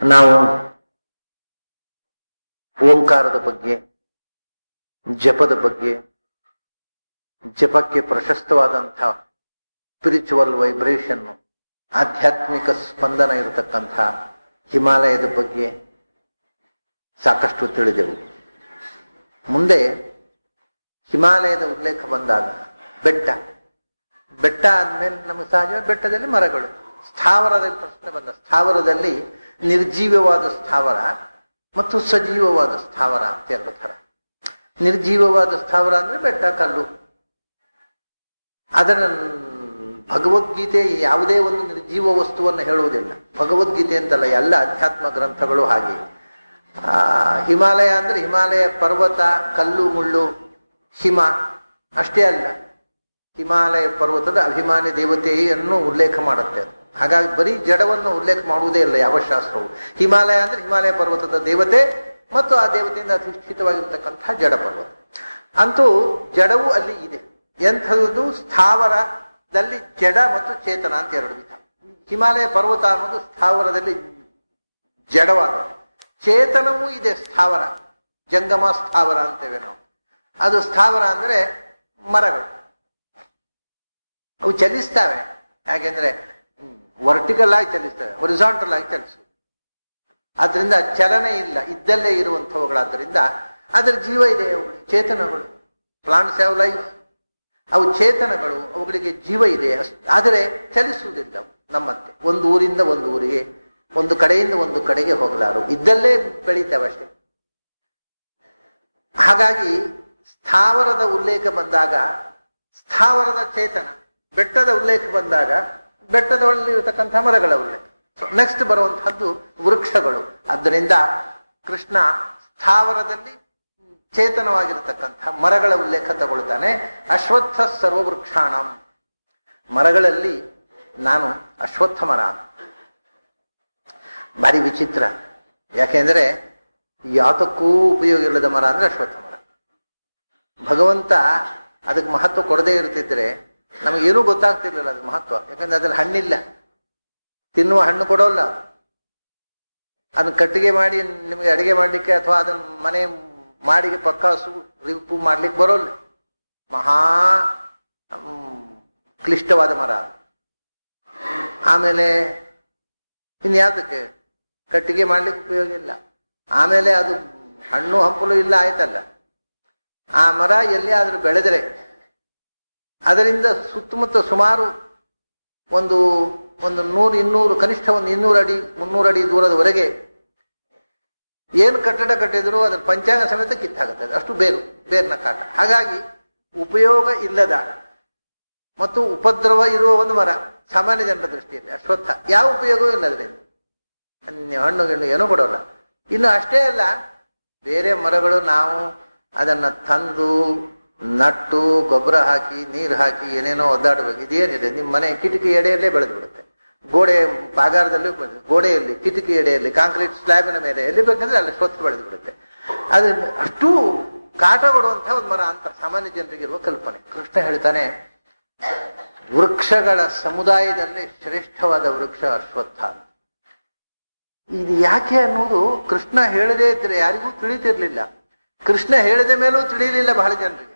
ನಾವು ಓಂಕಾರದ ಬಗ್ಗೆ, ಜಪದ ಬಗ್ಗೆ, ಜಪಕ್ಕೆ ಪ್ರಶಸ್ತವಾದಂಥ ಸ್ಪಿರಿಚುವಲ್ ವೈಬ್ರೇಷನ್, ಆಧ್ಯಾತ್ಮಿಕ ಸ್ಪಂದನ ಇರತಕ್ಕಂಥ ಹಿಮಾಲಯದ ಬಗ್ಗೆ ಸಾಕಷ್ಟು ತಿಳಿದೆವು. ಮುಂದೆ ಹಿಮಾಲಯದ ಉಲ್ಲೇಖ ಬಂದಾಗ ಬೆಟ್ಟ ಆದ್ಮೇಲೆ ನಮಗೆ ಸಹಜ ಬೆಟ್ಟದಲ್ಲಿ ಮರಗಳು, ಸ್ಥಾವರದ ಪ್ರಶ್ನೆ ಬಂದ. ಸ್ಥಾವರದಲ್ಲಿ ನಿರ್ಜೀವವಾದ ಸ್ಥಾವರ ಮತ್ತು ಸಜೀವವಾದ ಸ್ಥಾವರ ಅಂತ ಎರಡು ಥರ. ನಿರ್ಜೀವವಾದ ಸ್ಥಾವರ ಅಂದ್ರೆ ಬೆಟ್ಟ, ಕಲ್ಲು. ಅದರ ಭಗವದ್ಗೀತೆ ಯಾವುದೇ ಒಂದು ನಿರ್ಜೀವ ವಸ್ತುವನ್ನು ಹೇಳುವುದಿಲ್ಲ. ಭಗವದ್ಗೀತೆ ಅಂತಲ್ಲ, ಎಲ್ಲ ಅಧ್ಯಾತ್ಮ ಗ್ರಂಥಗಳು ಹಾಗೆ. ಹಿಮಾಲಯ ಅಂದ್ರೆ ಹಿಮಾಲಯ ಪರ್ವತ, ಕಲ್ಲು ಮುಳ್ಳು, ಹಿಮ ಅಷ್ಟೇ ಅಲ್ಲ, ಹಿಮಾಲಯ ಪರ್ವತದ ಅಭಿಮಾನಿ ದೇವತೆಯನ್ನು ಉಲ್ಲೇಖ ಮಾಡುತ್ತೆ. ಹಾಗಾಗಿ ಬರೀ ಜಡವನ್ನು ಉಲ್ಲೇಖ ಮಾಡುವುದೇ ಇಲ್ಲ ಯಾವ ಶಾಸ್ತ್ರವು. ಹಿಮಾಲಯ ಅಂದ್ರೆ ಹಿಮಾಲಯ ಪರ್ವತದ ದೇವತೆ ಮತ್ತು ಆ ದೇವತೆಯಿಂದ ಅಧಿಷ್ಠಿತವಾಗಿರ್ತಕ್ಕಂಥ ಜಡ ಪರ್ವತ. ಅಂತೂ ಜಡವು ಅಲ್ಲಿ ಇದೆ. ಎಂಥದ್ದು? ಸ್ಥಾವರದಲ್ಲಿ ಜಡ ಮತ್ತು ಚೇತನ ಅಂತ ಎರಡು ವಿಧ. ಹಿಮಾಲಯ ಪರ್ವತ ಅನ್ನೋದು ಸ್ಥಾವರದಲ್ಲಿ ಜಡವಾದ, ಚೇತನವೂ ಇದೆ ಸ್ಥಾವರ, ಜಂಗಮ ಸ್ಥಾವರ ಅಂತೇವೆ ನಾವು. ಅದು ಸ್ಥಾವರ ಅಂದ್ರೆ ಮರಗಳು, ಅವು ಚಲಿಸ್ತವೆ. ಯಾಕೆಂದ್ರೆ ವರ್ಟಿಕಲ್ ಆಗಿ ಚಲಿಸ್ತವೆ, ಹೊರಿಸಾಂಟಲ್ ಆಗಿ ಚಲಿಸುವುದು. ಆದ್ರಿಂದ ಚಲನೆ ಇಲ್ಲ, ಇದ್ದಲ್ಲೇ ಇರುವಂಥವುಗಳಾದ್ದರಿಂದ ಅದರ ಜೀವ ಇದೆ. ಅವುಗಳಿಗೆ ಚೇತನಗಳು, ಪ್ಲಾಂಟ್ಸ್ ಹ್ಯಾವ್ ಲೈಫ್, ಅವು ಚೇತನಗಳು, ಅವುಗಳಿಗೆ ಜೀವ ಇದೆ. ಆದರೆ ಚಲಿಸುವುದಿಲ್ಲ ನಮ್ಮಂತೆ. ಒಂದು ಊರಿಂದ ಒಂದು ಊರಿಗೆ, ಒಂದು ಕಡೆಯಿಂದ ಒಂದು ಕಡೆಗೆ ಹೋಗಲಾರು, ಇದ್ದಲ್ಲೇ ಬೆಳೀತವೆ ಅಷ್ಟೇ. ಹಾಗಾಗಿ ಸ್ಥಾವರದ ಉಲ್ಲೇಖ ಬಂದಾಗ ಸ್ಥಾವರದ ಚೇತನ, ಬೆಟ್ಟದ ಉಲ್ಲೇಖ ಬಂದಾಗ ಬೆಟ್ಟದಲ್ಲಿ ಇರತಕ್ಕಂಥ ಮರಗಳ ಉಲ್ಲೇಖ. ನೆಕ್ಸ್ಟ್ ಬರುವಂತಹದ್ದು ವೃಕ್ಷಗಳು. ಆದ್ದರಿಂದ ಕೃಷ್ಣ ಸ್ಥಾವರದಲ್ಲಿ ಚೇತನವಾಗಿರತಕ್ಕಂಥ ಮರಗಳ ಉಲ್ಲೇಖ ತಗೊಳ್ತಾನೆ. ಅಶ್ವತ್ಥ ಸರ್ವವೃಕ್ಷಾಣ, ಮರಗಳಲ್ಲಿ ನಾನು ಅಶ್ವತ್ಥ ಮರ. ಭಾರಿ ವಿಚಿತ್ರ. ಯಾಕೆಂದ್ರೆ ಯಾತಕ್ಕೂ ಉಪಯೋಗ ಇಲ್ಲದ ಮರ ಅಂದ್ರೆ ಅಶ್ವತ್ಥ ಮರ. ಭಗವಂತ ಅದಕ್ಕೆ ಮಹತ್ವ ಕೊಡದೇ ಇರ್ತಿದ್ರೆ ನಮಗೇನೂ ಗೊತ್ತಾಗ್ತಿರ್ಲಿಲ್ಲ ಅದಕ್ಕೆ ಮಹತ್ವ. ಯಾಕಂದ್ರೆ ಅದ್ರಲ್ಲಿ ಹಣ್ಣಿಲ್ಲ, ತಿನ್ನುವ ಹಣ್ಣು ಕೊಡೋಲ್ಲ. ಅದನ್ನ ಕಟ್ಟಿಗೆ ಮಾಡಿ ನಿಮಗೆ ಅಡಿಗೆ ಮಾಡ್ಲಿಕ್ಕೆ ಅಥವಾ ಅದನ್ನ ಮನೆ ಮಾಡಿಗೆ ಪಕ್ಕ ರಿಪು ಮಾಡ್ಲಿಕ್ಕೆ ಬರೋಲ್ಲ. ಮಹಾ ಕ್ಲಿಷ್ಟವಾದ ಮರ. ಆಮೇಲೆ ಇನ್ಯಾವುದಕ್ಕೆ ಕಟ್ಟಿಗೆ ಮಾಡ್ಲಿಕ್ಕೆ ಉಪಯೋಗ ಇಲ್ಲ. ಆಮೇಲೆ ಅದು ಹಣ್ಣು ಹಂಪಲು ಇಲ್ಲ, ಆಯ್ತಲ್ಲ. ಆ ಮರ ಎಲ್ಲಿ ಆದ್ರೂ ಬೆಳೆದರೆ ಅದರಿಂದ ಸುತ್ತಮುತ್ತ ಸುಮಾರು ಒಂದು 100-200 ಕನಿಷ್ಠ ಒಂದು 200 ಅಡಿ 300 ಅಡಿ ದೂರದವರೆಗೆ ಏನು ಕಟ್ಟಡ ಕಟ್ಟಿದ್ರು ಅದರ ಪಂಚಾಂಗ ಸಮೇತ ಕಿತ್ತಾಗುತ್ತೆ. ಅಷ್ಟು ಬೇರಿನ ಕಾಟ. ಹಾಗಾಗಿ ಉಪಯೋಗ ಇಲ್ಲದ ಮತ್ತು ಉಪದ್ರವ ಇರುವ ಒಂದು ಮರ ಸಾಮಾನ್ಯ ಜನರ ದೃಷ್ಟಿಯಲ್ಲಿ ಅಶ್ವತ್ಥ. ಯಾವ ಉಪಯೋಗವೂ ಇಲ್ಲ ಅದರಿಂದ, ಹಣ್ಣು ಗಿಣ್ಣು ಏನೂ ಕೊಡೋಲ್ಲ. ಇನ್ನು ಅಷ್ಟೇ ಅಲ್ಲ, ಬೇರೆ ಮರಗಳು ನಾವು ಅದನ್ನ ತಂದು ನಟ್ಟು ಗೊಬ್ಬರ ಹಾಕಿ ನೀರು ಹಾಕಿ ಏನೇನೋ ಒದ್ದಾಡಬೇಕು. ಇದೇನಿದೆ, ನಿಮ್ಮ ಮನೆ ಕಿಟಕಿ ಎಡೆಯಲ್ಲೇ ಬೆಳೆದು ಬಿಡುತ್ತೆ. ಗೋಡೆ ಬಾಗಾರದಲ್ಲೂ ಗೋಡೆಯಲ್ಲಿ, ಕಿಟಕಿ ಎಡೆಯಲ್ಲಿ, ಕಾಂಕ್ರೀಟ್ ಸ್ಲ್ಯಾಬಿನ ಮೇಲೆ ಎಲ್ಲಿ ಬೇಕಂದ್ರೆ ಅಲ್ಲಿ ಸ್ವತ್ತು ಬೆಳೆದು ಬಿಡುತ್ತೆ. ಅದ್ರ ಅಷ್ಟು ಕಾಟ ಕೊಡುವಂತಹ ಒಂದು ಮರ ಅಂತ ಸಾಮಾನ್ಯ ಜನರಿಗಿರುವ ಕಲ್ಪನೆ. ಕೃಷ್ಣ ಹೇಳ್ತಾನೆ, ವೃಕ್ಷಗಳ ಸಮುದಾಯದಲ್ಲಿ ಶ್ರೇಷ್ಠವಾದ ವೃಕ್ಷ ಅಶ್ವತ್ಥ. ಇದು ಯಾಕೆ ಅನ್ನೋದು ಕೃಷ್ಣ ಹೇಳದೇ ಇದ್ರೆ ಯಾರಿಗೂ ತಿಳಿತಿರ್ಲಿಲ್ಲ. ಕೃಷ್ಣ ಹೇಳಿದ ಮೇಲೂ ತಿಳಿಯಲಿಲ್ಲ ಬಹಳ ಜನರಿಗೆ.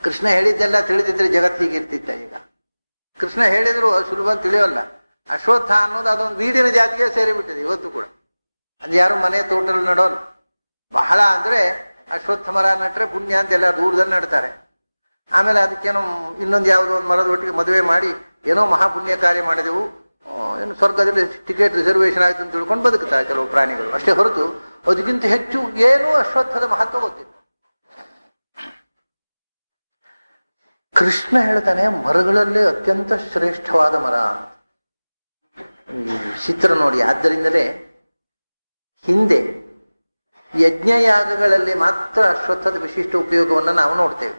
ಕೃಷ್ಣ ಹೇಳಿದ್ದೆಲ್ಲ ತಿಳಿದಿದ್ರೆ ಜಗತ್ತು ಹೀಗಿರ್ತಿತ್ತ. ಈಗ ಕೃಷ್ಣ ಹೇಳಿದ್ರು ಸುಲಭ ತಿಳಿಯೋಲ್ಲ. ಅಶ್ವತ್ಥ ಅನ್ನೋದು ಅದೊಂದು ವೀಡಿನ ಜಾತಿಗೆ ಸೇರಿಬಿಟ್ಟಿದೆ ಇವತ್ತು ಕೂಡ. ಅದು ಯಾರು ಮನೆ ತೋಟದಲ್ಲಿ ನಡೋಲ್ಲ. ಬಹಳ ಅಂದ್ರೆ ಅಶ್ವತ್ಥ ಮರ ನಟ್ರೆ ಪುಣ್ಯ ಅಂತ ಎಲ್ಲ ದೂರದಲ್ಲಿ ನಡ್ತಾರೆ. ಆಮೇಲೆ ಅದಕ್ಕೇನೋ ಇನ್ನೊಂದು ಯಾವುದೋ ಒಂದು ಮರದ ಒಟ್ಟಿಗೆ ಮದುವೆ ಮಾಡಿ ಏನೋ ಮಹಾಪುಣ್ಯ ಕಾರ್ಯ ಮಾಡಿದೆವು, ಏನು ಸ್ವರ್ಗದಲ್ಲಿ ಟಿಕೆಟ್ ರಿಸರ್ವೇಶನ್ ಆಯ್ತು ಅಂತ ತಿಳ್ಕೊಂಡು ಬದುಕುತ್ತಾರೆ ಕೆಲವು ಪ್ರಾಣಿಗಳು. ಅಷ್ಟೇ ಹೊರತು ಅದಕ್ಕಿಂತ ಹೆಚ್ಚು ಏನೂ ಅಶ್ವತ್ಥದ ಮಹತ್ವ ಗೊತ್ತಿಲ್ಲ. ಕೃಷ್ಣ ಹೇಳ್ತಾನೆ ಮರಗಳಲ್ಲೇ ಅತ್ಯಂತ ಶ್ರೇಷ್ಠವಾದ ಮರ ಅಂತ. ಈ ಚಿತ್ರ ನೋಡಿ. ಆದ್ದರಿಂದಲೇ ಹಿಂದೆ ಯಜ್ಞಯಾಗಗಳಲ್ಲಿ ಮಾತ್ರ ಅಶ್ವತ್ಥದ ವಿಶಿಷ್ಟ ಉಪಯೋಗವನ್ನು ನಾವು ನೋಡ್ತೇವೆ.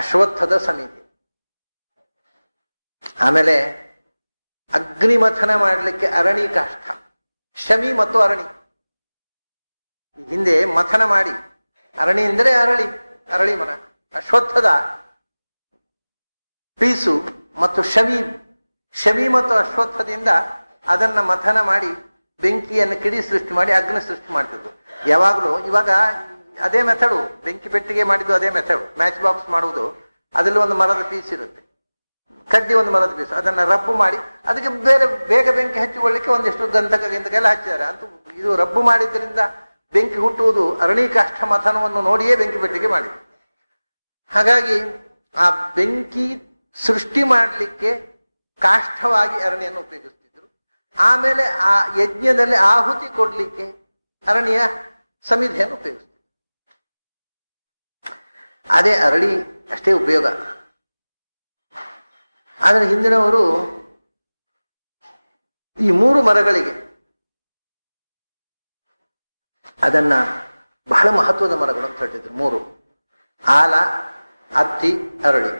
ಅಶ್ವತ್ಥದ ಸಮಿತಿ. ಆಮೇಲೆ ಅಗ್ನಿಮಥನ ಮಾಡಲಿಕ್ಕೆ ಅರಣಿ ಕಾಷ್ಠ, ಶಮಿ ಮತ್ತು ಅರಣಿ. ಹಿಂದೆ ಮಥನ ಮಾಡಿ, ಅರಣಿ ಅಂದರೆ ಅರಳಿ ಮರ, ಅಶ್ವತ್ಥದ ಪೀಸು ಮತ್ತು ಶಮಿ ಮತ್ತು ಅಶ್ವತ್ಥದಿಂದ ಅದನ್ನ ಮಥನ ಮಾಡಿ ಬೆಂಕಿಯನ್ನು ಕಿಡಿ ಸೃಷ್ಟಿ ಮಾಡಿ ಅಗ್ನಿ ಸೃಷ್ಟಿ ಮಾಡ್ತಿದ್ರು. ಯಾವಾಗಲೂ ಇವಾಗ ಅದೇ ಮೆಥಡು, ಬೆಂಕಿ ಪೆಟ್ಟಿಗೆ ಮಾಡಿದ್ದು ಅದೇ ಮೆಥಡ್. ಮ್ಯಾಚ್ ಬಾಕ್ಸ್ ಮಾಡುವುದು, ಅದರಲ್ಲಿ ಒಂದು ಮರದ ಪೀಸ್ ಇರುತ್ತೆ, ಕಡ್ಡಿ ಒಂದು ಮರದ ಪೀಸ್, ಅದನ್ನ ರಬ್ಬು ಮಾಡಿ ಅದಕ್ಕೆ ಬೇಗ ಬೆಂಕಿ ಹಚ್ಚಿಕೊಳ್ಳಿಕ್ಕೆ ಒಂದಿಷ್ಟು ಗಂಧಕ ಹಚ್ಚಿದ್ದಾರೆ. ಅಂತೂ ಇದು ರಬ್ಬು ಮಾಡಿದ್ರಿಂದ ಬೆಂಕಿ ಹುಟ್ಟುವುದು ಅರಣಿ ಕಾಷ್ಠ ಮಥನವನ್ನು ನೋಡಿಯೇ ಬೆಂಕಿ ಪೆಟ್ಟಿಗೆ ಮಾಡಿದ್ರು. ಹಾಗಾಗಿ ಆ ಬೆಂಕಿ ಸೃಷ್ಟಿ ಮಾಡಲಿಕ್ಕೆ ಕಾಷ್ಠವಾಗಿ ಅರಣಿಯನ್ನು ಉಪಯೋಗಿಸ್ತಿದ್ರು. ಆಮೇಲೆ ಆ ಯಜ್ಞದಲ್ಲಿ ಆಹುತಿ ಕೊಡ್ಲಿಕ್ಕೆ ಅರಣಿಯ ಸಮಿಧಿಯನ್ನು ಉಪಯೋಗಿಸ್ತಿದ್ರು. ಅದೇ ಅರಳಿ ಅಷ್ಟೇ ಉಪಯೋಗ. ಆದರೆ ಹಿಂದಿನವರು ಈ 3 ಮರಗಳಿಗೆ ಅದನ್ನ ಬಹಳ ಮಹತ್ವದ ಮರಗಳು ಅಂತ ಹೇಳ್ತಿದ್ರು. 3: ಆಲ, ಅತ್ತಿ, ಅರಳಿ.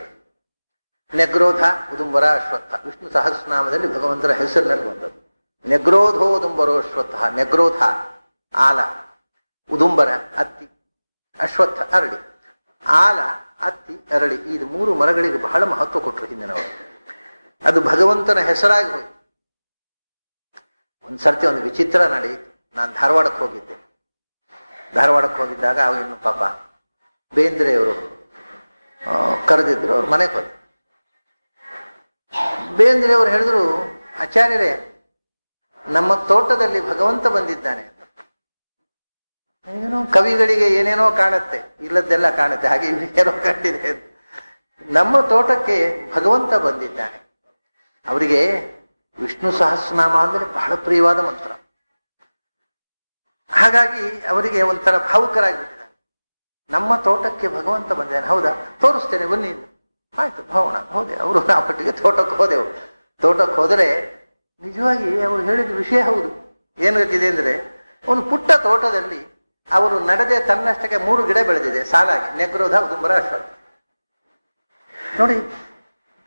ನೆಗ್ರೋಧ, ಉದುಂಬರ, ಅಶ್ವತ್ಥ. ವಿಷ್ಣು ಸಹಸ್ರನಾಮದಲ್ಲಿ ಭಗವಂತನ ಹೆಸರಿನಲ್ಲಿ ಬಂದದ್ದು. ನೆಗ್ರೋಧೋ ಉದುಂಬರೋ ಅಶ್ವತ್ಥ. ನೆಗ್ರೋಧ ಆಲ, ಉದುಂಬರ ಅತ್ತಿ, ಅಶ್ವತ್ಥ ಅರಳಿ. ಆಲ, ಅತ್ತಿ, ಅರಳಿ ಈ 3 ಮರಗಳಿಗೆ ಬಹಳ ಮಹತ್ವ ಕೊಟ್ಟರು ಹಿಂದಿನವರು. ಅದು ಭಗವಂತನ ಹೆಸರಾಗಿ ಹೋಯಿತು. ಒಂದ್ಸರ್ತಿ ಒಂದು ವಿಚಿತ್ರ ನಡೆಯಿತು. ನಾನು ಧಾರವಾಡಕ್ಕೆ ಹೋಗಿದ್ದೆ. ಧಾರವಾಡಕ್ಕೆ ಹೋಗಿದ್ದಾಗ ಅವೇನು ಪಾಪ ಬೇಂದ್ರೆಯವರು ಕರೆದಿದ್ರು. ಅವ್ರ ಮನೆಗೆ ಹೋದೆ. ಬೇಂದ್ರೆಯವರು ಹೇಳಿದ್ರು, ಆಚಾರ್ಯರೇ, ನಮ್ಮ ತೋಟದಲ್ಲಿ ಭಗವಂತ ಬಂದಿದ್ದಾನೆ. ಏನೋ ಕವಿಗಳಿಗೆ ಏನೇನೋ ಕಾಣುತ್ತೆ, ಇಲ್ಲದ್ದೆಲ್ಲ ಕಾಣುತ್ತೆ, ಹಾಗೆ ಏನೋ ಕಂಡಿದೆ. ನಮ್ಮ ತೋಟಕ್ಕೆ ಭಗವಂತ ಬಂದಿದ್ದಾನೆ. ಅವರಿಗೆ ವಿಷ್ಣು ಸಹಸ್ರನಾಮ ಅಂದರೆ ಬಹಳ ಪ್ರಿಯವಾದ ಮಂತ್ರ. ಹಾಗಾಗಿ ಅವರಿಗೆ ಒಂಥರ ಭಾವುಕರಾಗಿಬಿಟ್ಟಿದ್ದಾರೆ. ನಮ್ಮ ತೋಟಕ್ಕೆ ಭಗವಂತ ಬಂದಿದ್ದಾನೆ. ಹೌದಾ, ತೋರಿಸ್ತೇನೆ ಬನ್ನಿ. ಆಯ್ತು, ಭಾವನ ಹೋದೆ. ಅವರು ನಾವು ಪಟ್ಟಿಗೆ ತೋಟಕ್ಕೆ ಹೋದೆವು. ತೋಟಕ್ಕೆ ಹೋದರೆ ನಿಜವಾಗಿ ಅವರು ಹೇಳಿದ ವಿಷಯ ಹೌದು. ಏನಾಗಿದೆ ಅಂದ್ರೆ, ಒಂದು ಪುಟ್ಟ ತೋಟದಲ್ಲಿ ಅವರು ನಡೆದೇ ತನ್ನಷ್ಟಕ್ಕೆ 3 ಗಿಡ ಬೆಳೆದಿದೆ ಸಾಲಾಗಿ. ನೆಗ್ರೋಧ, ಉದುಂಬರ, ಅಶ್ವತ್ಥ. ನೋಡಿ,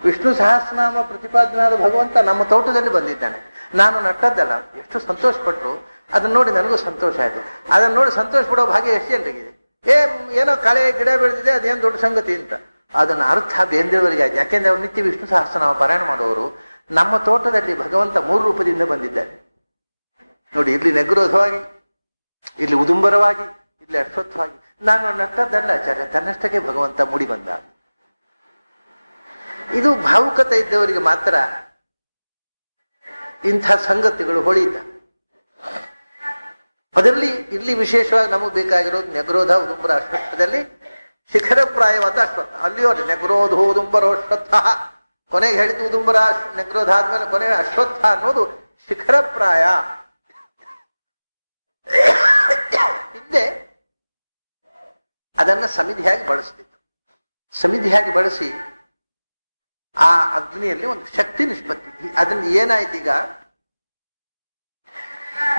ವಿಷ್ಣು ಸಹಸ್ರನಾಮ ಪ್ರತಿಪಾದನಾದ ಭಗವಂತ ನಮ್ಮ ತೋಟದಲ್ಲಿ ಬಂದಿದ್ದಾನೆ. ನಾನು ನಟ್ಟದ್ದಲ್ಲ. ಎಷ್ಟು ಸಂತೋಷ ಪಟ್ಟರು. ಅದನ್ನ ನೋಡಿ ನನಗೂ ಸಂತೋಷ ಆಯ್ತು. ಅದನ್ನ ನೋಡಿ ಸಂತೋಷ ಪಡೋ ಭಾಗ್ಯ ಎಷ್ಟು ಜನರಿಗಿದೆ. ಏನೋ ಕಳೆ ಗಿಡ ಬೆಳೆದಿದೆ, ಅದೇನು ದೊಡ್ಡ ಸಂಗತಿ ಅಂತ. ಅದನ್ನ ಅರ್ಥ ಬೇಂದ್ರೆಯವರಿಗೆ ಆಯ್ತು. ಯಾಕೆಂದ್ರೆ ಅವ್ರು ನಿತ್ಯ ವಿಷ್ಣು ಸಹಸ್ರನಾಮ ಪಾರಾಯಣ ಮಾಡುವವರು. ನಮ್ಮ ತೋಟದಲ್ಲಿ ಭಗವಂತ 3 ರೂಪದಿಂದ ಬಂದಿದ್ದಾರೆ ನೋಡಿ. ಇಲ್ಲಿ ನೆಗ್ರೋಧವಾಗಿ, ಇಲ್ಲಿ ಉದುಂಬರವಾಗಿ, ಇಲ್ಲಿ ಅಶ್ವತ್ಥವಾಗಿ. ನಾನು ನಟ್ಟದ್ದಲ್ಲ ಆಚಾರ್ಯ, ತನ್ನಷ್ಟಕ್ಕೆ ಭಗವಂತ ಮೂಡಿ ಬಂದ. ಇದು ಭಾವುಕತೆ ಇದ್ದವರಿಗೆ ಮಾತ್ರ ಇಂಥ ಸಂಗತಿಗಳು ಹೊಳಿತ. ಅದರಲ್ಲಿ ಇಲ್ಲಿ ವಿಶೇಷವಾಗಿ ನಮಗೆ ಬೇಕಾಗಿರೋದು ನೆಗ್ರೋಧ, ಉದುಂಬರ, ಅಶ್ವತ್ಥದಲ್ಲಿ ಶಿಖರಪ್ರಾಯವಾದ ಅಶ್ವತ್ಥ. ಅಲ್ಲಿಯೋ ನೆಗ್ರೋಧೋ ಉದುಂಬರೋ ಅಶ್ವತ್ಥ. ಕೊನೆಗೆ ಹೇಳಿದ್ದು ಉದುಂಬರ, ನೆಗ್ರೋಧ ಆದ್ಮೇಲೆ ಕೊನೆಗೆ ಅಶ್ವತ್ಥ ಅನ್ನೋದು ಶಿಖರಪ್ರಾಯ. ಹಿಂದೆ ಅದನ್ನ ಸಮಿಧಿಯಾಗಿ ಬಳಸ್ತಿತ್ತು. ಸಮಿಧಿಯಾಗಿ ಬಳಸಿ ಆ ಅಗ್ನಿಯಲ್ಲಿ ಒಂದು ಶಕ್ತಿ ನಿಷ್ಪತ್ತಿ. ಅದನ್ನ ಏನಾಯ್ತು ಈಗ,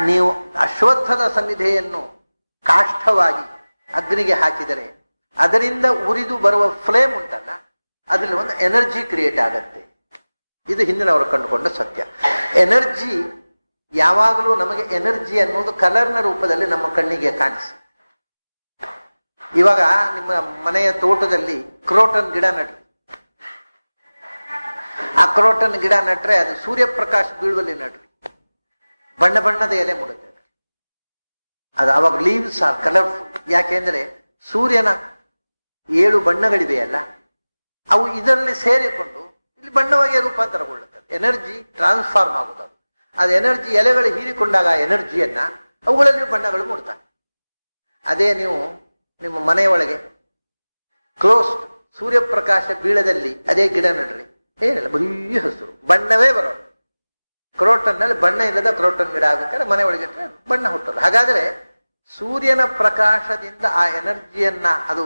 ನೀವು ಅಶ್ವತ್ಥದ ಸಮಿಧೆಯನ್ನು ಕಾಷ್ಠವಾಗಿ ಅಗ್ನಿಗೆ ಹಾಕಿದರೆ ಅದರಿಂದ ಉರಿದು ಬರುವ ಫ್ಲೇಮ್ ಉಂಟಲ್ಲ, ಅದರಲ್ಲಿ ಒಂದು ಎನರ್ಜಿ ಕ್ರಿಯೇಟ್ ಆಗತ್ತೆ. ಇದು ಹಿಂದಿನವರು ಕಂಡುಕೊಂಡ ಸತ್ಯ. ಎನರ್ಜಿ ಯಾವಾಗಲೂ ನಮಗೆ ಎನರ್ಜಿ ಅನ್ನೋದು ಕಲರ್ನ ರೂಪದಲ್ಲಿ ನಮ್ಮ ಕಣ್ಣಿಗೆ ಕಾಣಿಸಿ. ಇವಾಗ ನಿಮ್ಮ ಮನೆಯ ತೋಟದಲ್ಲಿ ಕ್ರೋಟನ್ ಗಿಡ ನಟ್ರಿ. ಆ ಕ್ರೋಟನ್ ಗಿಡ ನಟ್ರೆ ಅದು ಸೂರ್ಯಪ್ರಕಾಶ ಬೀಳುವಲ್ಲಿ ನಟ್ರಿ, ಬಣ್ಣ ಬಣ್ಣದ ಎಲೆ ಮೂಡುತ್ತೆ. ಅದು ಅವಾಗ ಲೀವ್ಸ್ ಆರ್ ಕಲರ್ಫುಲ್. ಯಾಕೆಂದ್ರೆ ಸೂರ್ಯನ 7 ಬಣ್ಣಗಳಿವೆಯಲ್ಲ, ಅವು ಇದರಲ್ಲಿ ಸೇರಿಕೊಂಡು ಇಲ್ಲಿ ಬಣ್ಣವಾಗಿ ರೂಪಾಂತರಗೊಳ್ಳುತ್ತದೆ. ಎನರ್ಜಿ ಟ್ರಾನ್ಸ್ಫಾರ್ಮ್ ಆಗುತ್ತದೆ. ಅದು ಎನರ್ಜಿ ಎಲೆಗಳು ಹೀರಿಕೊಂಡಾಗ ಆ ಎನರ್ಜಿಯನ್ನ ಅವುಗಳಲ್ಲಿ ಬಣ್ಣಗಳು ಮೂಡ್ತವೆ. ಅದೇ ನೀವು ನಿಮ್ಮ ಮನೆಯೊಳಗೆ ಕ್ಲೋಸ್ಡ್ ಸೂರ್ಯಪ್ರಕಾಶ ಬೀಳದಲ್ಲಿ ಅದೇ ಗಿಡ ನಡ್ರಿ, ಏನಿಲ್ಲ, ಬರೀ ಹಸಿರು, ಬಣ್ಣವೇ ಬರೋದು. ಕ್ರೋಟನ್ ನಲ್ಲಿ ಬಣ್ಣ ಇಲ್ಲದ ಕ್ರೋಟನ್ ಗಿಡ ಆಗಬೇಕಾದ್ರೆ ಮನೆ ಒಳಗಿಟ್ರೆ ಬಣ್ಣ ಹುಟ್ಟೋದು. ಹಾಗಾದ್ರೆ ಸೂರ್ಯನ ಪ್ರಕಾಶದಿಂದ ಆ ಎನರ್ಜಿಯನ್ನ ಅದು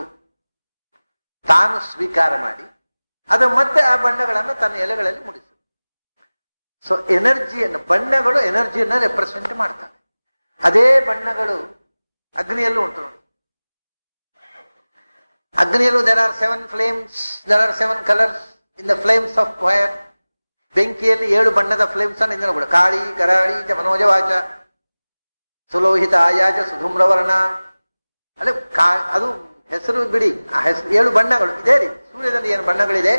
ತಾನು ಸ್ವೀಕಾರ ಮಾಡಿ ಅದು ಮತ್ತೆ ಆ ಬಣ್ಣಗಳನ್ನು ತನ್ನ ಎಲೆಗಳಲ್ಲಿ ಮೂಡಿಸುತ್ತೆ. ಸೊ ಎನರ್ಜಿಯನ್ನು, ಬಣ್ಣಗಳು ಎನರ್ಜಿಯನ್ನ ರೆಪ್ರೆಸೆಂಟ್ ಮಾಡ್ತವೆ. ಅದೇ ಬಣ್ಣಗಳು ಅಗ್ನಿಯಲ್ಲೂ ಉಂಟು ನೋಡಿ. ಅಗ್ನಿಯಲ್ಲೂ there are 7 flames, there are 7 colors in the flames of fire. ಬೆಂಕಿಯಲ್ಲಿ 7 ಬಣ್ಣದ ಫ್ಲೇಮ್ಸ್ ಅನ್ನು ಇಂದಿನ ಕೂಡ ಕಾಳಿ, ಕರಾಳಿ ಚ ಮನೋಜವಾಚ ಸುಲೋಹಿತ ಆಯಾಚ ಸುಧೂಮ್ರವರ್ಣ. ಅಲ್ಲೇ ಅದು ಹೆಸರು ಬಿಡಿ, ಆ ಹೆಸರು 7 ಬಣ್ಣಗಳು ಇದೇ ರೀತಿ. ಸೂರ್ಯನಲ್ಲಿ ಏನು ಬಣ್ಣಗಳಿದೆ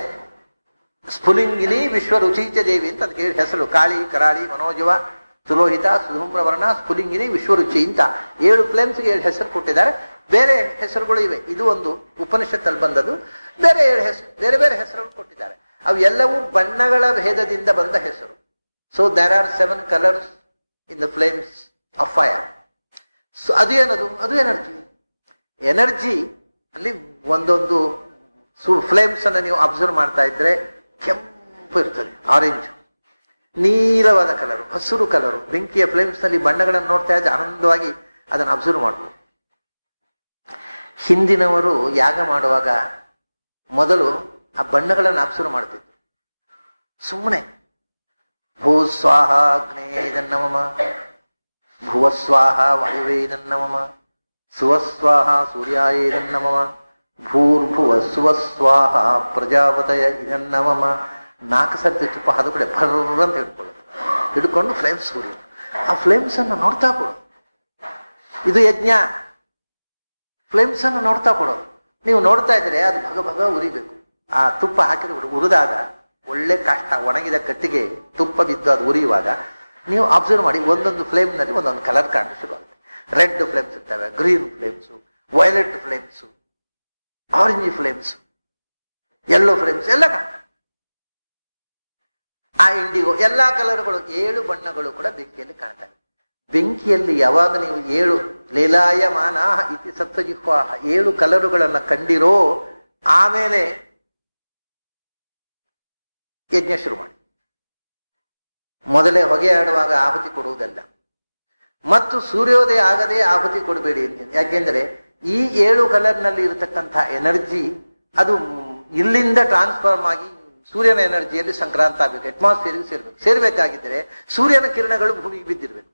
ಸ್ಫುಲಿಂಗಿನಿ ವಿಶ್ವರುಚೀಚ ದೇವಿ ಅಂತ ಅದಕ್ಕೆ ಹೆಸರು. ಕಾಳಿ, ಕರಾಳಿ, ಮನೋಜವ, ಸುಲೋಹಿತ, ಸುಧೂಮ್ರವರ್ಣ, ಸ್ಫುಲಿಂಗಿನಿ, ವಿಶ್ವರುಚಿ ಅಂತ 7 ಫ್ಲೇಮ್ಸ್ಗೆ 7 ಹೆಸರು ಕೊಟ್ಟಿದ್ದಾರೆ. ಬೇರೆ ಹೆಸರುಗಳು ಇವೆ. ಇದು ಒಂದು ಉಪನಿಷತ್ತಲ್ಲಿ ಬಂದದ್ದು. ಬೇರೆ 7 ಹೆಸರು, ಬೇರೆ ಬೇರೆ ಹೆಸರುಗಳು ಕೊಟ್ಟಿದ್ದಾರೆ. ಅವು ಎಲ್ಲವೂ ಬಣ್ಣಗಳ ಭೇದದಿಂದ ಬಂದ ಹೆಸರು. So there are 7 colours in the flames of fire. So ಅದು ಏನದು? ಅದು ಎನರ್ಜಿ. ಎನರ್ಜಿ ಅಲ್ಲಿ ಒಂದೊಂದು ಫ್ಲೇಮ್ಸ್ ಅನ್ನು ನೀವು ಅಬ್ಸರ್ವ್ ಮಾಡ್ತಾ ಇದ್ರೆ ಕೆಂಪು ಇರ್ತದೆ, ಆರೆಂಜ್, ನೀಲವಾದ ಕಲರು, ಹಸಿರು ಕಲರು. ಬೆಂಕಿಯ ಫ್ಲೇಮ್ಸ್ ನಲ್ಲಿ ಬಣ್ಣಗಳನ್ನು ನೋಡ್ತಾ ಇದ್ರೆ ಆನಂದವಾಗಿ ಅದನ್ನು ಅಬ್ಸರ್ವ್ ಮಾಡ್ಬೋದು. ಹಿಂದಿನವರು ಯಾಗ ಮಾಡುವಾಗ ಮೊದಲು ಆ ಬಣ್ಣಗಳನ್ನು ಅಬ್ಸರ್ವ್ ಮಾಡ್ತಿದ್ರು. ಸುಮ್ಮನೆ ಭೂ ಸ್ವಾಹ ಅಗ್ನೇದನ್ನಮಮ, ಭುವ ಸ್ವಾಹ ವಾಯುವೇದನ್ನಮಮ, ಸುವಸ್ವಾಹ ಸೂರ್ಯಾಯೇದನ್ನಮಮ, ಭೂರ್ಭುವ ಸುವಸ್ವಾಹ ಪ್ರಜಾಪತಯ ಇದನ್ನಮಮ. 4 ಸರ್ತಿ ತುಪ್ಪ ಅದು ಕಡೆ ಭರ್ರ ಅಂತ ಹಿಡ್ಕೊಳ್ಳೋದು. ಹಿಡ್ಕೊಂಡು ಫ್ಲೇಮ್ಸ್ ಕೊಡೋದು. ಆ ಫ್ಲೇಮ್ಸ್ ಅನ್ನು ನೋಡ್ತಾ ಕೊಡೋದು. ಇದು ಯಜ್ಞ. ಫ್ಲೇಮ್ಸ್ ಅನ್ನು ನೋಡ್ತಾ ಕೊಡೋದು. ನೀವು ನೋಡ್ತಾ ಇದ್ರೆ ಅದು ಭಗ ಭಗ ಉರಿಬೇಕು. ಆ ತುಪ್ಪ ಹಾಕಿದ್ರೆ ಉರಿದಾಗ ಒಳ್ಳೆ ಕಾಷ್ಟ, ಒಣಗಿದ ಕಟ್ಟಿಗೆ ತುಪ್ಪ ಬಿದ್ದು ಅದು ಉರಿಯುವಾಗ ನೀವು ಅಬ್ಸರ್ವ್ ಮಾಡಿ, ಒಂದೊಂದು ಫ್ಲೇಮ್ ನಲ್ಲಿ ಒಂದೊಂದು ಕಲರ್ ಕಾಣಲು ಶುರುವಾಗುತ್ತೆ. ರೆಡ್ ಫ್ಲೇಮ್ಸ್ ಇರ್ತವೆ, green flames, violet flames, orange flames, yellow flames ಎಲ್ಲ ಆ ಇಂಡಿಗೋ, ಎಲ್ಲಾ ಕಲರ್ಗಳು, 7 ಬಣ್ಣಗಳು ಕೂಡ ಬೆಂಕಿಯಲ್ಲಿ ಕಾಣ್ತವೆ. ಬೆಂಕಿಯಲ್ಲಿ ಯಾವಾಗ ನೀವು 7 ಲೀಲಾಯಮಾನ ಇತಿ ಸಪ್ತಜಿಹ್ವಾಹ 7 ಕಲರುಗಳನ್ನ ಕಂಡಿರೋ ಆಮೇಲೆ ಯಜ್ಞ ಶುರು ಮಾಡಿ. ಮೊದಲೇ ಹೊಗೆ ಆಡುವಾಗ ಆಹುತಿ ಕೊಡುವುದಲ್ಲ. ಮತ್ತು ಸೂರ್ಯೋದಯ ಆಗದೆ ಆಹುತಿ ಕೊಡಬೇಡಿ. ಯಾಕೆಂದ್ರೆ ಈ 7 ಕಲರ್ನಲ್ಲಿ ಇರತಕ್ಕಂಥ ಎನರ್ಜಿ ಅದು ಇಲ್ಲಿಂದ ಟ್ರಾನ್ಸ್ಫಾರ್ಮ್ ಆಗಿ ಸೂರ್ಯನ ಎನರ್ಜಿಯಲ್ಲಿ ಸಂಕ್ರಾಂತ ಆಗಬೇಕು, ಅಟ್ಮಾಸ್ಫಿಯರ್ಗೆ ಸೇರ್ಬೇಕು. ಸೇರ್ಬೇಕಾಗಿದ್ದರೆ ಸೂರ್ಯನ ಕಿರಣಗಳು ಭೂಮಿಗೆ ಬಿದ್ದಿರ್ಬೇಕು.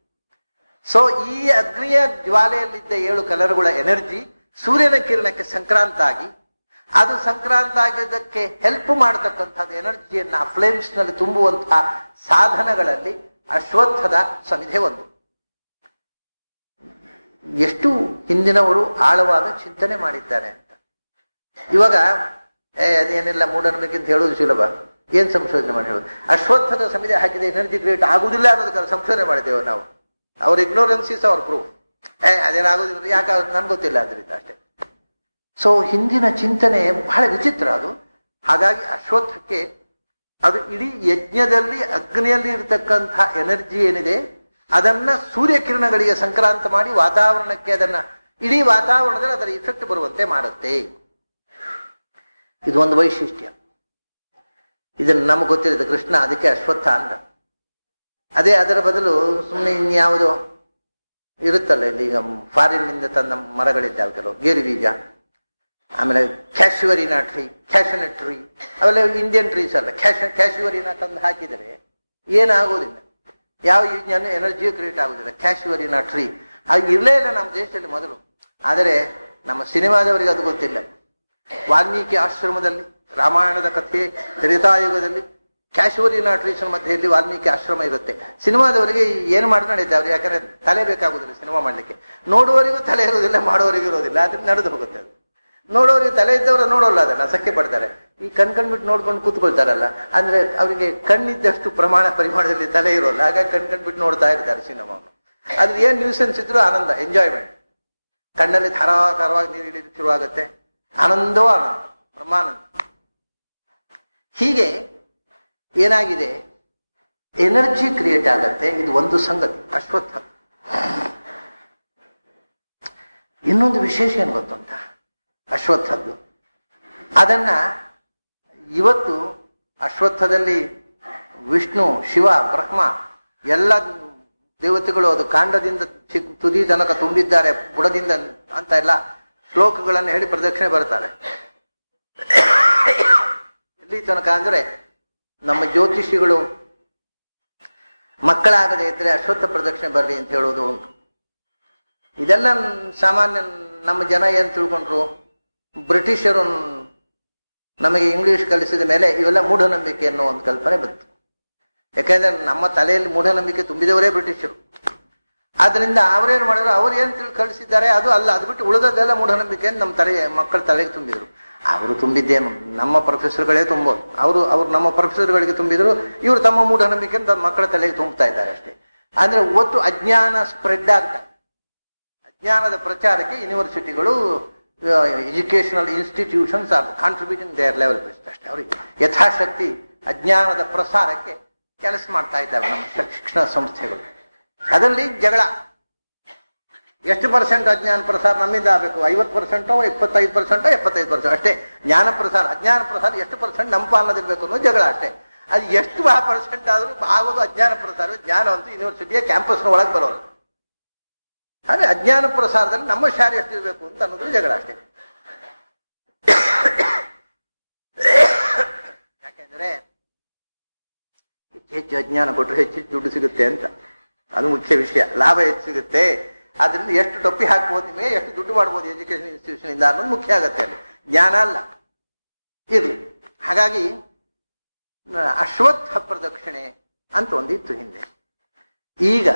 ಸೊ ಈ ಅಗ್ನಿಯ ಜ್ವಾಲೆಯಲ್ಲಿದ್ದ 7 ಕಲರ್ಗಳ ಎನರ್ಜಿ ಸೂರ್ಯನ ಕಿರಣಕ್ಕೆ ಸಂಕ್ರಾಂತ ಆಗಿ, ಅದು ಸಂಕ್ರಾಂತ ಆಗಿದ್ದಕ್ಕೆ ಹೆಲ್ಪ್ ಮಾಡತಕ್ಕಂಥದ್ದು ಎನರ್ಜಿಯನ್ನ ಆ ಫ್ಲೇಮ್ಸ್ ನಲ್ಲಿ ತುಂಬುವಂತಹ ಸಾಧನಗಳಲ್ಲಿ ಅಶ್ವತ್ಥದ ಸಮಿಧೆ ಒಂದು. ಎಷ್ಟು ಹಿಂದಿನವರು ಆಳವಾದ ಚಿಂತನೆ ಮಾಡಿದ್ದಾರೆ ಅಂತ. ಇವಾಗ ಅದೇನೆಲ್ಲ ಮೂಢನಂಬಿಕೆ ಅಂತ ಹೇಳೋದು ಸುಲಭ. ಏನ್ ಸಂಶೋಧನೆ ಮಾಡಿ ಹೇಳೋದು? ಅಶ್ವತ್ಥದ ಸಮಿತಿ ಹಾಕಿದ ಎನರ್ಜಿ ಕ್ರಿಯೇಟ್ ಆಗುದಿಲ್ಲ ಅನ್ನೋದಕ್ಕೆ ಸಂಶೋಧನೆ ಮಾಡಿದ್ದೇವೆ ನಾವು. ಅವ್ರ ಇಗ್ನೋರೆನ್ಸ್ ಇಸ್ ಅವರ್ ಪ್ರೂಫ್. ಅದೇನಾಗೋದಿಲ್ಲ, ಯಾಕೆ ನನ್ಗೆ ಗೊತ್ತಿಲ್ಲ ಅದರಿಂದ ಅಷ್ಟೇ. ಸೊ ಹಿಂದಿನ ಚಿಂತನೆ ಬಹಳ ವಿಚಿತ್ರ ಅದು. ಹಾಗಾಗಿ ಅಶ್ವತ್ಥಕ್ಕೆ ಅದು ಇಡೀ ಯಜ್ಞದಲ್ಲಿ ಅಗ್ನಿಯಲ್ಲಿ ಇರತಕ್ಕಂಥ ಎನರ್ಜಿ ಏನಿದೆ ಅದನ್ನ ಸೂರ್ಯಕಿರಣಗಳಿಗೆ ಸಂಕ್ರಾಂತ ಮಾಡಿ ವಾತಾವರಣಕ್ಕೆ ಅದನ್ನ ಇಡೀ ವಾತಾವರಣದಲ್ಲಿ ಅದರ ಇಫೆಕ್ಟ್ ಬರುವಂತೆ ಮಾಡುತ್ತೆ. ಇದು ಒಂದು ವೈಶಿಷ್ಟ್ಯ. ಇದನ್ನು ನಮಗೆ ಗೊತ್ತಿರೋದು ಕೃಷ್ಣ ಅದಕ್ಕೆ ಅಶ್ವತ್ಥ ಅಂದ. ಅದೇ ಅದರ ಬದಲು ಸುಮ್ಮನೆ ಇನ್ಯಾವುದೋ ಇರುತ್ತಲ್ಲ, ಇಲ್ಲಿ ಈಗ ಫಾರಿನ್ ನಿಂದ ತಂದ ಮರಗಳಿದ್ದಾವೆ ಕೆಲವು, ಗೇರು ಬೀಜ, ಆಮೇಲೆ ಕ್ಯಾಶ್ಯುವರಿನಾ ಟ್ರೀ, ಕ್ಯಾಶನಟ್ ಟ್ರೀ, ಅವೆಲ್ಲ ಇಂಡಿಯನ್ ಟ್ರೀಸ್ ಅಲ್ಲ. ಕ್ಯಾಶ್ಯುವರಿನಾ ತಂದು ಹಾಕಿದರೆ ಏನಾಗೋದಿಲ್ಲ, ಯಾವ ಎನರ್ಜಿಯೂ ಕ್ರಿಯೇಟ್ ಆಗುದಿಲ್ಲ. ಕ್ಯಾಶ್ಯುವರಿನಾ ಟ್ರೀ ಅದು ಇರಲೇ ಇಲ್ಲ ನಮ್ಮ ದೇಶದಲ್ಲಿ ಮೊದಲು. ಆದರೆ ನಮ್ಮ ಸಿನಿಮಾದವರಿಗೆ ಅದು ಗೊತ್ತಿಲ್ಲ. ವಾಲ್ಮೀಕಿ ಆಶ್ರಮದಲ್ಲಿ ರಾಮಾಯಣದ ಕಥೆ ತ್ರೇತಾಯುಗದಲ್ಲಿ ಕ್ಯಾಶ್ಯುವರಿನಾ ಟ್ರೀಸ್ ಮಧ್ಯೆಯಲ್ಲಿ ವಾಲ್ಮೀಕಿ ಆಶ್ರಮ ಇರುತ್ತೆ. ಸಿನಿಮಾದವರಿಗೆ ಏನು ಮಾಡಿ ನಡೆಯುತ್ತೆ ಅವ್ರಿಗೆ, ಯಾಕಂದ್ರೆ ತಲೆ ಬೇಕಾಗುದಿಲ್ಲ ಸಿನಿಮಾ ಮಾಡ್ಲಿಕ್ಕೆ. ನೋಡುವವರಿಗೂ ತಲೆ ಇರುವುದಿಲ್ಲ, ಮಾಡುವವರಿಗೂ ಇರೋದಿಲ್ಲ, ಅದನ್ನ ನಡೆದು ಹೋಗುತ್ತೆ ಅದು. ನೋಡೋರಿಗೆ ತಲೆ ಇದ್ದವರು ನೋಡೋಲ್ಲ, ಅದನ್ನ ಸಖ್ಯ ಪಡ್ತಾರೆ. ಈ ಕಣ್ಕಂಡ್ಬಿಟ್ಟು ನೋಡ್ಕೊಂಡು ಕೂತ್ಕೊಳ್ತಾರಲ್ಲ, ಅಂದ್ರೆ ಅವರಿಗೆ ಕಣ್ಣಿದ್ದಷ್ಟು ಪರಿಮಾಣದಲ್ಲಿ ತಲೆ ಇರೋಲ್ಲ, ಹಾಗಾಗಿ ಕಣ್ಕಂಡ್ಬಿಟ್ಟು ನೋಡ್ತಾ ಇರ್ತಾರೆ ಸಿನಿಮಾವನ್ನು. ಅದ್ರ ಏನ್ ನ್ಯೂಸೆನ್ಸ್ ಇದ್ರು ಆನಂದ, ಎಂಜಾಯ್ಮೆಂಟ್. ಕಣ್ಣಲ್ಲಿ ಧಾರಾಕಾರವಾಗಿ ನೀರು ಇಳಿದು ಶುರುವಾಗುತ್ತೆ, ಆನಂದವೋ ಆನಂದ, ಬ್ರಹ್ಮಾನಂದ. ಹೀಗೆ ಏನಾಗಿದೆ, ಎನರ್ಜಿ ಕ್ರಿಯೇಟ್ ಆಗತ್ತೆ. ಇದು ಒಂದು ಸಂಗತಿ ಅಶ್ವತ್ಥ. ಇನ್ನೊಂದು ವಿಶೇಷ ಏನು ಗೊತ್ತುಂಟ ಅಶ್ವತ್ಥದ್ದು? ಅದನ್ನ ಇವತ್ತು ಅಶ್ವತ್ಥದಲ್ಲಿ ವಿಷ್ಣು, ಶಿವ, ಬ್ರಹ್ಮ ಎಲ್ಲ ದೇವತೆಗಳು ಅದು ಕಾಂಡದಿಂದ ತುದಿ ತನಕ ತುಂಬಿದ್ದಾರೆ, ಬುಡದಿಂದ ಅಂತ ಎಲ್ಲ ಶ್ಲೋಕಗಳನ್ನು ಹೇಳಿ ಪ್ರದಕ್ಷಿಣೆ ಬರ್ತಾರೆ. ಎಲ್ಲಿ ತನಕ ಅಂದ್ರೆ ನಮ್ಮ ಜ್ಯೋತಿಷಿಗಳು ಮಕ್ಕಳಾಗದೆ ಇದ್ರೆ ಅಶ್ವತ್ಥ ಪ್ರದಕ್ಷಿಣೆ ಬರ್ರಿ ಅಂತ ಹೇಳೋದು ಉಂಟು. ಇದೆಲ್ಲ ಸಾಮಾನ್ಯ ನಮ್ಮ ಜನ ಏನ್ ತಿಳ್ಕೊಂಡ್ರು, ಬ್ರಿಟಿಷರು ನಮಗೆ ಇಂಗ್ಲಿಷ್ ಕಲಿಸಿದ ಮೇಲೆ ಇವೆಲ್ಲ ಮೂಢನಂಬಿಕೆ ಅನ್ನೋ ಒಂದು ಕಲ್ಪನೆ ಬಂತು. ಯಾಕೆಂದ್ರೆ ನಮ್ಮ ತಲೆಯಲ್ಲಿ ಮೂಢನಂಬಿಕೆ ತುಂಬಿದವರೇ ಬ್ರಿಟಿಷರು. ಆದ್ರಿಂದ ಅವರೇನು ಮಾಡಿದ್ರು, ಅವ್ರು ಏನ್ ಕಳಿಸಿದ್ದಾರೆ ಅದು ಅಲ್ಲ, ಅದು ಬಿಟ್ಟು ಉಳಿದದ್ದೆಲ್ಲ ಮೂಢನಂಬಿಕೆ ನಮ್ಮ ಮಕ್ಕಳ ತಲೆಗೆ ತುಂಬಿದ್ರು. ಅವರು ತುಂಬಿದ್ದೇನು ನಮ್ಮ ಪ್ರೊಫೆಸರ್ಗಳೇ ತುಂಬೋದು. ಅವರು ನಮ್ಮ ಪ್ರೊಫೆಸರ್ಗಳಿಗೆ ತುಂಬಿದ್ರು, ಇವರು ತಮ್ಮ ಮೂಢನಂಬಿಕೆ ಮಕ್ಕಳ ತಲೆಗೆ ತುಂಬುತ್ತಾ ಇದ್ದಾರೆ ಅಷ್ಟೇ. ಅಂದ್ರೆ ಒಟ್ಟು ಅಜ್ಞಾನ ಸ್ಪ್ರೆಡ್ ಆಗ್ತಾ, ಅಜ್ಞಾನದ ಪ್ರಚಾರಕ್ಕೆ ಯೂನಿವರ್ಸಿಟಿಗಳು, educational institutions are contributing their level best ಅಷ್ಟೇ. ಅವ್ರಿಗೆ ಯಥಾಶಕ್ತಿ ಅಜ್ಞಾನದ ಪ್ರಸಾರಕ್ಕೆ ಕೆಲಸ ಮಾಡ್ತಾ ಇದ್ದಾವೆ ನಮ್ಮ ಶಿಕ್ಷಣ ಸಂಸ್ಥೆಗಳು. ಅದರಲ್ಲಿ ಜಗಳ. ಎಷ್ಟು ಪರ್ಸೆಂಟ್ ಅಜ್ಞಾನ ಪ್ರಸಾರ ನಮ್ಮಿಂದ ಆಗಬೇಕು? 50%, 25%, 75% ಅಷ್ಟೇ ಜ್ಞಾನ ಪ್ರಸಾರ. ಅಜ್ಞಾನ ಪ್ರಸಾರ ಎಷ್ಟು ಪರ್ಸೆಂಟ್ ನಮ್ಮ ಪಾಲನದಿರ್ಬೇಕು ಅನ್ನೋ ಜಗಳ ಅಷ್ಟೇ. ಅದು ಎಷ್ಟು ಪರ್ಸೆಂಟ್ ಆದ್ರೂ ಆಗೋದು ಅಜ್ಞಾನ ಪ್ರಸಾರ. ಜ್ಞಾನ ಅಂತೂ ಯೂನಿವರ್ಸಿಟಿಯ ಕ್ಯಾಂಪಸ್ನ ಒಳಗೆ ಬರೋದು. ಹಾಗೆ ಅಜ್ಞಾನ ಪ್ರಸಾರದಲ್ಲಿ ನಮ್ಮ ಶಾಲೆ ಎಷ್ಟಿರ್ಬೇಕು ಅಂತ ಅನ್ನೋದು ಜಗಳ ಅಷ್ಟೇ. ಯಾಕೆಂದ್ರೆ ಹೆಚ್ಚು ಅಜ್ಞಾನ ಕೊಟ್ಟರೆ ಹೆಚ್ಚು ದುಡ್ಡು ಸಿಗುತ್ತೆ ಅಂತ, ಅದು ಮುಖ್ಯ ವಿಷಯ. ಲಾಭ ಹೆಚ್ಚು ಸಿಗುತ್ತೆ, ಆದ್ರಿಂದ ಎಷ್ಟು ಟೊಪ್ಪಿ ಹಾಕ್ಬೋದು, ನಿಮಗೆ ಎಷ್ಟು ದುಡ್ಡು ಮಾಡ್ಬೋದು ಎಜುಕೇಶನ್ ಇನ್ಸ್ಟಿಟ್ಯೂಷನ್ ಇಂದ ಅನ್ನೋದು ಮುಖ್ಯ ಆಗುತ್ತೆ. ಅಲ್ಲಿ ಜ್ಞಾನ ಅಲ್ಲ ಇರ್ಲಿ. ಹಾಗಾಗಿ ಅಶ್ವತ್ಥ ಪ್ರದಕ್ಷಿಣೆ ಅಂತ ಒಂದಿತ್ತು ಹಿಂದೆ. ಈಗ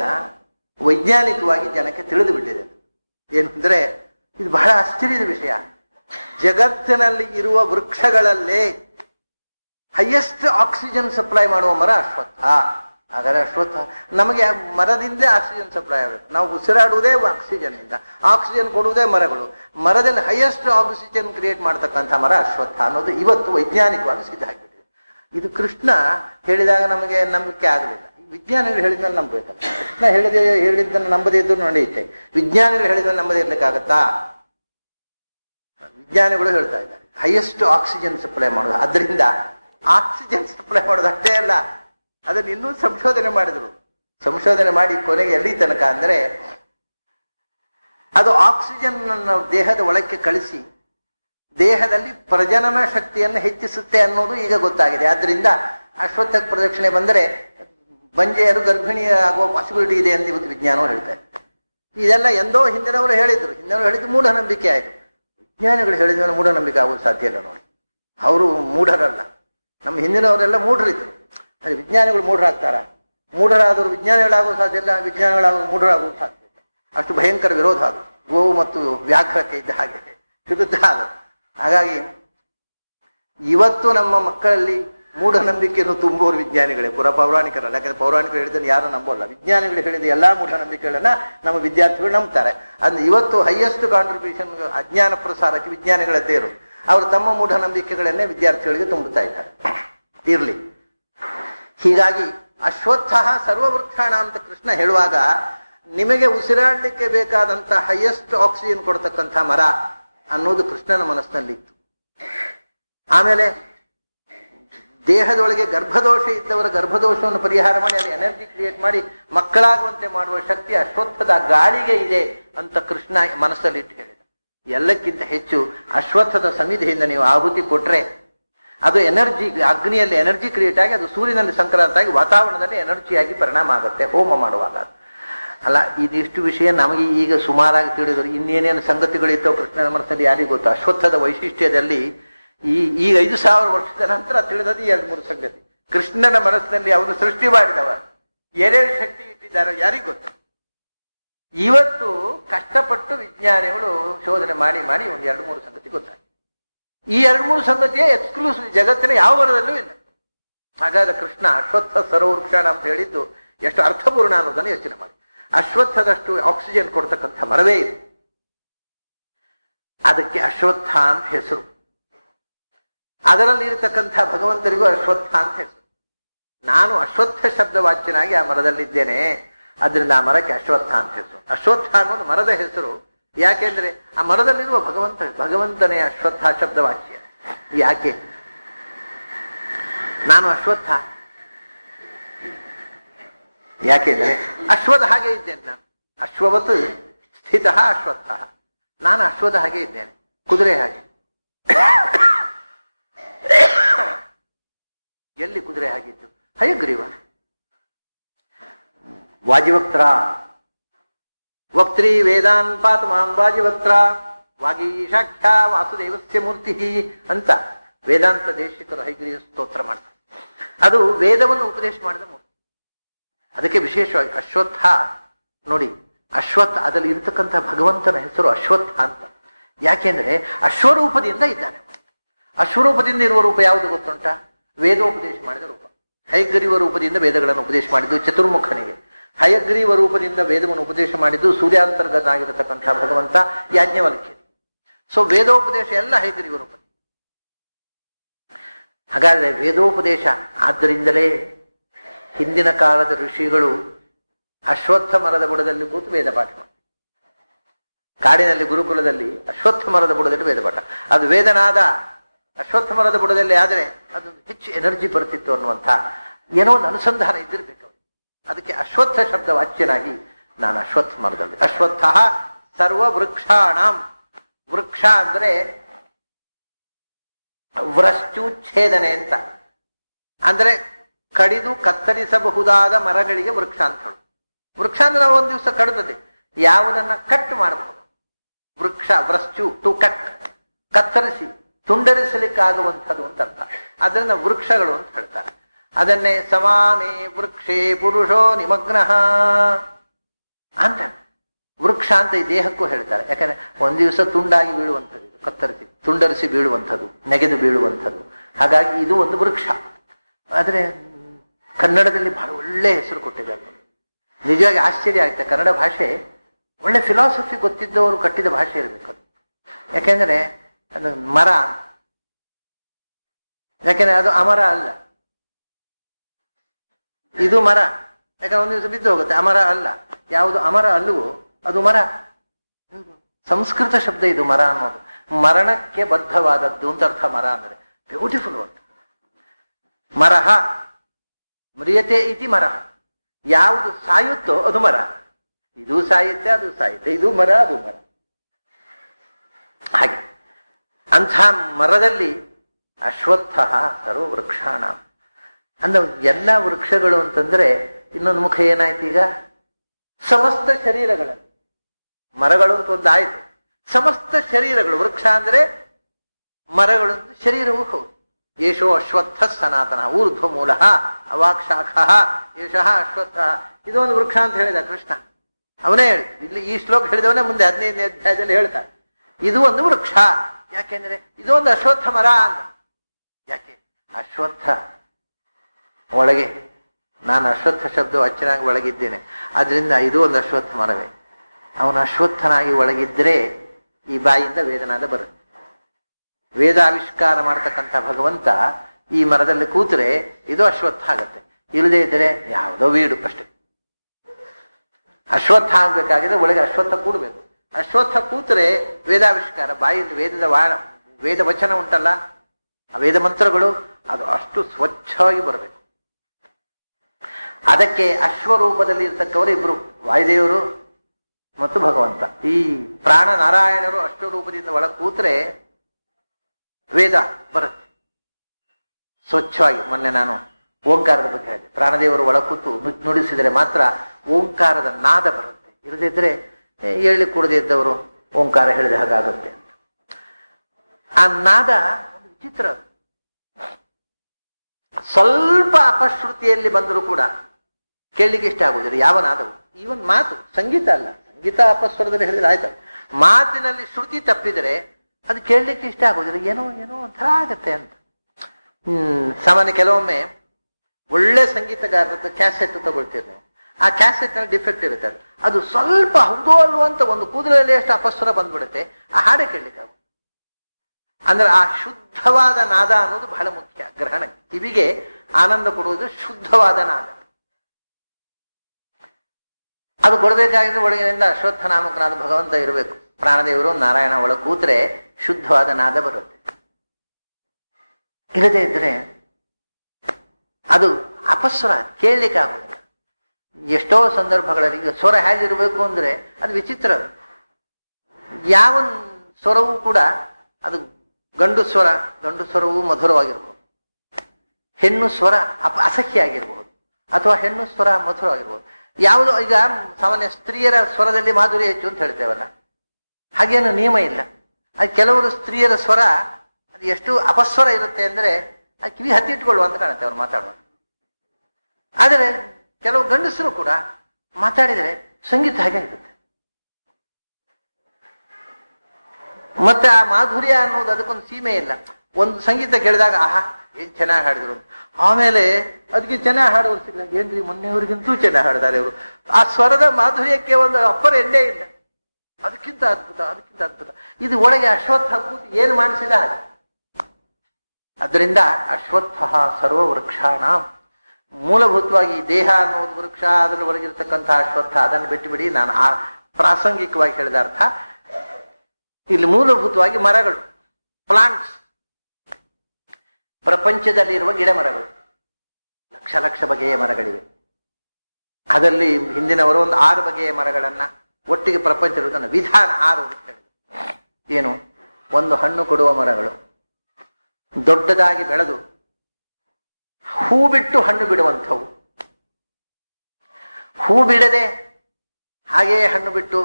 ವೈಜ್ಞಾನಿಕವಾಗಿ ಜನಕ್ಕೆ ತಿಳಿದು ಬಿಟ್ಟಿದೆ. ಏನು ಅಂದ್ರೆ ಇದು ಬಹಳ ಆಶ್ಚರ್ಯದ ವಿಷಯ. ಜಗತ್ತಿನಲ್ಲಿ ಇರುವ ವೃಕ್ಷಗಳಲ್ಲೇ ಹೈಯೆಸ್ಟ್ ಆಕ್ಸಿಜನ್ ಸಪ್ಲೈ ಮಾಡುವ ಮರ ಅಶ್ವತ್ಥ. ಹಾಗಾದ್ರೆ ಅಶ್ವತ್ಥ ನಮಗೆ ಮರದಿಂದಲೇ ಆಕ್ಸಿಜನ್ ಸಪ್ಲೈ ಆಗಬೇಕು. ನಾವು ಉಸಿರಾಡುವುದೇ ಆಕ್ಸಿಜನ್ ಇಂದ, ಆಕ್ಸಿಜನ್ ಕೊಡುವುದೇ ಮರಗಳು. ಮರದಲ್ಲಿ ಹೈಯೆಸ್ಟ್ ಆಕ್ಸಿಜನ್ ಕ್ರಿಯೇಟ್ ಮಾಡ್ತಕ್ಕಂಥ ಮರ ಅಶ್ವತ್ಥ ಅನ್ನೋದು ಇವತ್ತು ವೈಜ್ಞಾನಿಕವಾಗಿ ಸಿದ್ಧ ಆಗಿಬಿಟ್ಟಿದೆ. ಇದು ಕೃಷ್ಣ ಹೇಳಿದಾಗ ನಮಗೆ ನಂಬಿಕೆ ಆಗಲಿಲ್ಲ. ವಿಜ್ಞಾನಿಗಳು ಹೇಳಿದ್ಮೇಲೆ ನಂಬಬೇಕಲ್ಲ. ಕೃಷ್ಣ ಹೇಳಿದ್ದನ್ನು ನಂಬದೇ ಇದ್ದು ನಡೆಯುತ್ತೆ. ವಿಜ್ಞಾನಿಗಳು ಹೇಳಿದ್ರೆ ನಂಬದೇ ಇರ್ಲಿಕ್ಕಾಗತ್ತಾ? ವಿಜ್ಞಾನಿಗಳು ಹೇಳ್ತಾ ಇದ್ದಾರೆ ಹೈಯೆಸ್ಟ್ ಆಕ್ಸಿಜನ್ ಸಪ್ಲೈ ಮಾಡೋದು. ಅದರಿಂದ ಆಕ್ಸಿಜನ್ ಸಪ್ಲೈ ಮಾಡೋದು ಅಷ್ಟೇ ಅಲ್ಲ, ಅದನ್ನು ಇನ್ನೂ ಸಂಶೋಧನೆ ಮಾಡಿದ್ರು. ಸಂಶೋಧನೆ ಮಾಡಿ ಕೊನೆಗೆ ಎಲ್ಲಿ ತನಕ ಅಂದ್ರೆ ಅದು ಆಕ್ಸಿಜನ್ ಅನ್ನು ದೇಹದ ಒಳಕ್ಕೆ ಕಳಿಸಿ ದೇಹದಲ್ಲಿ ಪ್ರಜನನ ಶಕ್ತಿಯನ್ನು ಹೆಚ್ಚಿಸುತ್ತೆ ಅನ್ನೋದು ಈಗ ಗೊತ್ತಾಗಿದೆ. ಆದ್ರಿಂದ ಅಶ್ವತ್ಥ ಪ್ರದಕ್ಷಿಣೆ ಬಂದರೆ ಬಂಜೆಯರು ಗರ್ಭಿಣಿಯಾಗುವ ಪಾಸಿಬಿಲಿಟಿ ಇದೆ ಅಂತ ಇವತ್ತು ವಿಜ್ಞಾನವು ಹೇಳ್ತಾರೆ. ಇದೆಲ್ಲ ಎಂದೋ ಹಿಂದಿನವರು ಹೇಳಿದ್ದು ಮೂಢನಂಬಿಕೆ ಆಯಿತು. ವಿಜ್ಞಾನಿಗಳು ಹೇಳಿದ್ಮೇಲೆ ಮೂಢನಂಬಿಕೆ ಆಗೋದು ಸಾಧ್ಯ ಇಲ್ಲ ನೋಡಿ. ಅವರು ಮೂಢರಲ್ಲ, ನಮ್ಮ ಹಿಂದಿನವರೆಲ್ಲ ಮೂಢರಿದ್ರು. ಅದೇ ವಿಜ್ಞಾನಿಗಳು ಮೂಢರಾಗ್ತಾರ? ಮೂಢರಾದರೂ ವಿಜ್ಞಾನಿಗಳಾಗೋ ಸಾಧ್ಯ ಇಲ್ಲ, ವಿಜ್ಞಾನಿಗಳಾಗೋದು ಮೂಢರಾಗೋದು ಸಾಧ್ಯ ಇಲ್ಲ. ಅಷ್ಟು ಭಯಂಕರ ವಿರೋಧ ಅದು. ಗೋವು ಮತ್ತು ವ್ಯಾಘ್ರಕ್ಕೆ ಇದ್ದ ಹಾಗೆ ವಿರುದ್ಧ ಅದು. ಹಾಗಾಗಿ ಇವತ್ತು ನಮ್ಮ ಮಕ್ಕಳಲ್ಲಿ ಮೂಢನಂಬಿಕೆಯನ್ನು ತುಂಬುವವರು ವಿಜ್ಞಾನಿಗಳೇ, ಪೌರಾಣಿಕರಲ್ಲ. ಯಾಕಂದ್ರೆ ಪೌರಾಣಿಕರು ಹೇಳಿದ್ದನ್ನು ಯಾರು ನಂಬೋಲ್ಲ. ವಿಜ್ಞಾನಿಗಳು ಹೇಳಿದ ಎಲ್ಲಾ ಮೂಢನಂಬಿಕೆಗಳನ್ನ ನಮ್ಮ ವಿದ್ಯಾರ್ಥಿಗಳು ನಂಬ್ತಾರೆ. ಅಂದ್ರೆ ಇವತ್ತು ಹೈಯೆಸ್ಟ್ ಕಾಂಟ್ರಿಬ್ಯೂಷನ್ ಅಜ್ಞಾನ ಪ್ರಸಾರಕ್ಕೆ ವಿಜ್ಞಾನಿಗಳದ್ದೇ ಇರೋದು. ಅವರು ತಮ್ಮ ಮೂಢನಂಬಿಕೆಗಳನ್ನೇ ವಿದ್ಯಾರ್ಥಿಗಳಿಗೆ ತುಂಬುತ್ತಾ ಇದ್ದಾರೆ. ಇರ್ಲಿ. ಹೀಗಾಗಿ ಅಶ್ವತ್ಥ ಸರ್ವವೃಕ್ಷಾಣ ಅಂತ ಕೃಷ್ಣ ಹೇಳುವಾಗ ನಿಮಗೆ ಉಸಿರಾಡಲಿಕ್ಕೆ ಬೇಕಾದಂತ ಹೈಯೆಸ್ಟ್ ಆಕ್ಸಿಜನ್ ಕೊಡ್ತಕ್ಕಂಥ ಮರ ಅನ್ನೋದು ಕೃಷ್ಣನ ಮನಸ್ಸಿನಲ್ಲಿತ್ತು. ಆಮೇಲೆ ದೇಹದೊಳಗೆ ಗರ್ಭದೋಷ ಇದ್ದವರ ಗರ್ಭದೋಷವನ್ನು ಪರಿಹಾರ ಮಾಡಿ ಅಲ್ಲಿ ಎನರ್ಜಿ ಕ್ರಿಯೇಟ್ ಮಾಡಿ ಮಕ್ಕಳಾಗುವಂತೆ ಮಾಡುವ ಶಕ್ತಿ ಅಶ್ವತ್ಥದ ಗಾಳಿಗೆ ಇದೆ ಅಂತ ಕೃಷ್ಣ ಮನಸ್ಸಲ್ಲಿಟ್ಟು ಹೇಳಿದ. ಎಲ್ಲಕ್ಕಿಂತ ಹೆಚ್ಚು ಅಶ್ವತ್ಥದ ಸಮಿಧಿಯಿಂದ ನೀವು ಆಹುತಿ ಕೊಟ್ರೆ ಅದು ಎನರ್ಜಿ, ಅಗ್ನಿಯಲ್ಲಿ ಎನರ್ಜಿ ಕ್ರಿಯೇಟ್ ಆಗಿ ಅದು ಸೂರ್ಯನಲ್ಲಿ ಸಂಕ್ರಾಂತ ಆಗಿ ವಾತಾವರಣದಲ್ಲಿ ಎನರ್ಜಿಯಾಗಿ ಪರಿಣಾಮ ಆಗುತ್ತೆ ಹೋಮ ಮಾಡುವಾಗ. ಅಲ್ಲ, ಇದಿಷ್ಟು ವಿಷಯ ನಮಗೆ ಈಗ ಸುಮಾರಾಗಿ ತಿಳಿದ್ರು. ಇನ್ನೇನೇನು ಸಂಗತಿಗಳಿತ್ತೋ ಕೃಷ್ಣನ ಮನಸ್ಸಿನಲ್ಲಿ ಯಾರಿಗೂ ಗೊತ್ತು. ಅಶ್ವತ್ಥದ ವೈಶಿಷ್ಟ್ಯದಲ್ಲಿ ಈ 5000 ವರ್ಷದ ನಂತರ ತಿಳಿದದ್ದು 2-3 ಸಂಗತಿ. ಕೃಷ್ಣನ ಮನಸ್ಸಿನಲ್ಲಿ ಅವನು ಸೃಷ್ಟಿ ಮಾಡಿದವ ಏನೇನು ಶಕ್ತಿ ಇಟ್ಟಿದ್ದಾರೋ ಯಾರಿಗೂ ಗೊತ್ತು. ಇವತ್ತು ಕಷ್ಟಪಟ್ಟು ವಿಜ್ಞಾನಿಗಳು ಶೋಧನೆ ಮಾಡಿ ಮಾಡಿ ಒಂದು 2-3 ಸಂಗತಿ ಗೊತ್ತಾಗಿದೆ. ಈ 2-3 ಸಂಗತಿಯೇ ಎಕ್ಸ್ಕ್ಲೂಸಿವ್, ಜಗತ್ತಿನ ಯಾವ ಮರದಲ್ಲೂ ಇಲ್ಲ. ಹಾಗಾದ್ರೆ ಕೃಷ್ಣ ಅಶ್ವತ್ಥ ಸರ್ವವೃಕ್ಷಾಣ ಅಂತ ಹೇಳಿದ್ದು ಎಷ್ಟು ಅರ್ಥಪೂರ್ಣ ಅನ್ನೋದನ್ನು ಯೋಚನೆ ಮಾಡಿ. ಅಶ್ವತ್ಥದಷ್ಟು ಆಕ್ಸಿಜನ್ ಕೊಡ್ತಕ್ಕಂಥ ಮರವೇ ಇದೆ. ಅದಕ್ಕೆ ಅಶ್ವತ್ಥ ಅಂತ ಹೆಸರು. ಅದರಲ್ಲಿ ಇರತಕ್ಕಂಥ ಭಗವಂತನಿಗೂ ಅಶ್ವತ್ಥ ಅಂತ ಹೆಸರು. ನಾನು ಅಶ್ವತ್ಥ ಶಬ್ದವಾಚ್ಯನಾಗಿ ಆ ಮರದಲ್ಲಿದ್ದೇನೆ, ಅದರಿಂದ ಆ ಮರಕ್ಕೆ ಅಶ್ವತ್ಥ ಅಂತ ಹೆಸರು. ಅಶ್ವತ್ಥ ಅನ್ನೋದು ಮರದ ಹೆಸರು. ಯಾಕೆಂದ್ರೆ ಆ ಮರದಲ್ಲಿರುವ ಭಗವಂತನೇ ಅಶ್ವತ್ಥ ಶಬ್ದವಾಚ್ಯ. ಯಾಕೆ ನಾನು ಅಶ್ವತ್ಥ? ಯಾಕೆಂದ್ರೆ ಅಶ್ವದ ಹಾಗೆ ಇದ್ದೇನೆ ನಾನು. ಅಶ್ವವತ್ ಸ್ಥಿತ ಅಶ್ವತ್ಥ. ನಾನು ಅಶ್ವದ ಹಾಗೆ ಇದ್ದೇನೆ, ಕುದುರೆ ಹಾಗೆ. ಎಲ್ಲಿ ಕುದುರೆ ಆಗಿದ್ದು? ಹಯಗ್ರೀವ. ವಾಜಿವಕ್ತ್ರ ವಕ್ತ್ರಿ ವೇದಾನ್ ಪಾತ ಮಾಂ ವಾಜಿವಕ್ತ್ರ ವಾಗೀಶಾಖ್ಯ ವಾಸುದೇವಸ್ಯ ಮೂರ್ತಿ ಅಂತ ವೇದಾಂತ ದೇಶಿಕರು ಹಯಗ್ರೀವ ಸ್ತೋತ್ರ ಮಾಡ್ತಾರೆ. ಅದು ವೇದವನ್ನು ಉಪದೇಶ ಮಾಡಿದ ಮೂರ್ತಿ. ಅದಕ್ಕೆ ವಿಶೇಷವಾಗಿ ಅಶ್ವತ್ಥ ನೋಡಿ. ಅಶ್ವತ್ಥ ಅದರಲ್ಲಿ ಇರತಕ್ಕಂಥ ಭಗವಂತನ ಹೆಸರು ಅಶ್ವತ್ಥ ಅಂತ. ಯಾಕೆಂದ್ರೆ ಅಶ್ವರೂಪದಿಂದ ಇದ್ದಾನೆ. ಅಶ್ವರೂಪದಿಂದ ಇರುವ ರೂಪ ಯಾವುದು ಗೊತ್ತುಂಟ? ವೇದೋಪದೇಶ ಮಾಡಿದ ರೂಪ. ಹಯಗ್ರೀವ ರೂಪದಿಂದ ವೇದಗಳನ್ನು ಉಪದೇಶ ಮಾಡಿದ್ದು ಚತುರ್ಮುಖನಿಗೆ. ಹಯಗ್ರೀವ ರೂಪದಿಂದ ವೇದವನ್ನು ಉಪದೇಶ ಮಾಡಿದ್ದು ಸೂರ್ಯಾಂತರ್ಗತ ಆಗಿರತಕ್ಕಂಥ ಭಗವಂತ ಯಾಜ್ಞವಲ್ಕ್ಯ. ಸೊ ವೇದೋಪದೇಶ ಎಲ್ಲ ಹಯಗ್ರೀವ ರೂಪ. ಹಾಗಾದ್ರೆ ವೇದೋಪದೇಶ ಆದ್ದರಿಂದಲೇ ಹಿಂದಿನ ಕಾಲದ ಋಷಿಗಳು ಅಶ್ವತ್ಥ ಮರದ ಬುಡದಲ್ಲಿ ಕೂತು ವೇದ ಪಾಠ ಮಾಡಿ, ಕಾಡಿನಲ್ಲಿ ಗುರುಕುಲದಲ್ಲಿ ಅಶ್ವತ್ಥ ಮರದ ಬುಡದಲ್ಲಿ ವೇದ ಪಾಠ. ಅದು ವೇದನಾದ ಅಶ್ವತ್ಥ ಮರದ ಬುಡದಲ್ಲಿ ಆದರೆ ಅದೊಂದು ಹೆಚ್ಚು ಎನರ್ಜಿ ಬರ್ತಿತ್ತು ಅನ್ನುವಂಥ ಏನೋ ಒಂದು ಅನುಸಂಧಾನ ಇದ್ದಿರ್ಬೇಕು. ಅದಕ್ಕೆ ಅಶ್ವತ್ಥ ಶಬ್ದ ವಾಚ್ಯನಾಗಿ ನಾನು ಅಶ್ವತ್ಥ ಮರದಲ್ಲಿ. ಅಶ್ವತ್ಥ ಸರ್ವ ವೃಕ್ಷಾಣಂ. ವೃಕ್ಷ ಅಂದ್ರೆ ವ್ರಶ್ಚುಚ್ಛೇದನೆ ಅಂತ, ಅಂದ್ರೆ ಕಡಿದು ಕತ್ತರಿಸಬಹುದಾದ ಮರಗಳಿಗೆ ವೃಕ್ಷ ಅಂತ ಹೇಳು. ವೃಕ್ಷ ಅಂದ್ರೆ ನಾವು ಒಂದು ದಿವಸ ಕಡಿದದೆ ಯಾವುದನ್ನ ಕಟ್ ಮಾಡಬಹುದು. ವೃಕ್ಷ ವ್ರಶ್ಚು ಟು ಕಟ್, ಕತ್ತರಿಸಿ ತುಂಡರಿಸಲಿಕ್ಕಾಗುವಂಥದ್ದು ಅಂತ ಅರ್ಥ. ಅದನ್ನ ವೃಕ್ಷಗಳು ಅಂತ ಹೇಳ್ತಾರೆ. ಅದನ್ನೇ ಸಮಾನೇ ವೃಕ್ಷೇ ಪುರುಷೋ ನಿಮಗ್ನಃ ಅಂತ ವೃಕ್ಷ ಅಂತ ಈ ದೇಹಕ್ಕೂ ಹೇಳ್ತಾರೆ. ಯಾಕಂದ್ರೆ ಒಂದ್ ದಿವಸ ತುಂಡಾಗಿ ಬೀಳುವಂಥದ್ದು, ಕತ್ತರಿಸಿ ತುಂಡರಿಸಿ ಬೀಳುವಂಥದ್ದು, ನೆಗೆದು ಬೀಳುವಂಥದ್ದು. ಹಾಗಾಗಿ ಇದು ಒಂದು ವೃಕ್ಷ. ಆದ್ರೆ ಕನ್ನಡದಲ್ಲಿ ಬಹಳ ಒಳ್ಳೆ ಹೆಸರು ಕೊಟ್ಟಿದ್ದಾರೆ. ನಿಜವಾಗಿ ಆಶ್ಚರ್ಯ ಆಗುತ್ತೆ. ಕನ್ನಡ ಭಾಷೆ ಒಳ್ಳೆ ಫಿಲಾಸಫಿ ಗೊತ್ತಿದ್ದವರು ಕಟ್ಟಿದ ಭಾಷೆ ಇರಬೇಕು ಅದು. ಯಾಕೆಂದ್ರೆ ಅದು ಮರ, ಯಾಕೆಂದ್ರೆ ಅದು ಅಮರ ಅಲ್ಲ. ಇದು ಮರ, ಯಾಕಂದ್ರೆ ಒಂದು ದಿವಸ ಬಿದ್ದು ಹೋಗುತ್ತೆ. ಅಮರ ಅಲ್ಲ. ಯಾವುದು ಅಮರ ಅಲ್ಲವೋ ಅದು ಮರ. ಸಂಸ್ಕೃತ ಶಬ್ದ ಇದು ಮರ ಅನ್ನೋದು. ಮರಣಕ್ಕೆ ಬದ್ಧವಾದದ್ದು ಅಂತ ಅರ್ಥ ಮರ ಅಂದ್ರೆ. Beautiful word. ಮರಹ ಮ್ರಿಯತೆ ಇತಿ ಮರಹ. ಯಾವುದು ಸಾಯುತ್ತೋ ಅದು ಮರ. ಇದು ಸಾಯುತ್ತೆ, ಅದು ಸಾಯುತ್ತೆ. ಇದು ಮರ, ಅದು ಮರ. ಹಾಗೆ ಅಂಥ ಮರದಲ್ಲಿ ಅಶ್ವತ್ಥ ಸರ್ವ ವೃಕ್ಷಾಣ ಅಂದ್ರೆ ಎಲ್ಲ ವೃಕ್ಷಗಳು ಅಂತಂದ್ರೆ ಇನ್ನೊಂದು ಮುಖ ಏನಾಯ್ತು ಈಗ? ಸಮಸ್ತ ಶರೀರಗಳಲ್ಲಿ ಮರಗಳು ಅಂತ ಒಂದು ಆಯ್ತು. ಸಮಸ್ತ ಶರೀರಗಳು ವೃಕ್ಷ ಅಂದ್ರೆ ಮರಗಳು, ಶರೀರವೂ ಹೌದು. ಯೇಷೋ ಅಶ್ವತ್ಥ ಸನಾತನ ಊರ್ಧ್ವ ಮೂಲ ಅವಾಕ್ಷಾಖ ಯಶಃ ಅಶ್ವತ್ಥ. ಇದೊಂದು ವೃಕ್ಷ ಅಂತ ಹೇಳಿದ ಕೃಷ್ಣ. ಅವನೇ ಹೇಳಿ ಇಲ್ಲಿ ಈ ಶ್ಲೋಕ ಹೇಳಿದವನೇ ಮುಂದೆ 15ನೇ ಅಧ್ಯಾಯದಲ್ಲಿ ಹೇಳ್ತಾರೆ ಇದು ಒಂದು ವೃಕ್ಷ. ಯಾಕೆಂದ್ರೆ ಇದೊಂದು ಅಶ್ವತ್ಥ ಮರ ಅಂತ. ಯಾಕೆ? ಅಶ್ವತ್ಥ ಒಳಗೆ, ನಾನು ಅಶ್ವತ್ಥ ಶಬ್ದ ಅಚ್ಚನಾಗಿ ಒಳಗಿದ್ದೇನೆ, ಆದ್ರಿಂದ ಇದು ಒಂದು ಅಶ್ವತ್ಥ ಮರವೇ. ಅವನು ಅಶ್ವತ್ಥನಾಗಿ ಒಳಗಿದ್ರೆ ಈ ಬಾಯಿಂದ ವೇದನಾದ ಬರುತ್ತೆ. ವೇದಾವಿಷ್ಕಾರ ಮಾಡತಕ್ಕಂಥ ಭಗವಂತ ಈ ಮರದಲ್ಲಿ ಕೂತ್ರೆ ಇದು ಅಶ್ವತ್ಥ ಆಗತ್ತೆ. ಇಲ್ಲದೆ ಇದ್ರೆ ಯಾವುದೋ ವೀಡು ಅಷ್ಟೇ. ಅಶ್ವತ್ಥ ಆಗ್ಬೇಕಾಗಿದ್ರೆ ಒಳಗೆ ಅಶ್ವತ್ಥ ಕೂಡಬೇಕು. ಅಶ್ವತ್ಥ ಕೂತ್ರೆ ವೇದಾವಿಷ್ಕಾರ, ಬಾಯಿಂದ ವೇದ ವಚನ ಉಂಟಲ್ಲ, ಆ ವೇದ ಮಂತ್ರಗಳು ಅದು ಅಷ್ಟು ಸ್ವಚ್ಛವಾಗಿ ಬರಬೇಕು. ಅದಕ್ಕೆ ಅಶ್ವರೂಪದಲ್ಲಿ ಇರ್ತಕ್ಕವರು ಇಬ್ರು, ವಾಯುದೇವರು ಮತ್ತು ಭಗವಂತ. ಈ ಪ್ರಾಣ ನಾರಾಯಣರು ಅಶ್ವರೂಪದಿಂದ ಒಳಗೆ ಕೂತ್ರೆ ವೇದ ಬರುತ್ತೆ ಸ್ವಚ್ಛವಾಗಿ. ಮೊನ್ನೆ ನಾನು ಓಂಕಾರದ ಬಗ್ಗೆ ಹೇಳಿದೆ. ಪ್ರಾಣದೇವರು ಒಳ ಕೂತು ನುಡಿಸಿದರೆ ಮಾತ್ರ ಓಂಕಾರದ ನಾದ ಬರುತ್ತೆ. ಇರದಿದ್ರೆ ಹೇಳಿ ಕೂಡದೇ ಇದ್ದವರು ಓಂಕಾರ ಹೇಳಿದ ಹಾಗಾಗುತ್ತೆ ಅಂತ. ಆ ನಾದ ಒಂದು ವಿಚಿತ್ರ. ಸ್ವಲ್ಪ ಅಪಶ್ರುತಿಯಲ್ಲಿ ಬಂದರೂ ಕೂಡ ಕೇಳಲಿಕ್ಕೆ ಇಷ್ಟ ಆಗುವುದಿಲ್ಲ ಯಾವ ನಾದವು. ಈ ಒಂದು ಮಾತು ಸಂಗೀತ ಅಲ್ಲ, ಸಂಗೀತ ಅಪಸ್ವರದಲ್ಲಿ ಹೇಳಿದ್ರೆ ಆಯ್ತು. ಮಾತಿನಲ್ಲಿ ಶ್ರುತಿ ತಪ್ಪಿದರೆ ಅದು ಕೇಳಲಿಕ್ಕೆ ಇಷ್ಟ ಆಗುದಿಲ್ಲ. ಏನೋ ಏನೋ ಒಂಥರ ಆಗತ್ತೆ ಅಂತ. ಸಾಮಾನ್ಯ ಕೆಲವೊಮ್ಮೆ ಒಳ್ಳೆ ಸಂಗೀತಗಾರರದ್ದು ಕ್ಯಾಸೆಟ್ ತಗೊಳ್ತೀವಿ ನಾವು. ಆ ಕ್ಯಾಸೆಟ್ ನಲ್ಲಿ ಡಿಫೆಕ್ಟ್ ಇರುತ್ತೆ. ಅದು ಸ್ವಲ್ಪ ಹೌದೋ ಅಲ್ವೋ ಅಂತ ಒಂದು ಕೂದಲಲ್ಲಿ ಎಷ್ಟು ಅಪಸ್ವರ ಬಂದ್ಬಿಡುತ್ತೆ, ಆ ಹಾಡೆ ಕೇಳಲಿಕ್ಕೆ ಆಗುತ್ತೆ. ಅಂದ್ರೆ ಆ ಶುದ್ಧವಾದ ನಾದ ಅನ್ನೋದು ಬಹಳ ಮುಖ್ಯ. ಗ್ರಹಣ ಕಿವಿಗೆ ಆನಂದ ಕೊಡುವುದು ಶುದ್ಧವಾದ ನಾದ. ಅದು ಕೊಡಬೇಕಾಗಿದ್ರೆ ಒಳಗಿನಿಂದ ಅಶ್ವತ್ಥ ನಾಮಕನಾದ ಭಗವಂತ ಇರಬೇಕು. ಪ್ರಾಣದೇವರು ನಾರಾಯಣ ಒಳಗೆ ಕೂತ್ರೆ ಶುದ್ಧವಾದ ನಾದ ಬರುತ್ತೆ. ಇಲ್ಲದೆ ಇದ್ರೆ ಅದು ಅಪಸ್ವರ ಕೇಳಲಿಕ್ಕೆ ಆಗುದಿಲ್ಲ. ಎಷ್ಟೋ ಸಂದರ್ಭಗಳಲ್ಲಿ ಈಗ ಸ್ವರ ಹೇಗಿರ್ಬೇಕು ಅಂದ್ರೆ ಅದು ವಿಚಿತ್ರ. ಯಾವ ಸ್ವರವೂ ಕೂಡ ಅದು ಗಂಡು ಸ್ವರವೂ ಮಧುರವಾಗಿರ್ಬೋದು, ಹೆಣ್ಣು ಸ್ವರ ಅಸಹ್ಯ ಆಗಿರ್ಬಹುದು, ಅಥವಾ ಹೆಣ್ಣು ಸ್ವರ ಮಧುರವಾಗಿರ್ಬೋದು. ಯಾವುದು ಈಗ ಸಾಮಾನ್ಯ ಸ್ತ್ರೀಯರ ಸ್ವರದಲ್ಲಿ ಮಾಧುರ್ಯ ಹೆಚ್ಚು ಅಂತ ಹೇಳ್ತೇವಲ್ಲ, ಹಾಗೇನು ನಿಯಮ ಇಲ್ಲ. ಅದು ಕೆಲವರು ಸ್ತ್ರೀಯರ ಸ್ವರ ಅದು ಎಷ್ಟು ಅಪಸ್ವರ ಇರುತ್ತೆ ಅಂದ್ರೆ ಅದು ಕಿವಿ ಹತ್ತಿಟ್ಕೊಳ್ಳುವ ಅಂತ ಕಾಣುತ್ತೆ ಅವ್ರು ಮಾತಾಡುವ. ಆದರೆ ಕೆಲವು ಗಂಡಸರು ಕೂಡ ಮಾತಾಡಿದರೆ ಸಂಗೀತ ಹಾಗೆ ಇರುತ್ತೆ. ಮತ್ತೆ ಆ ಮಾಧುರ್ಯ ಅನ್ನೋದು ಅದಕ್ಕೊಂದು ಸೀಮೆ ಇಲ್ಲ. ಒಂದು ಸಂಗೀತ ಕೇಳಿದಾಗ ಆಹಾ ಏನ್ ಚೆನ್ನಾಗಿ ಹಾಡಿದ್ರು. ಆಮೇಲೆ ಅದಕ್ಕೆ ಚೆನ್ನಾಗಿ ಹಾಡೋರು ಸಿಕ್ಕಿದಾಗ ಏನ್ರಿ ಮೊನ್ನೆಯವ್ರಿಗಿಂತೂ ಚೆನ್ನಾಗಿ ಹಾಡಿದಾರೆ ಇವರು. ಆ ಸ್ವರದ ಮಾಧುರ್ಯಕ್ಕೆ ಒಂದು ಅಪ್ಪರ ಎಂಡೇ ಇಲ್ಲ. ಅದಕ್ಕಿಂತ ಅದ್ಭುತ, ಅದಕ್ಕಿಂತ ಅದ್ಭುತ. ಇದು ಒಳಗೆ ಅಶ್ವತ್ಥ ಕೂತು ಏನು ಮಾಡಿಸಿದ ಹಾಗೆ. ಅದರಿಂದ ಅಶ್ವತ್ಥ ಸರ್ವ ವೃಕ್ಷಾಣ, ಮೂಲಭೂತವಾಗಿ ದೇಹ ಅನ್ನೋದು ವೃಕ್ಷ, ಅದರ ಒಳಗಿರ್ತಕ್ಕಂಥ ಅಶ್ವತ್ಥ ಅದನ್ನು ಬಿಟ್ಟುಬಿಡಿ. ನಾನು ಆ ಪ್ರಾಸಂಗಿಕವಾಗಿ ಹೇಳಿದ ಅರ್ಥ. ಇಲ್ಲಿ ಮೂಲಭೂತವಾಗಿ ಮರಗಳು, ಪ್ಲಾಂಟ್ಸ್, ಪ್ರಪಂಚದಲ್ಲಿರುವ ಗಿಡ ಮರಗಳು ಲಕ್ಷ ಲಕ್ಷ ಬಗೆಯ ಮರಗಳಿವೆ. ಅದರಲ್ಲಿ ಹಿಂದಿನವರು ಒಂದು 6 ಬಗೆಯ ಮರಗಳನ್ನ ಒಟ್ಟಿಗೆ ಪ್ರಪಂಚದ ವಿಧಾನ 6 ಹೇಳಿದೆ. ಏನು? ಒಂದು ಹಣ್ಣು ಕೊಡುವ ಮರಗಳು, ದೊಡ್ಡದಾಗಿ ಬೆಳೆದು ಹೂ ಬಿಟ್ಟು ಹಣ್ಣು ಬಿಡುವಂಥವು, ಹೂ ಬಿಡದೆ ಹಾಗೆಯೇ ಹಣ್ಣು ಬಿಟ್ಟು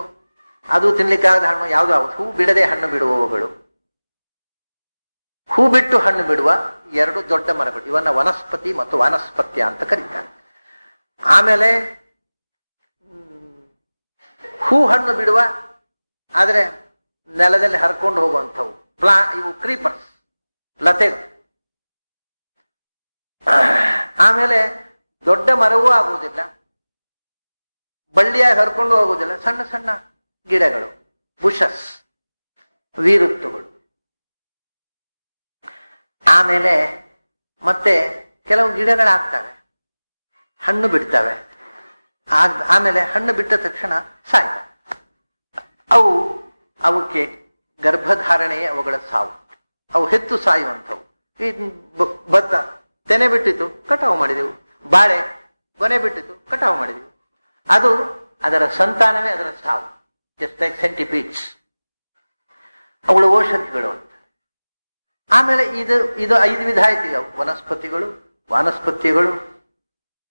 ಅದು ತಿನ್ಲಿಕ್ಕಾಗದ ಹಣ್ಣು ಯಾವುದು? ಹೂ ಬಿಡದೆ ಹಣ್ಣು ಬಿಡುವವುಗಳು. ಹೂ ಬಿಟ್ಟು ಹಣ್ಣು ಬಿಡುವ 2 ದೊಡ್ಡ ಮರಗಳು, ಇವನ್ನ ವನಸ್ಪತಿ ಮತ್ತು ವಾನಸ್ಪತ್ಯ ಅಂತ ಕರೀತಾರೆ. ಆಮೇಲೆ ಹೂ ಹಣ್ಣು ಬಿಡುವ ಆದ್ರೆ ನೆಲದಲ್ಲಿ ಹರ್ಕೊಂಡು ಹೋಗುವಂಥವು ಇವು ಕ್ರೀಪರ್ಸ್, ಲತೆಗಳು. ಆಮೇಲೆ ದೊಡ್ಡ ಮರವೂ ಆಗುವುದಿಲ್ಲ, ಬಳ್ಳಿಯಾಗಿ ಹರ್ಕೊಂಡು ಹೋಗುವುದಿಲ್ಲ, ಸಣ್ಣ ಸಣ್ಣ ಗಿಡಗಳು, ಬುಷಸ್, ವೀರುತ್ತುಗಳು. ಆಮೇಲೆ ಮತ್ತೆ ಕೆಲವು ಗಿಡಗಳಾಗ್ತವೆ, ಹಣ್ಣು ಬಿಡ್ತವೆ, ಆಮೇಲೆ ಹಣ್ಣು ಬಿಟ್ಟ ತಕ್ಷಣ ಸಾಯ್ತವೆ. ಅವಕ್ಕೆ ಗರ್ಭಧಾರಣೆಯೇ ಅವುಗಳ ಸಾವು. ಅವು ಹೆತ್ತು ಸಾಯುವಂಥವು. ಈ ಭತ್ತ ತೆನೆ ಬಿಟ್ಟಿತ್ತು, ಕಟಾವು ಮಾಡಿದೆವು. ಬಾಳೆ ಗೊನೆ ಬಿಟ್ಟಿತ್ತು, ಕಟಾವು ಮಾಡಿದೆವು. ಅದು ಅದರ ಸಂತಾನವೇ ಅದರ ಸಾವು. Just like centipedes. ಅವುಗಳು ಔಷಧಿಗಳು ಅಂತ. ಆಮೇಲೆ ಇದು 5 ವಿಧ ಆಯ್ತು ಈಗ: ವನಸ್ಪತಿಗಳು, ವಾನಸ್ಪತ್ಯಗಳು,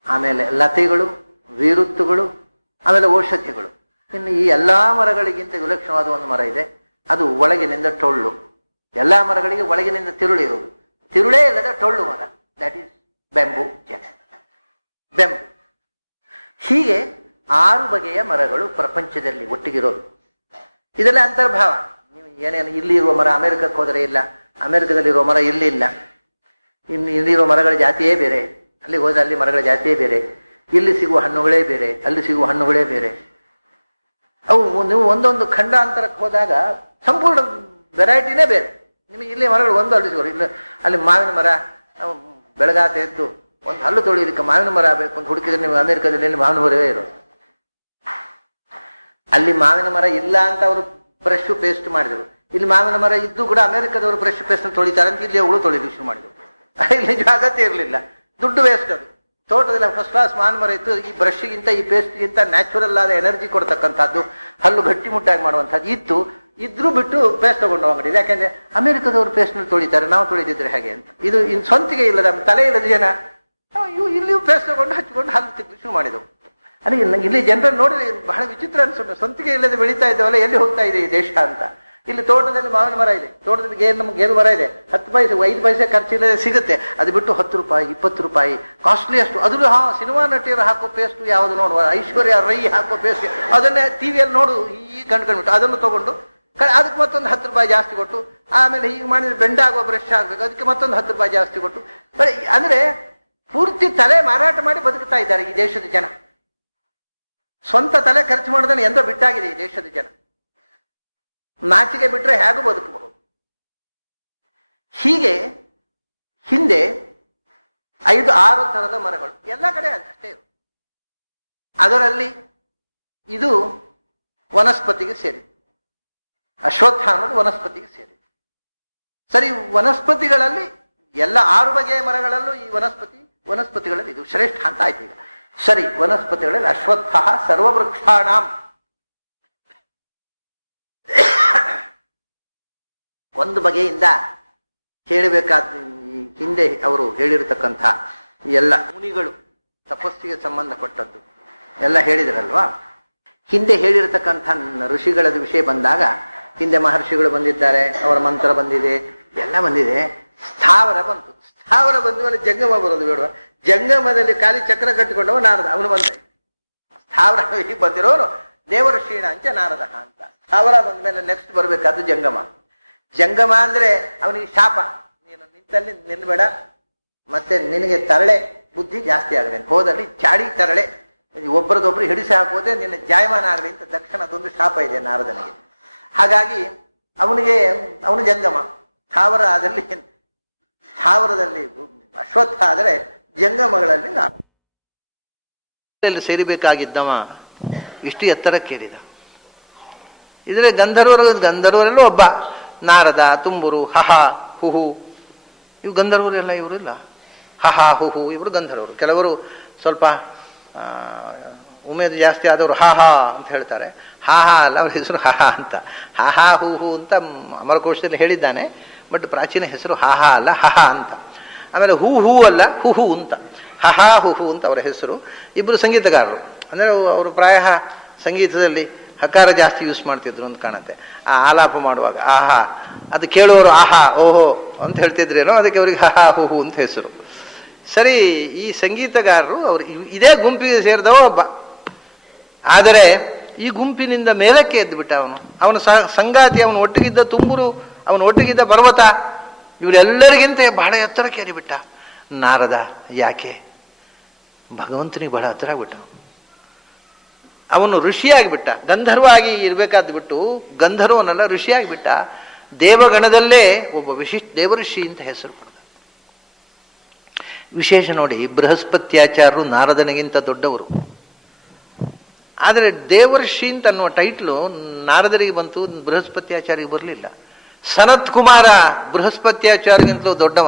ಆಮೇಲೆ ಲತೆಗಳು, ವೀರುತ್ತುಗಳು, ಆಮೇಲೆ ಔಷಧಿಗಳು. ಇನ್ನು ಈ ಎಲ್ಲಾ ಮರಗಳಿಗಿಂತ ವಿಲಕ್ಷಣವಾದ ಒಂದು ಮರ ಇದೆ, ಅದು ಒಳಗಿನಿಂದ ಟೊಳ್ಳು. ಎಲ್ಲಾ ಮರಗಳಿಗೆ ಒಳಗಿನಿಂದ ತಿರುಳು ಇರುವುದು, ತಿರುಳೇ ಇಲ್ಲದ ಟೊಳ್ಳು ಮರ, ದಟ್ ಈಸ್ ಬೆಂಬು. ಬೆಂಬು. ಹೀಗೆ 6 ಬಗೆಯ ಮರಗಳು ಪ್ರಪಂಚದಲ್ಲಿ ಒಟ್ಟಿಗಿರೋದು. ಇದೆಲ್ಲ ಅಂತರ್ಭಾವ. ನೀವು ಏನೇನು ಇಲ್ಲಿ ಇರುವ ಮರ ಅಮೆರಿಕಕ್ಕೆ ಹೋದರೆ ಇಲ್ಲ, ಅಮೆರಿಕದಲ್ಲಿರುವ ಮರ ಇಲ್ಲಿ ಇಲ್ಲ. ಇಲ್ಲಿರುವ ಮರಗಳ ಜಾತಿಯೇ ಬೇರೆ, ಅಲ್ಲಿಗೆ ಹೋದ್ರೆ ಅಲ್ಲಿ ಮರಗಳ ಜಾತಿಯೇ ಬೇರೆ. ಇಲ್ಲಿ ಸಿಗುವ ಹಣ್ಣುಗಳೇ ಬೇರೆ, ಅಲ್ಲಿ ಸಿಗುವ ಹಣ್ಣುಗಳೇ ಬೇರೆ. ಅವು ನೀವು ಒಂದೊಂದು ಖಂಡಾಂತರಕ್ಕೆ ಹೋದಾಗ ಸಂಪೂರ್ಣ ವೆರೈಟಿನೇ ಬೇರೆ. ನಿಮಗೆ ಇಲ್ಲಿ ಮರಗಳು ಒಂದು ಅಲ್ಲಿ ಸಿಗೋರು. ಇಲ್ಲ ಅಲ್ಲಿ ಮಾವಿನ ಮರ ಬೆಳಗಾತ ಎದ್ದು ಒಂದು ಹಲ್ಲು ತೊಳಿಲಿಕ್ಕೆ ಮಾವಿನ ಮರ ಬೇಕು ಅಂತ ಹುಡುಕಿದ್ರೆ ನೀವು ಅಮೆರಿಕದಲ್ಲಿ ಮಾವಿನ ಮರವೇ ಇರೋದು. ಅಲ್ಲಿ ಮಾವಿನ ಮರ ಇಲ್ಲ ಅಂತ ಅವರು ಬ್ರಷ್ ಪೇಸ್ಟ್ ಮಾಡಿದರು. ಇಲ್ಲಿ ಮಾವಿನ ಮರ ಇದ್ದು ಕೂಡ ಅಮೆರಿಕದವರು ಬ್ರಷ್ ಪೇಸ್ಟ್ ತೊಳಿತಾರೆ ಅಂತ ಇಲ್ಲಿ ಅವಳು ತೊಳಿಲಿಕ್ಕೆ ಶುರು ಮಾಡಿದ್ರು. ಇಲ್ಲಿ ನಿಜ ಅಗತ್ಯ ಇರಲಿಲ್ಲ, ದುಡ್ಡು ವೇಸ್ಟ್. ಅದು ತೋಟದಲ್ಲಿ ಫಸ್ಟ್ ಕ್ಲಾಸ್ ಮಾವಿನ ಮರ ಇತ್ತು. ಈ ಬ್ರಷ್ಗಿಂತ ಈ ಪೇಸ್ಟ್ಗಿಂತ ನ್ಯಾಚುರಲ್ ಆದ ಎನರ್ಜಿ ಕೊಡ್ತಕ್ಕಂಥದ್ದು, ಹಲ್ಲು ಗಟ್ಟಿ ಮುಟ್ಟಾಗಿ ಮಾಡುವಂಥದ್ದು ಇದ್ರೂ ಬಿಟ್ಟು ಪೇಸ್ಟ್ ತಗೊಂಡು ಹೋಗಿದ್ದು. ಯಾಕೆಂದ್ರೆ ಅಮೆರಿಕದವರು ಪೇಸ್ಟ್ನಲ್ಲಿ ತೊಳಿತಾರೆ, ನಾವು ತೊಳಿದಿದ್ರೆ ಹಾಗೆ ಅಂತ. ಇದು ಸ್ವಂತಿಗೆ ಇಲ್ಲದ ತಲೆ ಇಲ್ಲದ ಜನ ಇಲ್ಲಿಯೂ ಪೇಸ್ಟ್ ತಗೊಂಡು ಹಚ್ಚಿಕೊಂಡು ಹಲ್ಲು ತಿದ್ದು ಶುರು ಮಾಡಿದವು. ಅಲ್ಲಿ ಇಲ್ಲಿ ಜನರನ್ನು ನೋಡಿದ್ರೆ ಬಹಳ ವಿಚಿತ್ರ ಅನ್ಸುತ್ತೆ. ಸ್ವಂತಿಗೆ ಇಲ್ಲದೆ ಬೆಳೀತಾ ಇದ್ದೇವಲ್ಲ, ಎಲ್ಲಿ ಹೋಗ್ತಾ ಇದೆ ಈ ದೇಶ ಅಂತ. ಇಲ್ಲಿ ತೋಟದಲ್ಲಿ ಮಾವಿನ ಮರ ಇದೆ, ತೋಟದಲ್ಲಿ ಗೇರು ಮರ ಇದೆ, 10 ಪೈಸೆ 5 ಪೈಸೆ ಖರ್ಚಿಲ್ಲದೆ ಸಿಗುತ್ತೆ. ಅದು ಬಿಟ್ಟು 10 ರೂಪಾಯಿ 20 ರೂಪಾಯಿ ಕಾಸ್ಟ್ಲಿ ಅಷ್ಟು. ಅದು ಸಿನಿಮಾ ನಟಿಯರು ಹಾಕೋ ಪೇಸ್ಟ್ ಯಾವುದು ನೋಡುವ, ಐಶ್ವರ್ಯ ರೈ ಹಾಕೋ ಪೇಸ್ಟ್, ಅದನ್ನೇ ಟಿವಿಯಲ್ಲಿ ನೋಡು ಈ ಕಂಡ್ಕೊಂಡ್ಬಿಟ್ಟು ಅದನ್ನು ತಗೊಂಡು ಅದಕ್ಕೆ ಮತ್ತೊಂದು 10 ರೂಪಾಯಿ ಜಾಸ್ತಿ ಕೊಟ್ಟು, ಆಮೇಲೆ ಹೀಗೆ ಮಾಡಿದ್ರೆ ಬೆಂಡಾಗುವ ಬ್ರಷ್ ಆಗ್ಬೇಕು, ಅದಕ್ಕೆ ಮತ್ತೊಂದು 10 ರೂಪಾಯಿ ಜಾಸ್ತಿ ಕೊಟ್ಟು, ಅಂದ್ರೆ ಪೂರ್ತಿ ತಲೆ ಮಾರಾಟ ಮಾಡಿ ಬದುಕ್ತಾ ಇದ್ದಾರೆ ಈ ದೇಶದ ಜನ. ಸ್ವಂತ ತಲೆ ಖರ್ಚು ಮಾಡೋದನ್ನು ಎಂದೋ ಬಿಟ್ಟಾಗಿದೆ ಈ ದೇಶದ ಜನ. ನಾಚಿಕೆ ಬಿಟ್ರೆ ಹೇಗೂ ಬದುಕಬಹುದು. ಹೀಗೆ ಹಿಂದೆ 5-6 ತರದ ಮರಗಳು ಎಲ್ಲ ಕಡೆ ಅಷ್ಟೇ. ಅದರಲ್ಲಿ ಇದು ವನಸ್ಪತಿಗೆ ಸೇರಿದೆ. ಅಶ್ವತ್ಥ ಅನ್ನೋದು ವನಸ್ಪತಿಗೆ ಸೇರಿದೆ. ಸರಿ, ವನಸ್ಪತಿಗಳಲ್ಲಿ ಎಲ್ಲ 6 ಬಗೆಯ ಮರಗಳಲ್ಲೂ ಈ ವನಸ್ಪತಿಗಳಲ್ಲಿ ಇದು ಶ್ರೇಷ್ಠ ಅಂತ ಆಯ್ತು. ಈಗ ಸರಿ, ವನಸ್ಪತಿಗಳಲ್ಲಿ ಅಶ್ವತ್ಥ ಸರ್ವವೃಕ್ಷಾಣಾಂ. ಒಂದು ಬಗೆಯಿಂದ ಹೇಳಬೇಕಾದ ಹಿಂದೆ ಅವರು ಹೇಳಿರತಕ್ಕಂಥ ಎಲ್ಲ ಮುನಿಗಳು ತಪಸ್ಸಿಗೆ ಸಂಬಂಧಪಟ್ಟದ್ದು ಎಲ್ಲ ಹೇಳಿದ್ರಲ್ವಾ. ಹಿಂದೆ ಹೇಳಿರತಕ್ಕಂಥ ಋಷಿಗಳದ ವಿಷಯ ಬಂದಾಗ ಹಿಂದೆ ಮಹರ್ಷಿಗಳು ಬಂದಿದ್ದಾರೆ, ಅವರ ಮಂತ್ರ ಬಂದಿದೆ, ಎಲ್ಲ ಬಂದಿದೆ. ಸ್ಥಾವರ ಬಂತು. ಸ್ಥಾವರ ಬಂದ ಮೇಲೆ ಜಂಗಮ ಬರೋದು ಬೇಡ. ಜಂಗಮದಲ್ಲಿ ಖಾಲಿ ಚಕ್ರ ಕಟ್ಟಿಕೊಂಡವ ನಾರದ, ಅವನು ಬಂದ. ಸ್ಥಾವರ ಬಂದಿರೋನು ದೇವರ ಕ್ಷೀಣ ಅಂಚ ನಾರದ ಅಂತ. ಸ್ಥಾವರ ಬಂದ ಮೇಲೆ ನೆಕ್ಸ್ಟ್ ಬರ್ಬೇಕಾದ್ದು ಜಂಗಮ. ಜಂಗಮ ಅಂದ್ರೆ ಅವನಿಗೆ ಶಾಪ, ನೀನು ನಿಂತಲ್ಲಿ ನಿಲ್ಬೇಡ, ಮತ್ತೆ ನಿನಗೆ ತರಳೆ ಬುದ್ಧಿ ಜಾಸ್ತಿ ಆಗಬೇಕು, ಹೋದಲ್ಲಿ ಚಾಡಿ ತರಳೆ ಒಬ್ಬರದೊಬ್ರು ಹಿಡಿಸಿ ಹಾಕೋದೆ ನಿನ್ನ ಜಾಯಮಾನ ಆಗಲಿ ಅಂತ ತಕ್ಷಣ ಅದೊಂದು ಶಾಪ ಇದೆ ನಾರದನಿಗೆ. ಹಾಗಾಗಿ ಅವನು ಜಂಗಮ, ಸ್ಥಾವರದಲ್ಲಿ ಅಶ್ವತ್ಥ ಆದರೆ ಜಂಗಮಗಳಲ್ಲಿ ಸೇರಿಬೇಕಾಗಿದ್ದವ ಇಷ್ಟು ಎತ್ತರಕ್ಕೇರಿದ. ಇದ್ರೆ ಗಂಧರ್ವರಲ್ಲೂ ಒಬ್ಬ ನಾರದ, ತುಂಬುರು, ಹಹ ಹುಹು ಇವು ಗಂಧರ್ವರೆಲ್ಲ, ಇವರಿಲ್ಲ. ಹಹ ಹುಹು ಇವರು ಗಂಧರ್ವರು. ಕೆಲವರು ಸ್ವಲ್ಪ ಉಮೇದು ಜಾಸ್ತಿ ಆದವರು ಹಾ ಹಾ ಅಂತ ಹೇಳ್ತಾರೆ. ಹಾ ಹಾ ಅಲ್ಲ, ಅವ್ರ ಹೆಸರು ಹಹ ಅಂತ. ಹಾ ಹಾ ಹೂ ಹೂ ಅಂತ ಅಮರಕೋಶದಲ್ಲಿ ಹೇಳಿದ್ದಾನೆ, ಬಟ್ ಪ್ರಾಚೀನ ಹೆಸರು ಹಾ ಹಾ ಅಲ್ಲ, ಹಹ ಅಂತ. ಆಮೇಲೆ ಹೂ ಹೂ ಅಲ್ಲ, ಹುಹು ಅಂತ. ಹಹಾ ಹುಹು ಅಂತ ಅವರ ಹೆಸರು. ಇಬ್ಬರು ಸಂಗೀತಗಾರರು. ಅಂದರೆ ಅವರು ಪ್ರಾಯ ಸಂಗೀತದಲ್ಲಿ ಹಕಾರ ಜಾಸ್ತಿ ಯೂಸ್ ಮಾಡ್ತಿದ್ರು ಅಂತ ಕಾಣುತ್ತೆ. ಆ ಆಲಾಪ ಮಾಡುವಾಗ ಆಹಾ ಅದು ಕೇಳುವವರು ಆಹಾ ಓಹೋ ಅಂತ ಹೇಳ್ತಿದ್ರೇನೋ, ಅದಕ್ಕೆ ಅವ್ರಿಗೆ ಹಹಾ ಹುಹು ಅಂತ ಹೆಸರು. ಸರಿ, ಈ ಸಂಗೀತಗಾರರು ಅವರು ಇದೇ ಗುಂಪಿಗೆ ಸೇರಿದವ ಒಬ್ಬ. ಆದರೆ ಈ ಗುಂಪಿನಿಂದ ಮೇಲಕ್ಕೆ ಎದ್ದುಬಿಟ್ಟ ಅವನ ಸಂಗಾತಿ, ಅವನು ಒಟ್ಟಿಗಿದ್ದ ತುಂಬುರು, ಅವನು ಒಟ್ಟಿಗಿದ್ದ ಪರ್ವತ, ಇವರೆಲ್ಲರಿಗಿಂತ ಬಹಳ ಎತ್ತರಕ್ಕೆ ಏರಿಬಿಟ್ಟ ನಾರದ. ಯಾಕೆ? ಭಗವಂತನಿಗೆ ಬಹಳ ಹತ್ತಿರ ಆಗ್ಬಿಟ್ಟ. ಅವನು ಋಷಿಯಾಗಿಬಿಟ್ಟ. ಗಂಧರ್ವ ಆಗಿ ಇರಬೇಕಾದ್ ಬಿಟ್ಟು ಗಂಧರ್ವನಲ್ಲ, ಋಷಿಯಾಗಿಬಿಟ್ಟ. ದೇವಗಣದಲ್ಲೇ ಒಬ್ಬ ವಿಶಿಷ್ಟ ದೇವಋಷಿ ಅಂತ ಹೆಸರು ಪಡೆದ. ವಿಶೇಷ ನೋಡಿ, ಬೃಹಸ್ಪತ್ಯಾಚಾರ್ಯರು ನಾರದನಿಗಿಂತ ದೊಡ್ಡವರು. ಆದರೆ ದೇವರ್ಷಿ ಅಂತ ಅನ್ನುವ ಟೈಟ್ಲು ನಾರದರಿಗೆ ಬಂತು, ಬೃಹಸ್ಪತ್ಯಾಚಾರ್ಯರಿಗೆ ಬರಲಿಲ್ಲ. ಸನತ್ ಕುಮಾರ ಬೃಹಸ್ಪತ್ಯಾಚಾರ್ಯಗಿಂತಲೂ ದೊಡ್ಡವ,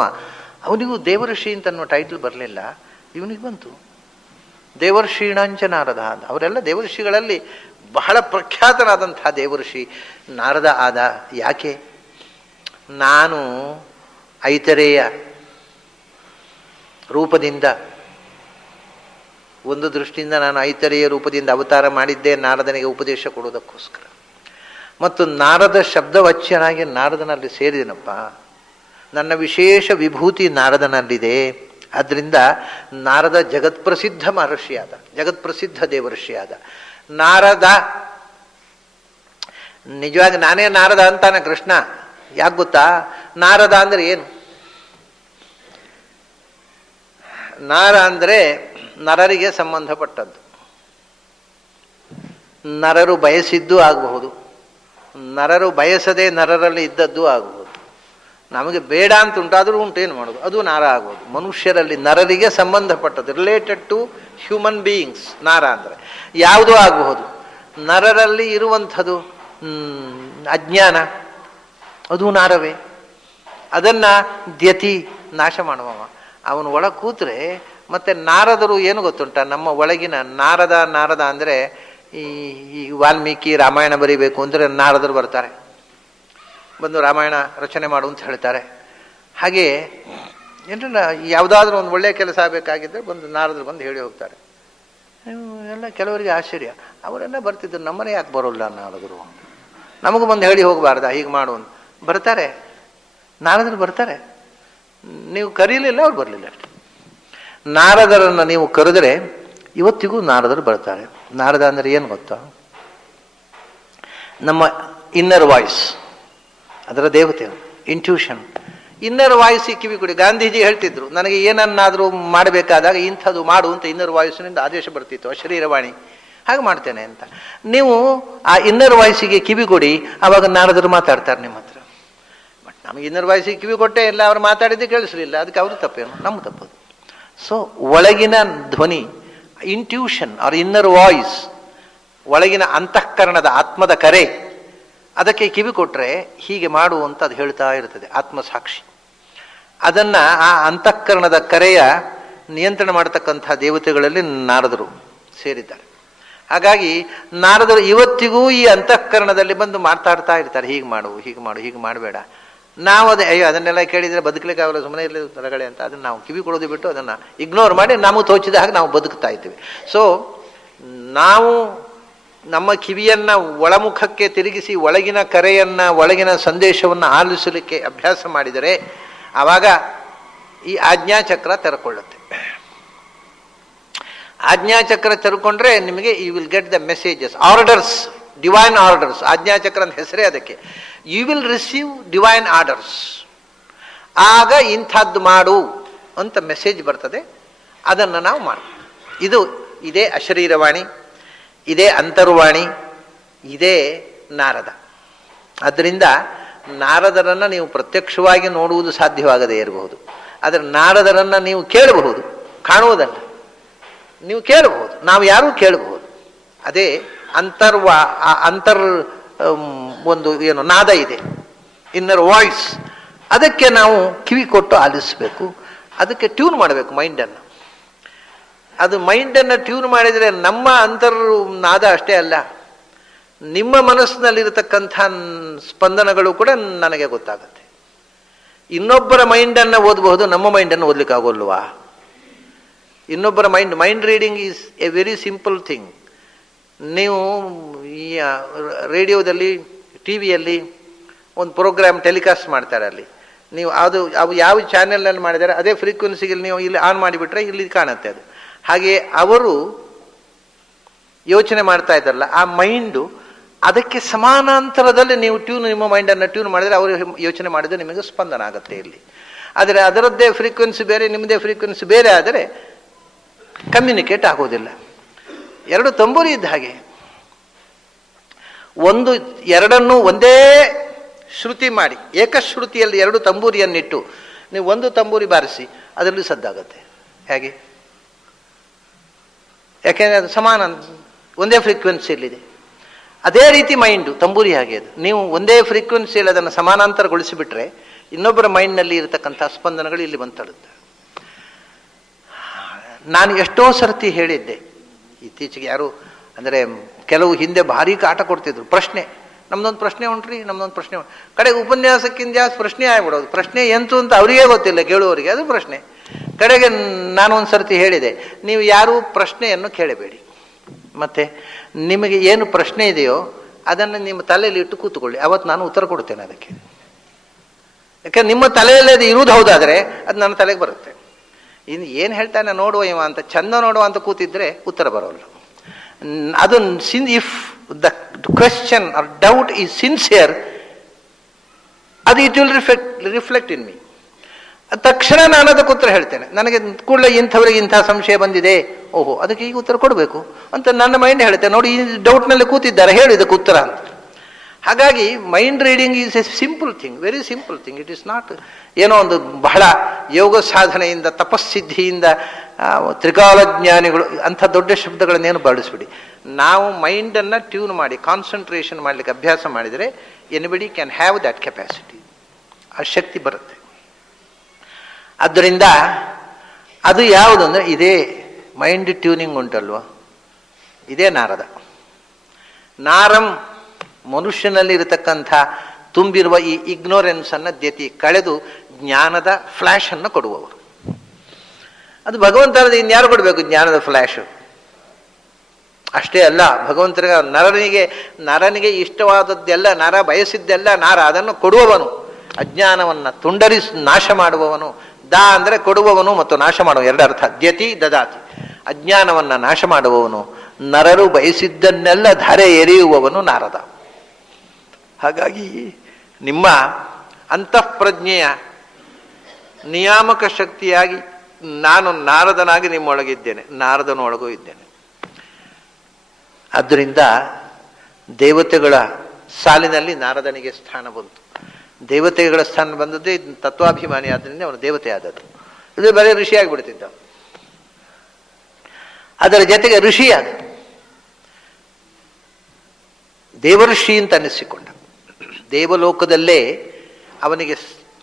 ಅವನಿಗೂ ದೇವರ್ಷಿ ಅಂತ ಅನ್ನುವ ಟೈಟ್ಲ್ ಬರಲಿಲ್ಲ, ಇವನಿಗೆ ಬಂತು. ದೇವರ್ಷೀಣಾಂಚ ನಾರದ. ಅವರೆಲ್ಲ ದೇವರ್ಷಿಗಳಲ್ಲಿ ಬಹಳ ಪ್ರಖ್ಯಾತನಾದಂತಹ ದೇವರ್ಷಿ ನಾರದ ಆದ. ಯಾಕೆ? ನಾನು ಐತರೇಯ ರೂಪದಿಂದ, ಒಂದು ದೃಷ್ಟಿಯಿಂದ ನಾನು ಐತರೇಯ ರೂಪದಿಂದ ಅವತಾರ ಮಾಡಿದ್ದೆ ನಾರದನಿಗೆ ಉಪದೇಶ ಕೊಡುವುದಕ್ಕೋಸ್ಕರ. ಮತ್ತು ನಾರದ ಶಬ್ದವಚ್ಯನಾಗಿ ನಾರದನಲ್ಲಿ ಸೇರಿದನಪ್ಪ. ನನ್ನ ವಿಶೇಷ ವಿಭೂತಿ ನಾರದನಲ್ಲಿದೆ. ಅದರಿಂದ ನಾರದ ಜಗತ್ಪ್ರಸಿದ್ಧ ಮಹರ್ಷಿಯಾದ, ಜಗತ್ಪ್ರಸಿದ್ಧ ದೇವರ್ಷಿಯಾದ. ನಾರದ ನಿಜವಾಗಿ ನಾನೇ ನಾರದ ಅಂತಾನೆ ಕೃಷ್ಣ. ಯಾಕೆ ಗೊತ್ತಾ? ನಾರದ ಅಂದ್ರೆ ಏನು? ನಾರ ಅಂದರೆ ನರರಿಗೆ ಸಂಬಂಧಪಟ್ಟದ್ದು. ನರರು ಬಯಸಿದ್ದು ಆಗಬಹುದು, ನರರು ಬಯಸದೆ ನರರಲ್ಲಿ ಇದ್ದದ್ದು ಆಗಬಹುದು. ನಮಗೆ ಬೇಡ ಅಂತ ಉಂಟಾದರೂ ಉಂಟು, ಏನು ಮಾಡೋದು? ಅದು ನಾರ ಆಗೋದು. ಮನುಷ್ಯರಲ್ಲಿ ನರರಿಗೆ ಸಂಬಂಧಪಟ್ಟದ್ದು, ರಿಲೇಟೆಡ್ ಟು ಹ್ಯೂಮನ್ ಬೀಯಿಂಗ್ಸ್. ನಾರ ಅಂದರೆ ಯಾವುದೂ ಆಗಬಹುದು. ನರರಲ್ಲಿ ಇರುವಂಥದ್ದು ಅಜ್ಞಾನ, ಅದು ನಾರವೇ. ಅದನ್ನ ದ್ಯತಿ ನಾಶ ಮಾಡುವವ. ಅವನು ಒಳಗೆ ಕೂತ್ರೆ ಮತ್ತೆ ನಾರದರು ಏನು ಗೊತ್ತುಂಟ? ನಮ್ಮ ಒಳಗಿನ ನಾರದ ಅಂದರೆ ಈ ವಾಲ್ಮೀಕಿ ರಾಮಾಯಣ ಬರೀಬೇಕು ಅಂದರೆ ನಾರದರು ಬರ್ತಾರೆ, ಬಂದು ರಾಮಾಯಣ ರಚನೆ ಮಾಡು ಅಂತ ಹೇಳ್ತಾರೆ. ಹಾಗೆ ಏನಲ್ಲ, ಯಾವುದಾದ್ರೂ ಒಂದು ಒಳ್ಳೆಯ ಕೆಲಸ ಆಗಬೇಕಾಗಿದ್ದರೆ ಬಂದು ನಾರದರು ಬಂದು ಹೇಳಿ ಹೋಗ್ತಾರೆ. ಎಲ್ಲ ಕೆಲವರಿಗೆ ಆಶ್ಚರ್ಯ, ಅವರೆಲ್ಲ ಬರ್ತಿದ್ರು, ನಮ್ಮನೆ ಯಾಕೆ ಬರೋಲ್ಲ ನಾರದರು? ನಮಗೂ ಬಂದು ಹೇಳಿ ಹೋಗಬಾರ್ದ ಹೀಗೆ ಮಾಡು ಅಂತ? ಬರ್ತಾರೆ, ನಾರದರು ಬರ್ತಾರೆ. ನೀವು ಕರೀಲಿಲ್ಲ, ಅವ್ರು ಬರಲಿಲ್ಲ ಅಷ್ಟೆ. ನಾರದರನ್ನು ನೀವು ಕರೆದರೆ ಇವತ್ತಿಗೂ ನಾರದರು ಬರ್ತಾರೆ. ನಾರದ ಅಂದರೆ ಏನು ಗೊತ್ತಾ? ನಮ್ಮ ಇನ್ನರ್ ವಾಯ್ಸ್, ಅದರ ದೇವತೆ, ಇಂಟ್ಯೂಷನ್. ಇನ್ನರ್ ವಾಯ್ಸ್ ಕಿವಿ ಕೊಡಿ. ಗಾಂಧೀಜಿ ಹೇಳ್ತಿದ್ರು, ನನಗೆ ಏನನ್ನಾದರೂ ಮಾಡಬೇಕಾದಾಗ ಇಂಥದ್ದು ಮಾಡು ಅಂತ ಇನ್ನರ್ ವಾಯ್ಸ್ನಿಂದ ಆದೇಶ ಬರ್ತಿತ್ತು, ಶರೀರವಾಣಿ. ಹಾಗೆ ಮಾಡ್ತೇನೆ ಅಂತ ನೀವು ಆ ಇನ್ನರ್ ವಾಯ್ಸಿಗೆ ಕಿವಿ ಕೊಡಿ, ಆವಾಗ ನಾರದರು ಮಾತಾಡ್ತಾರೆ ನಿಮ್ಮ ಹತ್ರ. ಬಟ್ ನಮಗೆ ಇನ್ನರ್ ವಾಯ್ಸಿಗೆ ಕಿವಿ ಕೊಟ್ಟೆ ಇಲ್ಲ, ಅವ್ರು ಮಾತಾಡಿದ್ದೇ ಕೇಳಿಸ್ಲಿಲ್ಲ, ಅದಕ್ಕೆ ಅವರು ತಪ್ಪೇನು? ನಮ್ಮ ತಪ್ಪದು. ಸೊ ಒಳಗಿನ ಧ್ವನಿ, ಇಂಟ್ಯೂಷನ್ ಆರ್ ಇನ್ನರ್ ವಾಯ್ಸ್, ಒಳಗಿನ ಅಂತಃಕರಣದ ಆತ್ಮದ ಕರೆ, ಅದಕ್ಕೆ ಕಿವಿ ಕೊಟ್ಟರೆ ಹೀಗೆ ಮಾಡು ಅಂತ ಅದು ಹೇಳ್ತಾ ಇರ್ತದೆ, ಆತ್ಮಸಾಕ್ಷಿ. ಅದನ್ನು ಆ ಅಂತಃಕರಣದ ಕರೆಯ ನಿಯಂತ್ರಣ ಮಾಡತಕ್ಕಂಥ ದೇವತೆಗಳಲ್ಲಿ ನಾರದರು ಸೇರಿದ್ದಾರೆ. ಹಾಗಾಗಿ ನಾರದರು ಇವತ್ತಿಗೂ ಈ ಅಂತಃಕರಣದಲ್ಲಿ ಬಂದು ಮಾತಾಡ್ತಾ ಇರ್ತಾರೆ, ಹೀಗೆ ಮಾಡು, ಹೀಗೆ ಮಾಡು, ಹೀಗೆ ಮಾಡಬೇಡ. ನಾವು ಅದನ್ನೆಲ್ಲ ಕೇಳಿದರೆ ಬದುಕಲಿಕ್ಕೆ ಆಗಲ್ಲ, ಸುಮ್ಮನೆ ಇರಲಿ ಹೊರಗಡೆ ಅಂತ ಅದನ್ನು ನಾವು ಕಿವಿ ಕೊಡೋದು ಬಿಟ್ಟು ಅದನ್ನು ಇಗ್ನೋರ್ ಮಾಡಿ ನಮಗೆ ತೋಚಿದ ಹಾಗೆ ನಾವು ಬದುಕ್ತಾ ಇದ್ದೀವಿ. ಸೊ ನಾವು ನಮ್ಮ ಕಿವಿಯನ್ನು ಒಳಮುಖಕ್ಕೆ ತಿರುಗಿಸಿ ಒಳಗಿನ ಕರೆಯನ್ನು, ಒಳಗಿನ ಸಂದೇಶವನ್ನು ಆಲಿಸಲಿಕ್ಕೆ ಅಭ್ಯಾಸ ಮಾಡಿದರೆ ಆವಾಗ ಈ ಆಜ್ಞಾಚಕ್ರ ತೆರಕೊಳ್ಳುತ್ತೆ. ಆಜ್ಞಾಚಕ್ರ ತೆರಕೊಂಡ್ರೆ ನಿಮಗೆ you will get the messages, orders, divine orders. ಆಜ್ಞಾಚಕ್ರ ಅಂತ ಹೆಸರೇ ಅದಕ್ಕೆ. You will receive divine orders. ಆಗ ಇಂಥದ್ದು ಮಾಡು ಅಂತ ಮೆಸೇಜ್ ಬರ್ತದೆ. ಅದನ್ನು ನಾವು ಮಾಡ್ತೀವಿ. ಇದೇ ಅಶರೀರವಾಣಿ, ಇದೇ ಅಂತರ್ವಾಣಿ, ಇದೇ ನಾರದ. ಆದ್ದರಿಂದ ನಾರದರನ್ನು ನೀವು ಪ್ರತ್ಯಕ್ಷವಾಗಿ ನೋಡುವುದು ಸಾಧ್ಯವಾಗದೇ ಇರಬಹುದು, ಆದರೆ ನಾರದರನ್ನು ನೀವು ಕೇಳಬಹುದು, ಕಾಣುವುದಲ್ಲ. ನೀವು ಕೇಳಬಹುದು, ನಾವು ಯಾರೂ ಕೇಳಬಹುದು. ಅದೇ ಒಂದು ಏನು ನಾದ ಇದೆ, ಇನ್ನರ್ ವಾಯ್ಸ್. ಅದಕ್ಕೆ ನಾವು ಕಿವಿ ಕೊಟ್ಟು ಆಲಿಸಬೇಕು, ಅದಕ್ಕೆ ಟ್ಯೂನ್ ಮಾಡಬೇಕು ಮೈಂಡನ್ನು. ಅದು ಮೈಂಡನ್ನು ಟ್ಯೂನ್ ಮಾಡಿದರೆ ನಮ್ಮ ನಾದ ಅಷ್ಟೇ ಅಲ್ಲ, ನಿಮ್ಮ ಮನಸ್ಸಿನಲ್ಲಿರತಕ್ಕಂಥ ಸ್ಪಂದನಗಳು ಕೂಡ ನನಗೆ ಗೊತ್ತಾಗುತ್ತೆ. ಇನ್ನೊಬ್ಬರ ಮೈಂಡನ್ನು ಓದಬಹುದು, ನಮ್ಮ ಮೈಂಡನ್ನು ಓದಲಿಕ್ಕೆ ಆಗೋಲ್ವಾ? ಇನ್ನೊಬ್ಬರ mind reading is A very simple thing. ನೀವು ಈ ರೇಡಿಯೋದಲ್ಲಿ, ಟಿ ವಿಯಲ್ಲಿ ಒಂದು ಪ್ರೋಗ್ರಾಮ್ ಟೆಲಿಕಾಸ್ಟ್ ಮಾಡ್ತಾರೆ, ಅಲ್ಲಿ ನೀವು ಅವು ಯಾವ ಚಾನೆಲ್ನಲ್ಲಿ ಮಾಡಿದ್ದಾರೆ ಅದೇ ಫ್ರೀಕ್ವೆನ್ಸಿಗೆ ನೀವು ಇಲ್ಲಿ ಆನ್ ಮಾಡಿಬಿಟ್ರೆ ಇಲ್ಲಿ ಕಾಣುತ್ತೆ ಅದು. ಹಾಗೆ ಅವರು ಯೋಚನೆ ಮಾಡ್ತಾ ಇದ್ದಾರಲ್ಲ, ಆ ಮೈಂಡು ಅದಕ್ಕೆ ಸಮಾನಾಂತರದಲ್ಲಿ ನೀವು ನಿಮ್ಮ ಮೈಂಡನ್ನು ಟ್ಯೂನ್ ಮಾಡಿದರೆ ಅವರು ಯೋಚನೆ ಮಾಡಿದರೆ ನಿಮಗೆ ಸ್ಪಂದನ ಆಗುತ್ತೆ ಇಲ್ಲಿ. ಆದರೆ ಅದರದ್ದೇ ಫ್ರೀಕ್ವೆನ್ಸಿ ಬೇರೆ, ನಿಮ್ಮದೇ ಫ್ರೀಕ್ವೆನ್ಸಿ ಬೇರೆ ಆದರೆ ಕಮ್ಯುನಿಕೇಟ್ ಆಗೋದಿಲ್ಲ. ಎರಡು ತಂಬೂರಿ ಇದ್ದ ಹಾಗೆ, ಎರಡನ್ನು ಒಂದೇ ಶ್ರುತಿ ಮಾಡಿ, ಏಕಶ್ರುತಿಯಲ್ಲಿ ಎರಡು ತಂಬೂರಿಯನ್ನಿಟ್ಟು ನೀವು ಒಂದು ತಂಬೂರಿ ಬಾರಿಸಿ, ಅದರಲ್ಲಿ ಸದ್ದಾಗುತ್ತೆ. ಹೇಗೆ? ಯಾಕೆಂದರೆ ಅದು ಸಮಾನ, ಒಂದೇ ಫ್ರೀಕ್ವೆನ್ಸಿಯಲ್ಲಿದೆ. ಅದೇ ರೀತಿ ಮೈಂಡು ತಂಬೂರಿ ಹಾಗೆ. ಅದು ನೀವು ಒಂದೇ ಫ್ರೀಕ್ವೆನ್ಸಿಯಲ್ಲಿ ಅದನ್ನು ಸಮಾನಾಂತರಗೊಳಿಸಿಬಿಟ್ರೆ ಇನ್ನೊಬ್ಬರ ಮೈಂಡ್ನಲ್ಲಿ ಇರತಕ್ಕಂಥ ಸ್ಪಂದನಗಳು ಇಲ್ಲಿ ಬಂತಳುತ್ತೆ. ನಾನು ಎಷ್ಟೋ ಸರ್ತಿ ಹೇಳಿದ್ದೆ, ಇತ್ತೀಚೆಗೆ ಯಾರು ಅಂದರೆ ಕೆಲವು ಹಿಂದೆ ಭಾರಿ ಕಾಟ ಕೊಡ್ತಿದ್ರು. ನಮ್ದೊಂದು ಪ್ರಶ್ನೆ ಉಂಟ್ರಿ, ನಮ್ದೊಂದು ಪ್ರಶ್ನೆ ಕಡೆಗೆ ಉಪನ್ಯಾಸಕ್ಕಿಂತ ಜಾಸ್ತಿ ಪ್ರಶ್ನೆ ಆಗ್ಬಿಡೋದು. ಪ್ರಶ್ನೆ ಎಂತು ಅಂತ ಅವರಿಗೇ ಗೊತ್ತಿಲ್ಲ, ಕೇಳುವವರಿಗೆ ಅದು ಪ್ರಶ್ನೆ. ಕಡೆಗೆ ನಾನೊಂದು ಸರ್ತಿ ಹೇಳಿದೆ, ನೀವು ಯಾರೂ ಪ್ರಶ್ನೆಯನ್ನು ಕೇಳಬೇಡಿ, ಮತ್ತೆ ನಿಮಗೆ ಏನು ಪ್ರಶ್ನೆ ಇದೆಯೋ ಅದನ್ನು ನಿಮ್ಮ ತಲೆಯಲ್ಲಿ ಇಟ್ಟು ಕೂತ್ಕೊಳ್ಳಿ, ಅವತ್ತು ನಾನು ಉತ್ತರ ಕೊಡ್ತೇನೆ ಅದಕ್ಕೆ. ಯಾಕೆಂದ್ರೆ ನಿಮ್ಮ ತಲೆಯಲ್ಲಿ ಅದು ಇರುವುದು ಹೌದಾದರೆ ಅದು ನನ್ನ ತಲೆಗೆ ಬರುತ್ತೆ. ಇನ್ನು ಏನು ಹೇಳ್ತಾನೆ ನೋಡುವ ಇವ ಅಂತ, ಚಂದ ನೋಡುವ ಅಂತ ಕೂತಿದ್ರೆ ಉತ್ತರ ಬರೋಲ್ಲ. ಅದು if the question or doubt is sincere, ಅದು it will reflect in me. ತಕ್ಷಣ ನಾನು ಅದಕ್ಕೆ ಉತ್ತರ ಹೇಳ್ತೇನೆ. ನನಗೆ ಕೂಡಲೇ ಇಂಥವರಿಗೆ ಇಂಥ ಸಂಶಯ ಬಂದಿದೆ, ಓಹೋ ಅದಕ್ಕೆ ಈಗ ಉತ್ತರ ಕೊಡಬೇಕು ಅಂತ ನನ್ನ ಮೈಂಡ್ ಹೇಳುತ್ತೆ. ನೋಡಿ, ಈ ಡೌಟ್ನಲ್ಲಿ ಕೂತಿದ್ದಾರೆ, ಹೇಳು ಇದಕ್ಕೆ ಉತ್ತರ ಅಂತ. ಹಾಗಾಗಿ mind reading is A simple thing, very simple thing. It is not ಏನೋ ಒಂದು ಬಹಳ ಯೋಗ ಸಾಧನೆಯಿಂದ, ತಪಸ್ಸಿದ್ಧಿಯಿಂದ, ತ್ರಿಕಾಲಜ್ಞಾನಿಗಳು ಅಂಥ ದೊಡ್ಡ ಶಬ್ದಗಳನ್ನೇನು ಬಳಸ್ಬಿಡಿ. ನಾವು ಮೈಂಡನ್ನು ಟ್ಯೂನ್ ಮಾಡಿ ಕಾನ್ಸಂಟ್ರೇಷನ್ ಮಾಡಲಿಕ್ಕೆ ಅಭ್ಯಾಸ ಮಾಡಿದರೆ anybody can have that capacity, ಆ ಶಕ್ತಿ ಬರುತ್ತೆ. ಆದ್ದರಿಂದ ಅದು ಯಾವುದು ಅಂದರೆ ಇದೇ ಮೈಂಡ್ ಟ್ಯೂನಿಂಗ್ ಉಂಟಲ್ವ, ಇದೇ ನಾರದ. ನಾರಂ ಮನುಷ್ಯನಲ್ಲಿ ಇರತಕ್ಕಂಥ ತುಂಬಿರುವ ಈ ಇಗ್ನೋರೆನ್ಸನ್ನು ಕಳೆದು ಜ್ಞಾನದ ಫ್ಲ್ಯಾಶನ್ನು ಕೊಡುವವರು. ಅದು ಭಗವಂತನದ ಇನ್ಯಾರು ಕೊಡಬೇಕು ಜ್ಞಾನದ ಫ್ಲ್ಯಾಶು? ಅಷ್ಟೇ ಅಲ್ಲ, ಭಗವಂತನಿಗೆ ನರನಿಗೆ ಇಷ್ಟವಾದದ್ದೆಲ್ಲ, ನರ ಬಯಸಿದ್ದೆಲ್ಲ ನಾರ, ಅದನ್ನು ಕೊಡುವವನು, ಅಜ್ಞಾನವನ್ನು ನಾಶ ಮಾಡುವವನು. ಅಂದರೆ ಕೊಡುವವನು ಮತ್ತು ನಾಶ ಮಾಡುವ ಎರಡು ಅರ್ಥ, ದ್ಯತಿ ದದಾತಿ. ಅಜ್ಞಾನವನ್ನು ನಾಶ ಮಾಡುವವನು, ನರರು ಬಯಸಿದ್ದನ್ನೆಲ್ಲ ಧಾರೆ ಎರೆಯುವವನು ನಾರದ. ಹಾಗಾಗಿ ನಿಮ್ಮ ಅಂತಃಪ್ರಜ್ಞೆಯ ನಿಯಾಮಕ ಶಕ್ತಿಯಾಗಿ ನಾನು ನಾರದನಾಗಿ ನಿಮ್ಮೊಳಗಿದ್ದೇನೆ, ನಾರದನೊಳಗೂ ಇದ್ದೇನೆ. ಆದ್ದರಿಂದ ದೇವತೆಗಳ ಸಾಲಿನಲ್ಲಿ ನಾರದನಿಗೆ ಸ್ಥಾನ ಬಂತು. ದೇವತೆಗಳ ಸ್ಥಾನ ಬಂದದ್ದೇ ತತ್ವಾಭಿಮಾನಿ ಆದ್ದರಿಂದ ಅವನು ದೇವತೆ ಆದದ್ದು. ಇದು ಬರೀ ಋಷಿ ಆಗಿಬಿಡ್ತಿದ್ದ. ಅದರ ಜೊತೆಗೆ ಋಷಿಯಾದ, ದೇವಋಷಿ ಅಂತ ಅನ್ನಿಸಿಕೊಂಡ. ದೇವಲೋಕದಲ್ಲೇ ಅವನಿಗೆ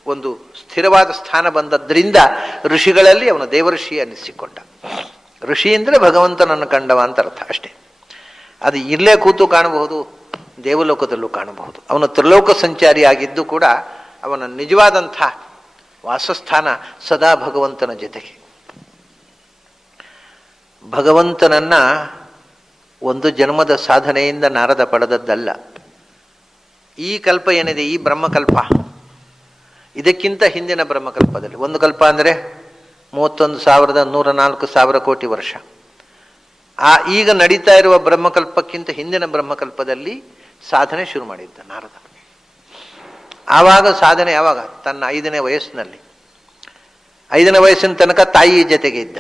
ಒಂದು ಸ್ಥಿರವಾದ ಸ್ಥಾನ ಬಂದದ್ರಿಂದ ಋಷಿಗಳಲ್ಲಿ ಅವನು ದೇವಋಷಿ ಅನ್ನಿಸಿಕೊಂಡ. ಋಷಿ ಅಂದರೆ ಭಗವಂತನನ್ನು ಕಂಡವ ಅಂತ ಅರ್ಥ ಅಷ್ಟೇ. ಅದು ಇಲ್ಲೇ ಕೂತು ಕಾಣಬಹುದು, ದೇವಲೋಕದಲ್ಲೂ ಕಾಣಬಹುದು. ಅವನು ತ್ರಿಲೋಕ ಸಂಚಾರಿ ಆಗಿದ್ದು ಕೂಡ ಅವನ ನಿಜವಾದಂಥ ವಾಸಸ್ಥಾನ ಸದಾ ಭಗವಂತನ ಜೊತೆಗೆ. ಭಗವಂತನನ್ನ ಒಂದು ಜನ್ಮದ ಸಾಧನೆಯಿಂದ ನಾರದ ಪಡೆದದ್ದಲ್ಲ. ಈ ಕಲ್ಪ ಏನಿದೆ, ಈ ಬ್ರಹ್ಮಕಲ್ಪ, ಇದಕ್ಕಿಂತ ಹಿಂದಿನ ಬ್ರಹ್ಮಕಲ್ಪದಲ್ಲಿ, ಒಂದು ಕಲ್ಪ ಅಂದರೆ 31,104,000 ಕೋಟಿ ವರ್ಷ. ಈಗ ನಡೀತಾ ಇರುವ ಬ್ರಹ್ಮಕಲ್ಪಕ್ಕಿಂತ ಹಿಂದಿನ ಬ್ರಹ್ಮಕಲ್ಪದಲ್ಲಿ ಸಾಧನೆ ಶುರು ಮಾಡಿದ್ದ ನಾರದ. ಆವಾಗ ಸಾಧನೆ ಯಾವಾಗ? ತನ್ನ 5ನೇ ವಯಸ್ಸಿನಲ್ಲಿ. 5ನೇ ವಯಸ್ಸಿನ ತನಕ ತಾಯಿ ಜೊತೆಗೆ ಇದ್ದ.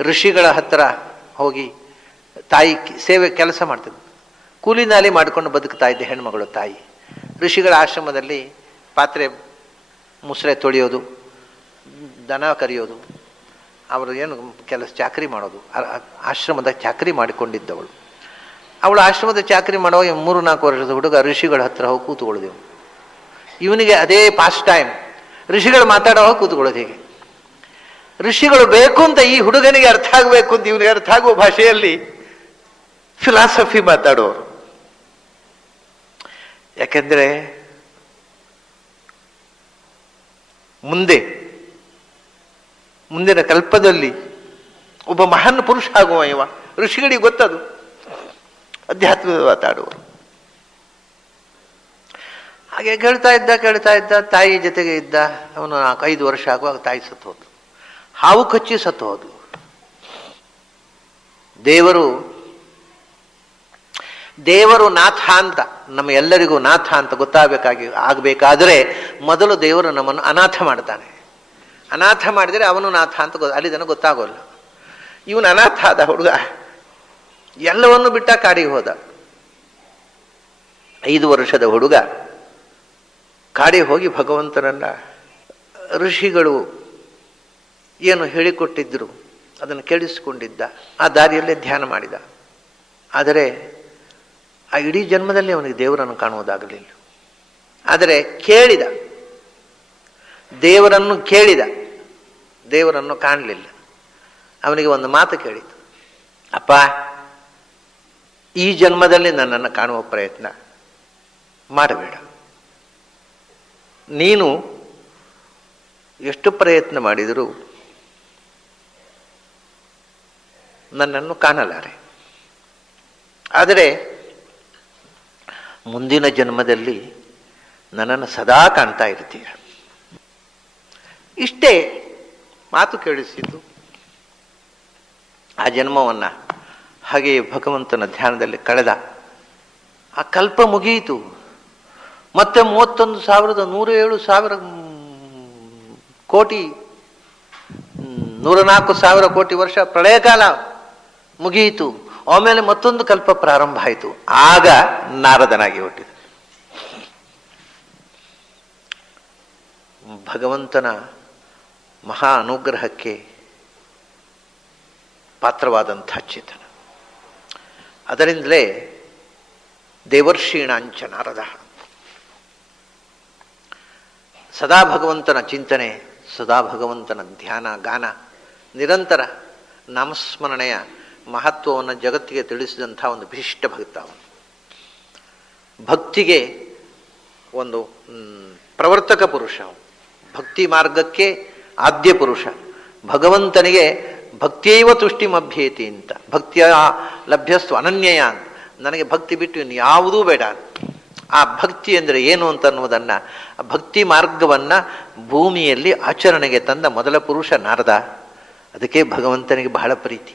ಋಷಿಗಳ ಹತ್ರ ಹೋಗಿ ತಾಯಿ ಸೇವೆ ಕೆಲಸ ಮಾಡ್ತಿದ್ದ. ಕೂಲಿ ನಾಲಿ ಮಾಡಿಕೊಂಡು ಬದುಕ್ತಾ ಇದ್ದ ಹೆಣ್ಮಗಳು ತಾಯಿ. ಋಷಿಗಳ ಆಶ್ರಮದಲ್ಲಿ ಪಾತ್ರೆ ಮುಸ್ರೆ ತೊಳೆಯೋದು, ದನ ಕರೆಯೋದು, ಅವರು ಏನು ಕೆಲಸ ಚಾಕರಿ ಮಾಡೋದು, ಆಶ್ರಮದ ಚಾಕರಿ ಮಾಡಿಕೊಂಡಿದ್ದವಳು. ಅವಳು ಆಶ್ರಮದ ಚಾಕರಿ ಮಾಡುವ 3-4 ವರ್ಷದ ಹುಡುಗ ಋಷಿಗಳ ಹತ್ರ ಹೋಗಿ ಕೂತ್ಕೊಳ್ಳೋದು. ಇವನಿಗೆ ಅದೇ ಪಾಸ್ಟ್ ಟೈಮ್. ಋಷಿಗಳು ಮಾತಾಡೋ ಹೋಗಿ ಕೂತ್ಕೊಳ್ಳೋದು. ಹೇಗೆ ಋಷಿಗಳು ಬೇಕು ಅಂತ ಈ ಹುಡುಗನಿಗೆ ಅರ್ಥ ಆಗಬೇಕು ಅಂತ ಇವನಿಗೆ ಅರ್ಥ ಆಗುವ ಭಾಷೆಯಲ್ಲಿ ಫಿಲಾಸಫಿ ಮಾತಾಡೋರು. ಯಾಕೆಂದ್ರೆ ಮುಂದಿನ ಕಲ್ಪದಲ್ಲಿ ಒಬ್ಬ ಮಹಾನ್ ಪುರುಷ ಆಗುವ ಇವ. ಋಷಿಗಳಿಗೆ ಗೊತ್ತದು, ಅಧ್ಯಾತ್ಮದ ಮಾತಾಡುವರು. ಹಾಗೆ ಕೇಳ್ತಾ ಇದ್ದ ತಾಯಿ ಜೊತೆಗೆ ಇದ್ದ. ಅವನು 5 ವರ್ಷ ಆಗುವಾಗ ತಾಯಿ ಸತ್ತು ಹೋದ್ಲು. ಹಾವು ಕಚ್ಚಿ ಸತ್ತು ಹೋದ್ಲು. ದೇವರು ನಾಥ ಅಂತ, ನಮ್ಮ ಎಲ್ಲರಿಗೂ ನಾಥ ಅಂತ ಆಗಬೇಕಾದ್ರೆ ಮೊದಲು ದೇವರು ನಮ್ಮನ್ನು ಅನಾಥ ಮಾಡ್ತಾನೆ. ಅನಾಥ ಮಾಡಿದರೆ ಅವನು ನಾಥ ಅಂತ ಅಲ್ಲಿ ತನಕ ಗೊತ್ತಾಗೋಲ್ಲ. ಇವನು ಅನಾಥ ಆದ ಹುಡುಗ ಎಲ್ಲವನ್ನು ಬಿಟ್ಟ ಕಾಡಿಗೆ ಹೋದ. 5 ವರ್ಷದ ಹುಡುಗ ಕಾಡಿಗೆ ಹೋಗಿ ಭಗವಂತನನ್ನ ಋಷಿಗಳು ಏನು ಹೇಳಿಕೊಟ್ಟಿದ್ರು ಅದನ್ನು ಕೇಳಿಸಿಕೊಂಡಿದ್ದ. ಆ ದಾರಿಯಲ್ಲೇ ಧ್ಯಾನ ಮಾಡಿದ. ಆದರೆ ಆ ಇಡೀ ಜನ್ಮದಲ್ಲಿ ಅವನಿಗೆ ದೇವರನ್ನು ಕಾಣುವುದಾಗಲಿಲ್ಲ. ಆದರೆ ದೇವರನ್ನು ಕೇಳಿದ, ದೇವರನ್ನು ಕಾಣಲಿಲ್ಲ. ಅವನಿಗೆ ಒಂದು ಮಾತು ಕೇಳಿತು, ಅಪ್ಪ, ಈ ಜನ್ಮದಲ್ಲಿ ನನ್ನನ್ನು ಕಾಣುವ ಪ್ರಯತ್ನ ಮಾಡಬೇಡ. ನೀನು ಎಷ್ಟು ಪ್ರಯತ್ನ ಮಾಡಿದರೂ ನನ್ನನ್ನು ಕಾಣಲಾರೆ. ಆದರೆ ಮುಂದಿನ ಜನ್ಮದಲ್ಲಿ ನನ್ನನ್ನು ಸದಾ ಕಾಣ್ತಾ ಇರ್ತೀಯ. ಇಷ್ಟೇ ಮಾತು ಕೇಳಿಸಿದ್ದು. ಆ ಜನ್ಮವನ್ನು ಹಾಗೆಯೇ ಭಗವಂತನ ಧ್ಯಾನದಲ್ಲಿ ಕಳೆದ. ಆ ಕಲ್ಪ ಮುಗಿಯಿತು. ಮತ್ತೆ 31,107,000 ಕೋಟಿ 104,000 ಕೋಟಿ ವರ್ಷ ಪ್ರಳಯ ಕಾಲ ಮುಗಿಯಿತು. ಆಮೇಲೆ ಮತ್ತೊಂದು ಕಲ್ಪ ಪ್ರಾರಂಭ ಆಯಿತು. ಆಗ ನಾರದನಾಗಿ ಹುಟ್ಟಿದ. ಭಗವಂತನ ಮಹಾ ಅನುಗ್ರಹಕ್ಕೆ ಪಾತ್ರವಾದಂಥ ಚೇತನ. ಅದರಿಂದಲೇ ದೇವರ್ಷೀಣಾಂಚ ನಾರದ. ಸದಾ ಭಗವಂತನ ಚಿಂತನೆ, ಸದಾ ಭಗವಂತನ ಧ್ಯಾನ, ಗಾನ, ನಿರಂತರ ನಾಮಸ್ಮರಣೆಯ ಮಹತ್ವವನ್ನು ಜಗತ್ತಿಗೆ ತಿಳಿಸಿದಂಥ ಒಂದು ವಿಶಿಷ್ಟ ಭಕ್ತ. ಭಕ್ತಿಗೆ ಒಂದು ಪ್ರವರ್ತಕ ಪುರುಷ, ಭಕ್ತಿ ಮಾರ್ಗಕ್ಕೆ ಆದ್ಯ ಪುರುಷ. ಭಗವಂತನಿಗೆ ಭಕ್ತಿಯೈವ ತುಷ್ಟಿಮಭ್ಯೇತಿ ಅಂತ, ಭಕ್ತಿಯ ಲಭ್ಯಸ್ತು ಅನನ್ಯಯ ಅಂತ. ನನಗೆ ಭಕ್ತಿ ಬಿಟ್ಟು ಇನ್ನು ಯಾವುದೂ ಬೇಡ. ಆ ಭಕ್ತಿ ಅಂದರೆ ಏನು ಅಂತ ಅನ್ನುವುದನ್ನು, ಆ ಭಕ್ತಿ ಮಾರ್ಗವನ್ನು ಭೂಮಿಯಲ್ಲಿ ಆಚರಣೆಗೆ ತಂದ ಮೊದಲ ಪುರುಷ ನಾರದ. ಅದಕ್ಕೆ ಭಗವಂತನಿಗೆ ಬಹಳ ಪ್ರೀತಿ.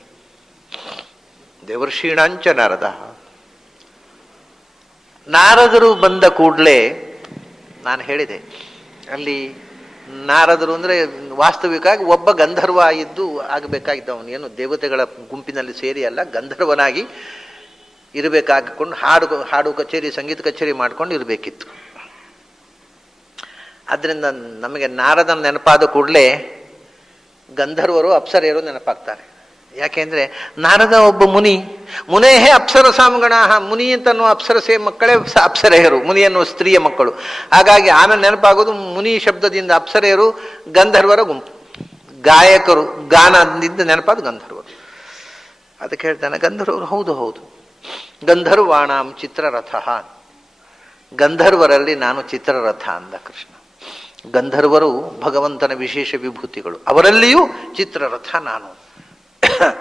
ದೇವರ್ಷೀಣಾಂಚ ನಾರದ. ನಾರದರು ಬಂದ ಕೂಡಲೇ ನಾನು ಹೇಳಿದೆ, ಅಲ್ಲಿ ನಾರದರು ಅಂದರೆ ವಾಸ್ತವಿಕವಾಗಿ ಒಬ್ಬ ಗಂಧರ್ವ ಇದ್ದು ಆಗಬೇಕಾಗಿದ್ದ. ಅವನು ಏನು ದೇವತೆಗಳ ಗುಂಪಿನಲ್ಲಿ ಸೇರಿ ಅಲ್ಲ, ಗಂಧರ್ವನಾಗಿ ಇರಬೇಕಾಗಿಕೊಂಡು ಹಾಡು ಕಚೇರಿ, ಸಂಗೀತ ಕಚೇರಿ ಮಾಡ್ಕೊಂಡು ಇರಬೇಕಿತ್ತು. ಆದ್ದರಿಂದ ನಮಗೆ ನಾರದನ ನೆನಪಾದ ಕೂಡಲೇ ಗಂಧರ್ವರು ಅಪ್ಸರೆಯರು ನೆನಪಾಗ್ತಾರೆ. ಯಾಕೆಂದ್ರೆ ನಾರದ ಒಬ್ಬ ಮುನೇಹೇ ಅಪ್ಸರ ಸಾಮಗಣ. ಮುನಿ ಅಂತನ್ನುವ ಅಪ್ಸರಸೆ ಮಕ್ಕಳೇ ಅಪ್ಸರೆಯರು, ಮುನಿ ಅನ್ನುವ ಸ್ತ್ರೀಯ ಮಕ್ಕಳು. ಹಾಗಾಗಿ ಆಮೇಲೆ ನೆನಪಾಗೋದು ಮುನಿ ಶಬ್ದದಿಂದ ಅಪ್ಸರೆಯರು, ಗಂಧರ್ವರ ಗುಂಪು, ಗಾಯಕರು, ಗಾನದಿಂದ ನೆನಪಾದ ಗಂಧರ್ವರು. ಅದಕ್ಕೆ ಹೇಳ್ತಾನೆ ಗಂಧರ್ವರು. ಹೌದು, ಗಂಧರ್ವಾಣಾಂ ಚಿತ್ರರಥ. ಗಂಧರ್ವರಲ್ಲಿ ನಾನು ಚಿತ್ರರಥ ಅಂದ ಕೃಷ್ಣ. ಗಂಧರ್ವರು ಭಗವಂತನ ವಿಶೇಷ ವಿಭೂತಿಗಳು, ಅವರಲ್ಲಿಯೂ ಚಿತ್ರರಥ ನಾನು.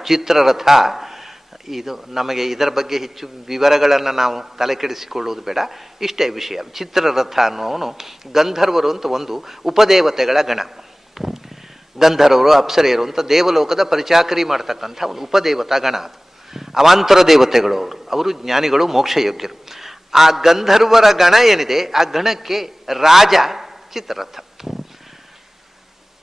ಚಿತ್ರರಥ ಇದು ನಮಗೆ ಇದರ ಬಗ್ಗೆ ಹೆಚ್ಚು ವಿವರಗಳನ್ನು ನಾವು ತಲೆ ಕೆಡಿಸಿಕೊಳ್ಳುವುದು ಬೇಡ. ಇಷ್ಟೇ ವಿಷಯ. ಚಿತ್ರರಥ ಅನ್ನುವನು ಗಂಧರ್ವರು ಅಂತ ಒಂದು ಉಪದೇವತೆಗಳ ಗಣ. ಗಂಧರ್ವರು, ಅಪ್ಸರೆಯರು ಅಂತ ದೇವಲೋಕದ ಪರಿಚಾಕರಿ ಮಾಡ್ತಕ್ಕಂಥ ಒಂದು ಉಪದೇವತಾ ಗಣ. ಅದು ಅವಾಂತರ ದೇವತೆಗಳು. ಅವರು ಜ್ಞಾನಿಗಳು, ಮೋಕ್ಷಯೋಗ್ಯರು. ಆ ಗಂಧರ್ವರ ಗಣ ಏನಿದೆ, ಆ ಗಣಕ್ಕೆ ರಾಜ ಚಿತ್ರರಥ.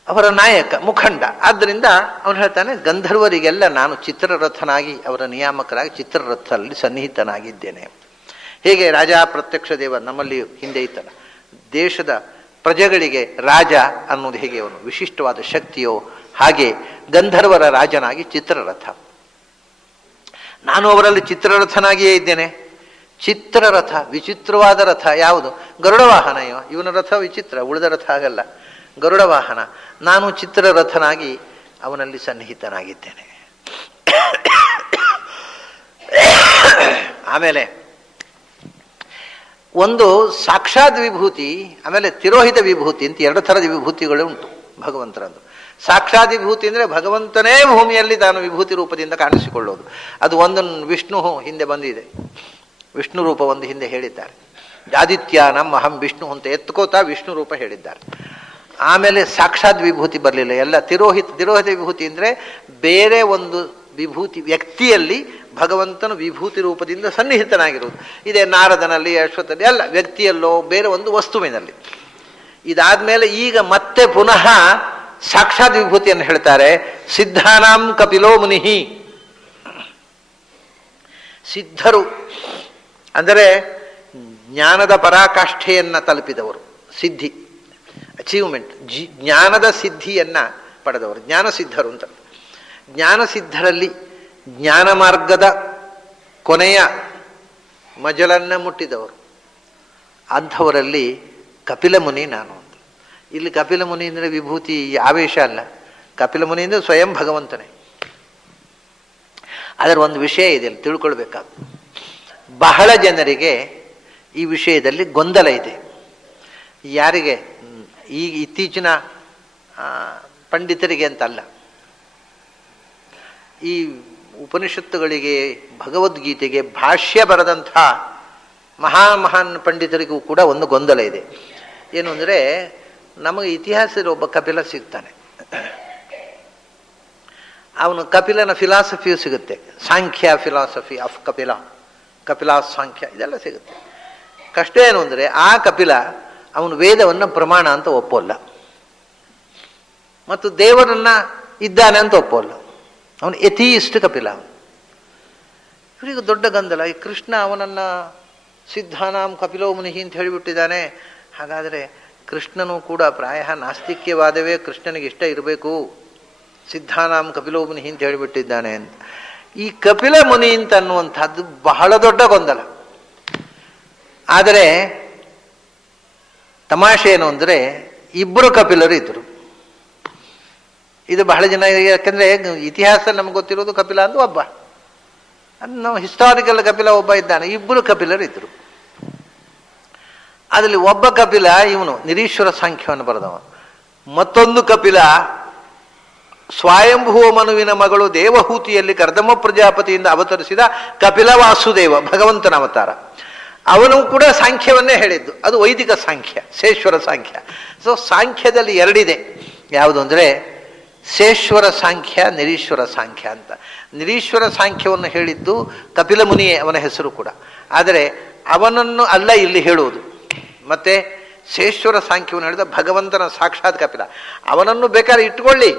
ಅವರ ನಾಯಕ ಮುಖಂಡ. ಆದ್ದರಿಂದ ಅವನು ಹೇಳ್ತಾನೆ, ಗಂಧರ್ವರಿಗೆಲ್ಲ ನಾನು ಚಿತ್ರರಥನಾಗಿ ಅವರ ನಿಯಾಮಕರಾಗಿ ಚಿತ್ರರಥದಲ್ಲಿ ಸನ್ನಿಹಿತನಾಗಿದ್ದೇನೆ. ಹೇಗೆ ರಾಜ ಪ್ರತ್ಯಕ್ಷ ದೇವ ನಮ್ಮಲ್ಲಿ ಹಿಂದೆ ಇತ್ತಲ್ಲ, ದೇಶದ ಪ್ರಜೆಗಳಿಗೆ ರಾಜ ಅನ್ನೋದು ಹೇಗೆ ಅವನು ವಿಶಿಷ್ಟವಾದ ಶಕ್ತಿಯೋ ಹಾಗೆ ಗಂಧರ್ವರ ರಾಜನಾಗಿ ಚಿತ್ರರಥ. ನಾನು ಅವರಲ್ಲಿ ಚಿತ್ರರಥನಾಗಿಯೇ ಇದ್ದೇನೆ. ಚಿತ್ರರಥ, ವಿಚಿತ್ರವಾದ ರಥ ಯಾವುದು? ಗರುಡ ವಾಹನ. ಇವನ ರಥ ವಿಚಿತ್ರ, ಉಳಿದ ರಥ ಆಗಲ್ಲ. ಗರುಡ ವಾಹನ. ನಾನು ಚಿತ್ರರಥನಾಗಿ ಅವನಲ್ಲಿ ಸನ್ನಿಹಿತನಾಗಿದ್ದೇನೆ. ಆಮೇಲೆ ಒಂದು ಸಾಕ್ಷಾತ್ ವಿಭೂತಿ, ಆಮೇಲೆ ತಿರೋಹಿತ ವಿಭೂತಿ ಅಂತ ಎರಡು ಥರದ ವಿಭೂತಿಗಳು ಉಂಟು ಭಗವಂತರದ್ದು. ಸಾಕ್ಷಾತ್ ವಿಭೂತಿ ಅಂದರೆ ಭಗವಂತನೇ ಭೂಮಿಯಲ್ಲಿ ತಾನು ವಿಭೂತಿ ರೂಪದಿಂದ ಕಾಣಿಸಿಕೊಳ್ಳೋದು. ಅದು ಒಂದನ್ನು ವಿಷ್ಣು ಹಿಂದೆ ಬಂದಿದೆ, ವಿಷ್ಣು ರೂಪ ಒಂದು ಹಿಂದೆ ಹೇಳಿದ್ದಾರೆ. ಆದಿತ್ಯ ನಮ್ಮ ಅಹಂ ವಿಷ್ಣು ಅಂತ ಎತ್ಕೋತಾ ವಿಷ್ಣು ರೂಪ ಹೇಳಿದ್ದಾರೆ. ಆಮೇಲೆ ಸಾಕ್ಷಾತ್ ವಿಭೂತಿ ಬರಲಿಲ್ಲ, ಎಲ್ಲ ತಿರೋಹಿತ ವಿಭೂತಿ ಅಂದರೆ ಬೇರೆ ಒಂದು ವಿಭೂತಿ ವ್ಯಕ್ತಿಯಲ್ಲಿ ಭಗವಂತನು ವಿಭೂತಿ ರೂಪದಿಂದ ಸನ್ನಿಹಿತನಾಗಿರುವುದು. ಇದೇ ನಾರದನಲ್ಲಿ, ಅಶ್ವತ್ಥದಲ್ಲಿ ಎಲ್ಲ ವ್ಯಕ್ತಿಯಲ್ಲೋ ಬೇರೆ ಒಂದು ವಸ್ತುವಿನಲ್ಲಿ. ಇದಾದ್ಮೇಲೆ ಈಗ ಮತ್ತೆ ಪುನಃ ಸಾಕ್ಷಾತ್ ವಿಭೂತಿಯನ್ನು ಹೇಳ್ತಾರೆ. ಸಿದ್ಧಾನಾಂ ಕಪಿಲೋ ಮುನಿಹಿ. ಸಿದ್ಧರು ಅಂದರೆ ಜ್ಞಾನದ ಪರಾಕಾಷ್ಠೆಯನ್ನ ತಲುಪಿದವರು, ಸಿದ್ಧಿ ಅಚೀವ್ಮೆಂಟ್, ಜ್ಞಾನದ ಸಿದ್ಧಿಯನ್ನ ಪಡೆದವರು ಜ್ಞಾನಸಿದ್ಧರು ಅಂತ. ಜ್ಞಾನಸಿದ್ಧರಲ್ಲಿ ಜ್ಞಾನ ಮಾರ್ಗದ ಕೊನೆಯ ಮಜಲನ್ನ ಮುಟ್ಟಿದವರು, ಅಂಥವರಲ್ಲಿ ಕಪಿಲ ಮುನಿ ನಾನು ಅಂತ. ಇಲ್ಲಿ ಕಪಿಲ ಮುನಿ ಅಂದರೆ ವಿಭೂತಿ ಆವೇಶ ಅಲ್ಲ, ಕಪಿಲ ಮುನಿ ಅಂದರೆ ಸ್ವಯಂ ಭಗವಂತನೇ. ಅದರ ಒಂದು ವಿಷಯ ಇದೆ ಅಲ್ಲಿ ತಿಳ್ಕೊಳ್ಬೇಕಾದ. ಬಹಳ ಜನರಿಗೆ ಈ ವಿಷಯದಲ್ಲಿ ಗೊಂದಲ ಇದೆ. ಯಾರಿಗೆ? ಈ ಇತ್ತೀಚಿನ ಪಂಡಿತರಿಗೆ ಅಂತಲ್ಲ, ಈ ಉಪನಿಷತ್ತುಗಳಿಗೆ ಭಗವದ್ಗೀತೆಗೆ ಭಾಷ್ಯ ಬರೆದಂಥ ಮಹಾನ್ ಪಂಡಿತರಿಗೂ ಕೂಡ ಒಂದು ಗೊಂದಲ ಇದೆ. ಏನು ಅಂದರೆ, ನಮಗೆ ಇತಿಹಾಸದಲ್ಲಿ ಒಬ್ಬ ಕಪಿಲ ಸಿಗ್ತಾನೆ, ಅವನು ಕಪಿಲನ ಫಿಲಾಸಫಿಯು ಸಿಗುತ್ತೆ, ಸಾಂಖ್ಯ ಫಿಲಾಸಫಿ ಆಫ್ ಕಪಿಲಾ ಸಾಂಖ್ಯ ಇದೆಲ್ಲ ಸಿಗುತ್ತೆ. ಕಷ್ಟ ಏನು ಅಂದರೆ, ಆ ಕಪಿಲ ಅವನು ವೇದವನ್ನು ಪ್ರಮಾಣ ಅಂತ ಒಪ್ಪೋಲ್ಲ ಮತ್ತು ದೇವರನ್ನ ಇದ್ದಾನೆ ಅಂತ ಒಪ್ಪೋಲ್ಲ. ಅವನು ಎಥೀಯಿಸ್ಟ್ ಕಪಿಲ. ಇವರಿಗೆ ದೊಡ್ಡ ಗೊಂದಲ. ಈ ಕೃಷ್ಣ ಅವನನ್ನ ಸಿದ್ಧಾನಾಂ ಕಪಿಲೋ ಮುನಿಹಿ ಅಂತ ಹೇಳಿಬಿಟ್ಟಿದ್ದಾನೆ. ಹಾಗಾದರೆ ಕೃಷ್ಣನು ಕೂಡ ಪ್ರಾಯ ನಾಸ್ತಿಕ್ಯವಾದವೇ ಕೃಷ್ಣನಿಗೆ ಇಷ್ಟ ಇರಬೇಕು, ಸಿದ್ಧಾನಾಂ ಕಪಿಲೋ ಮುನಿಹಿ ಅಂತ ಹೇಳಿಬಿಟ್ಟಿದ್ದಾನೆ ಅಂತ. ಈ ಕಪಿಲ ಮುನಿ ಅಂತ ಅನ್ನುವಂಥದ್ದು ಬಹಳ ದೊಡ್ಡ ಗೊಂದಲ. ಆದರೆ ತಮಾಷೆ ಏನು ಅಂದರೆ, ಇಬ್ಬರು ಕಪಿಲರು ಇದ್ದರು. ಇದು ಬಹಳ ಜನ, ಯಾಕಂದ್ರೆ ಇತಿಹಾಸ ನಮ್ಗೆ ಗೊತ್ತಿರೋದು ಕಪಿಲ ಅಂತ ಒಬ್ಬ, ನಾವು ಹಿಸ್ಟಾರಿಕಲ್ ಕಪಿಲ ಒಬ್ಬ ಇದ್ದಾನೆ. ಇಬ್ಬರು ಕಪಿಲರು ಇದ್ರು. ಅದರಲ್ಲಿ ಒಬ್ಬ ಕಪಿಲ ಇವನು ನಿರೀಶ್ವರ ಸಾಂಖ್ಯವನ್ನು ಬರೆದವ. ಮತ್ತೊಂದು ಕಪಿಲ ಸ್ವಯಂಭುವ ಮನುವಿನ ಮಗಳು ದೇವಹೂತಿಯಲ್ಲಿ ಕರ್ದಮ ಪ್ರಜಾಪತಿಯಿಂದ ಅವತರಿಸಿದ ಕಪಿಲ ವಾಸುದೇವ, ಭಗವಂತನ ಅವತಾರ. ಅವನು ಕೂಡ ಸಾಂಖ್ಯವನ್ನೇ ಹೇಳಿದ್ದು. ಅದು ವೈದಿಕ ಸಾಂಖ್ಯ, ಸೇಶ್ವರ ಸಾಂಖ್ಯ. ಸೊ ಸಾಂಖ್ಯದಲ್ಲಿ ಎರಡಿದೆ. ಯಾವುದು ಅಂದರೆ ಸೇಶ್ವರ ಸಾಂಖ್ಯ, ನಿರೀಶ್ವರ ಸಾಂಖ್ಯ ಅಂತ. ನಿರೀಶ್ವರ ಸಾಂಖ್ಯವನ್ನು ಹೇಳಿದ್ದು ಕಪಿಲ ಮುನಿಯೇ, ಅವನ ಹೆಸರು ಕೂಡ. ಆದರೆ ಅವನನ್ನು ಅಲ್ಲ ಇಲ್ಲಿ ಹೇಳುವುದು. ಮತ್ತೆ ಸೇಶ್ವರ ಸಾಂಖ್ಯವನ್ನು ಹೇಳಿದ ಭಗವಂತನ ಸಾಕ್ಷಾತ್ ಕಪಿಲ. ಅವನನ್ನು ಬೇಕಾದ್ರೆ ಇಟ್ಕೊಳ್ಳಿ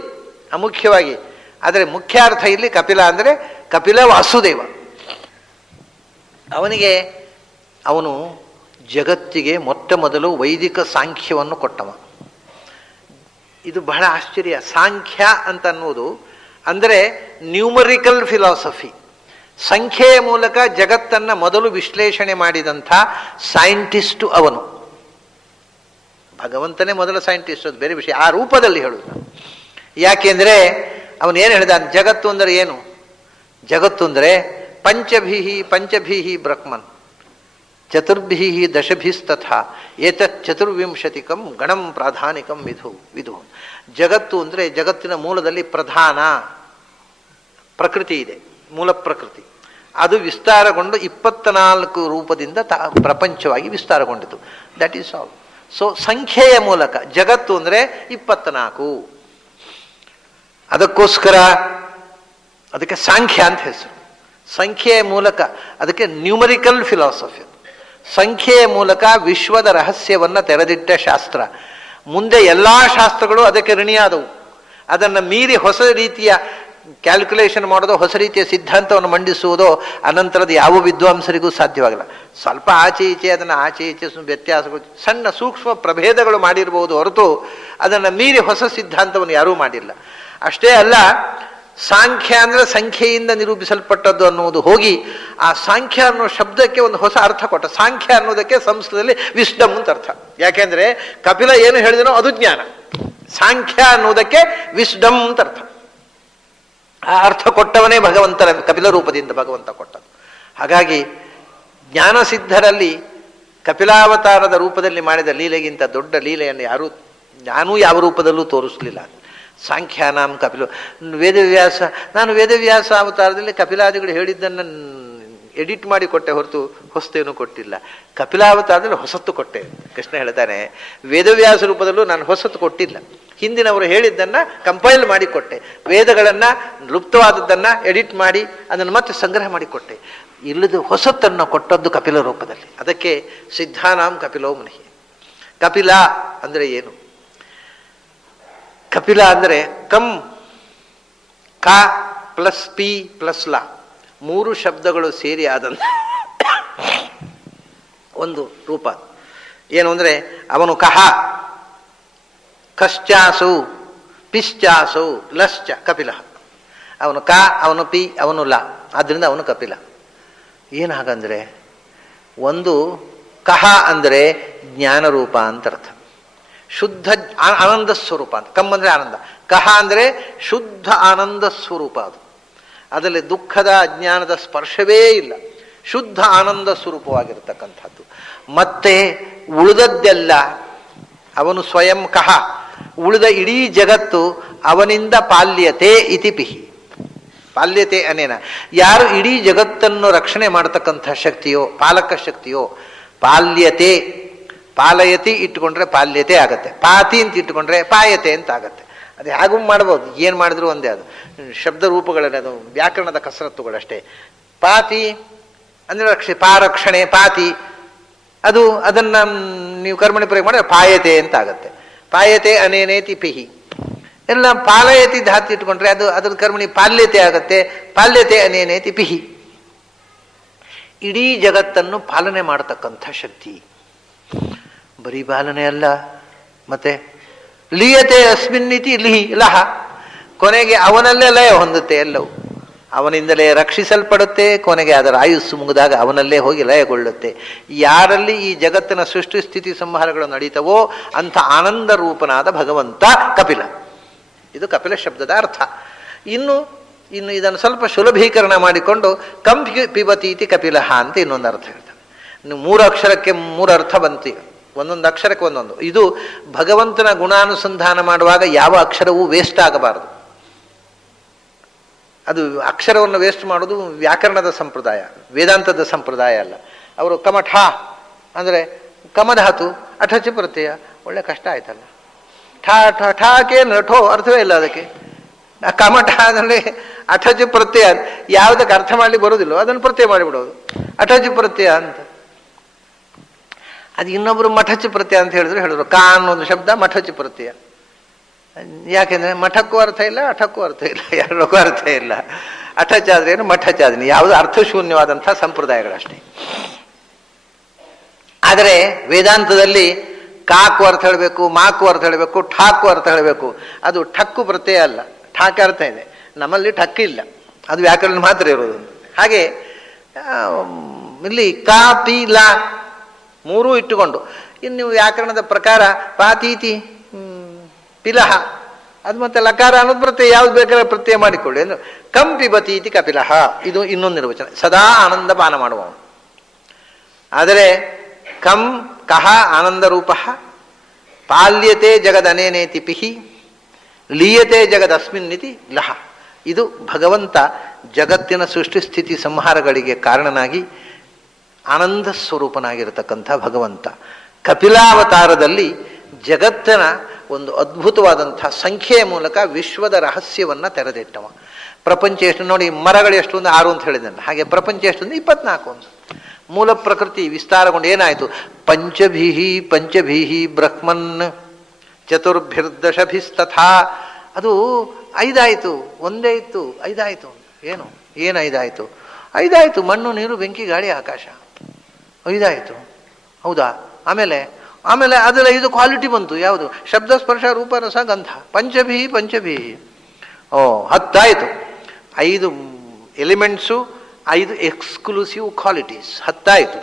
ಅಮುಖ್ಯವಾಗಿ, ಆದರೆ ಮುಖ್ಯ ಅರ್ಥ ಇಲ್ಲಿ ಕಪಿಲ ಅಂದರೆ ಕಪಿಲ ವಾಸುದೇವ. ಅವನು ಜಗತ್ತಿಗೆ ಮೊಟ್ಟ ಮೊದಲು ವೈದಿಕ ಸಾಂಖ್ಯವನ್ನು ಕೊಟ್ಟವ. ಇದು ಬಹಳ ಆಶ್ಚರ್ಯ. ಸಾಂಖ್ಯ ಅಂತ ಅನ್ನುವುದು ಅಂದರೆ ನ್ಯೂಮರಿಕಲ್ ಫಿಲಾಸಫಿ, ಸಂಖ್ಯೆಯ ಮೂಲಕ ಜಗತ್ತನ್ನು ಮೊದಲು ವಿಶ್ಲೇಷಣೆ ಮಾಡಿದಂಥ ಸೈಂಟಿಸ್ಟು ಅವನು. ಭಗವಂತನೇ ಮೊದಲ ಸೈಂಟಿಸ್ಟ್, ಅದು ಬೇರೆ ವಿಷಯ. ಆ ರೂಪದಲ್ಲಿ ಹೇಳುವುದು. ಯಾಕೆಂದರೆ ಅವನೇನು ಹೇಳಿದ, ಜಗತ್ತು ಅಂದರೆ ಏನು? ಜಗತ್ತು ಅಂದರೆ ಪಂಚಭೀಹಿ ಬ್ರಹ್ಮನ್ ಚತುರ್ಭಿ ದಶಭಿಸ್ತಥಾ ಏತತ್ ಚತುರ್ವಿಂಶತಿಕಂ ಗಣಂ ಪ್ರಾಧಾನಿಕಂ ವಿಧು. ಜಗತ್ತು ಅಂದರೆ ಜಗತ್ತಿನ ಮೂಲದಲ್ಲಿ ಪ್ರಧಾನ ಪ್ರಕೃತಿ ಇದೆ, ಮೂಲ ಪ್ರಕೃತಿ. ಅದು ವಿಸ್ತಾರಗೊಂಡು 24 ರೂಪದಿಂದ ಪ್ರಪಂಚವಾಗಿ ವಿಸ್ತಾರಗೊಂಡಿತು. That is all. ಸೊ ಸಂಖ್ಯೆಯ ಮೂಲಕ ಜಗತ್ತು ಅಂದರೆ 24. ಅದಕ್ಕೋಸ್ಕರ ಅದಕ್ಕೆ ಸಾಂಖ್ಯ ಅಂತ ಹೆಸರು. ಸಂಖ್ಯೆಯ ಮೂಲಕ, ಅದಕ್ಕೆ ನ್ಯೂಮರಿಕಲ್ ಫಿಲಾಸಫಿ. ಸಂಖ್ಯೆಯ ಮೂಲಕ ವಿಶ್ವದ ರಹಸ್ಯವನ್ನು ತೆರೆದಿಟ್ಟ ಶಾಸ್ತ್ರ. ಮುಂದೆ ಎಲ್ಲ ಶಾಸ್ತ್ರಗಳು ಅದಕ್ಕೆ ಋಣಿಯಾದವು. ಅದನ್ನು ಮೀರಿ ಹೊಸ ರೀತಿಯ ಕ್ಯಾಲ್ಕುಲೇಷನ್ ಮಾಡೋದು, ಹೊಸ ರೀತಿಯ ಸಿದ್ಧಾಂತವನ್ನು ಮಂಡಿಸುವುದೋ ಅನಂತರದ ಯಾವ ವಿದ್ವಾಂಸರಿಗೂ ಸಾಧ್ಯವಾಗಿಲ್ಲ. ಸ್ವಲ್ಪ ಆಚೆ ಈಚೆ ಅದನ್ನು ಆಚೆ ಈಚೆ ವ್ಯತ್ಯಾಸಗಳು, ಸಣ್ಣ ಸೂಕ್ಷ್ಮ ಪ್ರಭೇದಗಳು ಮಾಡಿರ್ಬೋದು ಹೊರತು ಅದನ್ನು ಮೀರಿ ಹೊಸ ಸಿದ್ಧಾಂತವನ್ನು ಯಾರೂ ಮಾಡಿಲ್ಲ. ಅಷ್ಟೇ ಅಲ್ಲ, ಸಾಂಖ್ಯ ಅಂದರೆ ಸಂಖ್ಯೆಯಿಂದ ನಿರೂಪಿಸಲ್ಪಟ್ಟದ್ದು ಅನ್ನುವುದು ಹೋಗಿ ಆ ಸಾಂಖ್ಯ ಅನ್ನೋ ಶಬ್ದಕ್ಕೆ ಒಂದು ಹೊಸ ಅರ್ಥ ಕೊಟ್ಟ. ಸಾಂಖ್ಯ ಅನ್ನೋದಕ್ಕೆ ಸಂಸ್ಕೃತದಲ್ಲಿ ವಿಸ್ಡಮ್ ಅಂತ ಅರ್ಥ. ಯಾಕೆಂದ್ರೆ ಕಪಿಲ ಏನು ಹೇಳಿದನೋ ಅದು ಜ್ಞಾನ. ಸಾಂಖ್ಯ ಅನ್ನೋದಕ್ಕೆ ವಿಸ್ಡಮ್ ಅಂತ ಅರ್ಥ. ಆ ಅರ್ಥ ಕೊಟ್ಟವನೇ ಭಗವಂತನ ಕಪಿಲ ರೂಪದಿಂದ ಭಗವಂತ ಕೊಟ್ಟದ್ದು. ಹಾಗಾಗಿ ಜ್ಞಾನಸಿದ್ಧರಲ್ಲಿ ಕಪಿಲಾವತಾರದ ರೂಪದಲ್ಲಿ ಮಾಡಿದ ಲೀಲೆಗಿಂತ ದೊಡ್ಡ ಲೀಲೆಯನ್ನು ನಾನೂ ಯಾವ ರೂಪದಲ್ಲೂ ತೋರಿಸಲಿಲ್ಲ. ಸಾಂಖ್ಯಾನಾಂ ಕಪಿಲ ವೇದವ್ಯಾಸ, ನಾನು ವೇದವ್ಯಾಸ ಅವತಾರದಲ್ಲಿ ಕಪಿಲಾದಿಗಳು ಹೇಳಿದ್ದನ್ನು ಎಡಿಟ್ ಮಾಡಿ ಕೊಟ್ಟೆ ಹೊರತು ಹೊಸತೇನು ಕೊಟ್ಟಿಲ್ಲ. ಕಪಿಲಾವತಾರದಲ್ಲಿ ಹೊಸತ್ತು ಕೊಟ್ಟೆ. ಕೃಷ್ಣ ಹೇಳ್ತಾನೆ, ವೇದವ್ಯಾಸ ರೂಪದಲ್ಲೂ ನಾನು ಹೊಸತ್ತು ಕೊಟ್ಟಿಲ್ಲ. ಹಿಂದಿನವರು ಹೇಳಿದ್ದನ್ನು ಕಂಪೈಲ್ ಮಾಡಿ ಕೊಟ್ಟೆ. ವೇದಗಳನ್ನು ಲುಪ್ತವಾದದ್ದನ್ನು ಎಡಿಟ್ ಮಾಡಿ ಅದನ್ನು ಮತ್ತೆ ಸಂಗ್ರಹ ಮಾಡಿ ಕೊಟ್ಟೆ. ಇಲ್ಲದ ಹೊಸತನ್ನು ಕೊಟ್ಟದ್ದು ಕಪಿಲ ರೂಪದಲ್ಲಿ. ಅದಕ್ಕೆ ಸಿದ್ಧಾನಾಂ ಕಪಿಲೋ ಮುನಿ. ಕಪಿಲ ಅಂದರೆ ಏನು? ಕಪಿಲ ಅಂದರೆ ಕಂ, ಕ ಪ್ಲಸ್ ಪಿ ಪ್ಲಸ್ ಲ, ಮೂರು ಶಬ್ದಗಳು ಸೇರಿ ಆದಂತ ಒಂದು ರೂಪ. ಏನು ಅಂದರೆ ಅವನು ಕಹ, ಕಶ್ಚಾಸು, ಪಿಶ್ಚಾಸು, ಲಶ್ಚ ಕಪಿಲ. ಅವನು ಕ, ಅವನು ಪಿ, ಅವನು ಲ, ಆದ್ದರಿಂದ ಅವನು ಕಪಿಲ. ಏನು ಹಾಗಂದ್ರೆ, ಒಂದು ಕಹ ಅಂದರೆ ಜ್ಞಾನರೂಪ ಅಂತ ಅರ್ಥ, ಶುದ್ಧ ಆನಂದ ಸ್ವರೂಪ ಅಂತ. ಕಮ್ ಅಂದರೆ ಆನಂದ, ಕಹ ಅಂದರೆ ಶುದ್ಧ ಆನಂದ ಸ್ವರೂಪ. ಅದು ಅದರಲ್ಲಿ ದುಃಖದ ಅಜ್ಞಾನದ ಸ್ಪರ್ಶವೇ ಇಲ್ಲ, ಶುದ್ಧ ಆನಂದ ಸ್ವರೂಪವಾಗಿರತಕ್ಕಂಥದ್ದು. ಮತ್ತೆ ಉಳಿದದ್ದೆಲ್ಲ ಅವನು ಸ್ವಯಂ ಕಹ, ಉಳಿದ ಇಡೀ ಜಗತ್ತು ಅವನಿಂದ ಪಾಲ್ಯತೆ ಇತಿ ಪಿಹಿ. ಪಾಲ್ಯತೆ ಅನೇನ, ಯಾರು ಇಡೀ ಜಗತ್ತನ್ನು ರಕ್ಷಣೆ ಮಾಡತಕ್ಕಂಥ ಶಕ್ತಿಯೋ, ಪಾಲಕ ಶಕ್ತಿಯೋ, ಪಾಲ್ಯತೆ, ಪಾಲಯತಿ ಇಟ್ಟುಕೊಂಡ್ರೆ ಪಾಲ್ಯತೆ ಆಗತ್ತೆ, ಪಾತಿ ಅಂತ ಇಟ್ಟುಕೊಂಡ್ರೆ ಪಾಯತೆ ಅಂತ ಆಗತ್ತೆ. ಅದು ಹೇಗೂ ಮಾಡ್ಬೋದು, ಏನು ಮಾಡಿದ್ರು ಒಂದೇ. ಅದು ಶಬ್ದ ರೂಪಗಳಲ್ಲಿ ಅದು ವ್ಯಾಕರಣದ ಕಸರತ್ತುಗಳಷ್ಟೇ. ಪಾತಿ ಅಂದರೆ ಪಾರಕ್ಷಣೆ, ಪಾತಿ ಅದು ಅದನ್ನು ನೀವು ಕರ್ಮಣಿ ಪ್ರಯೋಗ ಮಾಡಿದ್ರೆ ಪಾಯತೆ ಅಂತ ಆಗತ್ತೆ. ಪಾಯತೆ ಅನೇನೇತಿ ಪಿಹಿ. ಎಲ್ಲ ಪಾಲಯತಿ ಧಾತು ಇಟ್ಕೊಂಡ್ರೆ ಅದು ಅದ್ರ ಕರ್ಮಣಿ ಪಾಲ್ಯತೆ ಆಗತ್ತೆ, ಪಾಲ್ಯತೆ ಅನೇನೇತಿ ಪಿಹಿ. ಇಡೀ ಜಗತ್ತನ್ನು ಪಾಲನೆ ಮಾಡತಕ್ಕಂಥ ಶಕ್ತಿ. ಬರೀ ಪಾಲನೆ ಅಲ್ಲ, ಮತ್ತೆ ಲೀಯತೆ ಅಸ್ಮಿನ್ನಿತಿ ಲಿಹಿ ಲಹ, ಕೊನೆಗೆ ಅವನಲ್ಲೇ ಲಯ ಹೊಂದುತ್ತೆ. ಎಲ್ಲವೂ ಅವನಿಂದಲೇ ರಕ್ಷಿಸಲ್ಪಡುತ್ತೆ. ಕೊನೆಗೆ ಅದರ ಆಯುಸ್ಸು ಮುಗಿದಾಗ ಅವನಲ್ಲೇ ಹೋಗಿ ಲಯಗೊಳ್ಳುತ್ತೆ. ಯಾರಲ್ಲಿ ಈ ಜಗತ್ತಿನ ಸೃಷ್ಟಿ ಸ್ಥಿತಿ ಸಂಹಾರಗಳು ನಡೀತವೋ ಅಂಥ ಆನಂದ ರೂಪನಾದ ಭಗವಂತ ಕಪಿಲ. ಇದು ಕಪಿಲ ಶಬ್ದದ ಅರ್ಥ. ಇನ್ನು ಇದನ್ನು ಸ್ವಲ್ಪ ಸುಲಭೀಕರಣ ಮಾಡಿಕೊಂಡು ಕಂ ಪಿಬತೀತಿ ಕಪಿಲಹ ಅಂತ ಇನ್ನೊಂದು ಅರ್ಥ ಹೇಳ್ತಾನೆ. ಇನ್ನು 3 ಅಕ್ಷರಕ್ಕೆ 3 ಅರ್ಥ ಬಂತು, ಒಂದೊಂದು ಅಕ್ಷರಕ್ಕೆ ಒಂದೊಂದು. ಇದು ಭಗವಂತನ ಗುಣಾನುಸಂಧಾನ ಮಾಡುವಾಗ ಯಾವ ಅಕ್ಷರವೂ ವೇಸ್ಟ್ ಆಗಬಾರದು. ಅದು ಅಕ್ಷರವನ್ನು ವೇಸ್ಟ್ ಮಾಡೋದು ವ್ಯಾಕರಣದ ಸಂಪ್ರದಾಯ, ವೇದಾಂತದ ಸಂಪ್ರದಾಯ ಅಲ್ಲ. ಅವರು ಕಮಠ ಅಂದರೆ ಕಮಧಾತು ಅಠಚ ಪ್ರತ್ಯಯ, ಒಳ್ಳೆ ಕಷ್ಟ ಆಯ್ತಲ್ಲ. ಠಾಕೆ ನಠೋ ಅರ್ಥವೇ ಇಲ್ಲ ಅದಕ್ಕೆ. ಕಮಠ ಅಂದರೆ ಅಠಚ ಪ್ರತ್ಯಯ, ಯಾವುದಕ್ಕೆ ಅರ್ಥ ಮಾಡ್ಲಿಕ್ಕೆ ಬರೋದಿಲ್ಲೋ ಅದನ್ನು ಪ್ರತ್ಯಯ ಮಾಡಿಬಿಡೋದು, ಅಠಚ ಪ್ರತ್ಯಯ ಅಂತ. ಅದು ಇನ್ನೊಬ್ರು ಮಠಚ ಪ್ರತ್ಯಯ ಅಂತ ಹೇಳಿದ್ರು ಕಾ ಅನ್ನೋದು ಶಬ್ದ ಮಠಚ ಪ್ರತ್ಯಯ. ಯಾಕೆಂದ್ರೆ ಮಠಕ್ಕೂ ಅರ್ಥ ಇಲ್ಲ, ಅಠಕ್ಕೂ ಅರ್ಥ ಇಲ್ಲ, ಎರಡಕ್ಕೂ ಅರ್ಥ ಇಲ್ಲ. ಅಠಚಾದ್ರೇನು ಮಠಚಾದ್ರೇನು, ಯಾವುದು ಅರ್ಥಶೂನ್ಯವಾದಂಥ ಸಂಪ್ರದಾಯಗಳಷ್ಟೇ. ಆದರೆ ವೇದಾಂತದಲ್ಲಿ ಕಾಕು ಅರ್ಥ ಹೇಳಬೇಕು, ಮಾಕು ಅರ್ಥ ಹೇಳಬೇಕು, ಠಾಕು ಅರ್ಥ ಹೇಳಬೇಕು. ಅದು ಠಕ್ಕು ಪ್ರತ್ಯಯ ಅಲ್ಲ, ಠಾಕ ಅರ್ಥ ಇದೆ. ನಮ್ಮಲ್ಲಿ ಠಕ್ ಇಲ್ಲ, ಅದು ವ್ಯಾಕರಣ ಮಾತ್ರ ಇರೋದು. ಹಾಗೆ ಇಲ್ಲಿ ಕಾ ಪಿ ಲಾ 3 ಇಟ್ಟುಕೊಂಡು ಇನ್ನು ವ್ಯಾಕರಣದ ಪ್ರಕಾರ ಪಾತೀತಿ ಪಿಲಹ, ಅದು ಮತ್ತೆ ಲಕಾರ ಅನ್ನೋದು ಪ್ರತ್ಯಯ, ಯಾವ್ದು ಬೇಕಾದ್ರೆ ಪ್ರತ್ಯಯ ಮಾಡಿಕೊಳ್ಳಿ. ಅಂದ್ರೆ ಕಂ ಪಿಬತೀತಿ ಕಪಿಲಹ, ಇದು ಇನ್ನೊಂದು ನಿರ್ವಚನ. ಸದಾ ಆನಂದ ಪಾನ ಮಾಡುವವನು. ಆದರೆ ಕಂ ಕಹ ಆನಂದ ರೂಪ, ಪಾಲ್ಯತೆ ಜಗದನೇನೇತಿ ಪಿಹಿ, ಲೀಯತೆ ಜಗದಸ್ಮಿನ್ನಿತಿ ಲಹ. ಇದು ಭಗವಂತ ಜಗತ್ತಿನ ಸೃಷ್ಟಿ ಸ್ಥಿತಿ ಸಂಹಾರಗಳಿಗೆ ಕಾರಣನಾಗಿ ಆನಂದ ಸ್ವರೂಪನಾಗಿರತಕ್ಕಂಥ ಭಗವಂತ. ಕಪಿಲಾವತಾರದಲ್ಲಿ ಜಗತ್ತಿನ ಒಂದು ಅದ್ಭುತವಾದಂಥ ಸಂಖ್ಯೆಯ ಮೂಲಕ ವಿಶ್ವದ ರಹಸ್ಯವನ್ನು ತೆರೆದಿಟ್ಟವ. ಪ್ರಪಂಚ ಎಷ್ಟು ನೋಡಿ, ಮರಗಳು ಎಷ್ಟು ಒಂದು 6 ಅಂತ ಹೇಳಿದ್ದಾನೆ, ಹಾಗೆ ಪ್ರಪಂಚ ಎಷ್ಟು ಒಂದು 24 ಅಂತ. ಮೂಲ ಪ್ರಕೃತಿ ವಿಸ್ತಾರಗೊಂಡು ಏನಾಯಿತು, ಪಂಚಭೀಹಿ ಬ್ರಹ್ಮನ್ ಚತುರ್ಭಿರ್ದಶಭಿಸ್ತಥಾ. ಅದು 5 ಆಯಿತು, ಒಂದೇ ಇತ್ತು 5 ಆಯಿತು. ಏನು 5 ಆಯಿತು? 5 ಆಯಿತು, ಮಣ್ಣು ನೀರು ಬೆಂಕಿ ಗಾಳಿ ಆಕಾಶ 5 ಆಯಿತು. ಹೌದಾ? ಆಮೇಲೆ ಅದರ 5 ಕ್ವಾಲಿಟಿ ಬಂತು. ಯಾವುದು? ಶಬ್ದ ಸ್ಪರ್ಶ ರೂಪ ರಸ ಗಂಧ. ಪಂಚಭಿ 10 ಆಯಿತು. 5 ಎಲಿಮೆಂಟ್ಸು, 5 ಎಕ್ಸ್ಕ್ಲೂಸಿವ್ ಕ್ವಾಲಿಟೀಸ್, 10 ಆಯಿತು.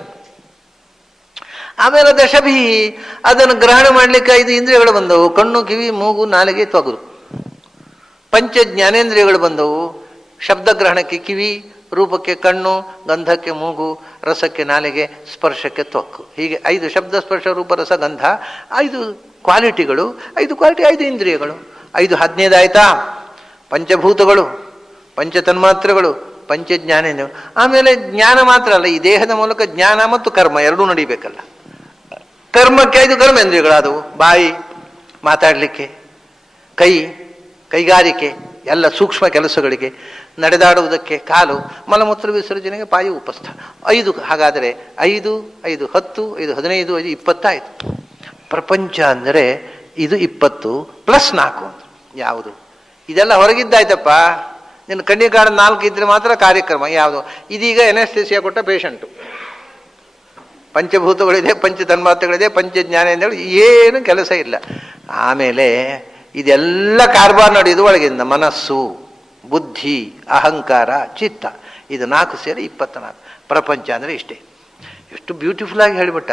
ಆಮೇಲೆ ದಶಭಿ, ಅದನ್ನು ಗ್ರಹಣ ಮಾಡಲಿಕ್ಕೆ 5 ಇಂದ್ರಿಯಗಳು ಬಂದವು. ಕಣ್ಣು, ಕಿವಿ, ಮೂಗು, ನಾಲಿಗೆ, ತೊಗರು. ಪಂಚ ಜ್ಞಾನೇಂದ್ರಿಯಗಳು ಬಂದವು. ಶಬ್ದಗ್ರಹಣಕ್ಕೆ ಕಿವಿ, ರೂಪಕ್ಕೆ ಕಣ್ಣು, ಗಂಧಕ್ಕೆ ಮೂಗು, ರಸಕ್ಕೆ ನಾಲಿಗೆ, ಸ್ಪರ್ಶಕ್ಕೆ ತ್ವಕ್ಕು. ಹೀಗೆ 5 ಶಬ್ದ ಸ್ಪರ್ಶ ರೂಪ ರಸ ಗಂಧ, 5 ಕ್ವಾಲಿಟಿಗಳು. 5 ಕ್ವಾಲಿಟಿ, 5 ಇಂದ್ರಿಯಗಳು. 5 15 ಆಯ್ತಾ? ಪಂಚಭೂತಗಳು, ಪಂಚತನ್ಮಾತ್ರಗಳು, ಪಂಚಜ್ಞಾನೇಂದ್ರಿಯಗಳು. ಆಮೇಲೆ ಜ್ಞಾನ ಮಾತ್ರ ಅಲ್ಲ, ಈ ದೇಹದ ಮೂಲಕ ಜ್ಞಾನ ಮತ್ತು ಕರ್ಮ ಎರಡೂ ನಡಿಬೇಕಲ್ಲ. ಕರ್ಮಕ್ಕೆ 5 ಕರ್ಮೇಂದ್ರಿಯಗಳಾದವು. ಬಾಯಿ ಮಾತಾಡಲಿಕ್ಕೆ, ಕೈಗಾರಿಕೆ ಎಲ್ಲ ಸೂಕ್ಷ್ಮ ಕೆಲಸಗಳಿಗೆ, ನಡೆದಾಡುವುದಕ್ಕೆ ಕಾಲು, ಮಲಮೂತ್ರ ವಿಸರ್ಜನೆಗೆ ಪಾಯು ಉಪಸ್ಥ. 5. ಹಾಗಾದರೆ 5 5 10 5 15 5 20 ಆಯಿತು. ಪ್ರಪಂಚ ಅಂದರೆ ಇದು 20 + 4. ಯಾವುದು? ಇದೆಲ್ಲ ಹೊರಗಿದ್ದಾಯ್ತಪ್ಪ. ನಿನ್ನ ಕಣ್ಣಿಗೆ ಕಾಣ 4 ಇದ್ರೆ ಮಾತ್ರ ಕಾರ್ಯಕ್ರಮ. ಯಾವುದು? ಇದೀಗ ಎನೆಸ್ಥೆಸಿಯಾ ಕೊಟ್ಟ ಪೇಷಂಟು. ಪಂಚಭೂತಗಳಿದೆ, ಪಂಚತನ್ಮಾತ್ರಗಳಿದೆ, ಪಂಚಜ್ಞಾನೇಂದ್ರಿಯಗಳು, ಏನು ಕೆಲಸ ಇಲ್ಲ. ಆಮೇಲೆ ಇದೆಲ್ಲ ಕಾರ್ಬಾರ್ ನಡೆಯುವುದು ಒಳಗಿಂದ. ಮನಸ್ಸು, ಬುದ್ಧಿ, ಅಹಂಕಾರ, ಚಿತ್ತ, ಇದು 4 ಸೇರಿ 24. ಪ್ರಪಂಚ ಅಂದರೆ ಇಷ್ಟೇ. ಎಷ್ಟು ಬ್ಯೂಟಿಫುಲ್ ಆಗಿ ಹೇಳಿಬಿಟ್ಟ.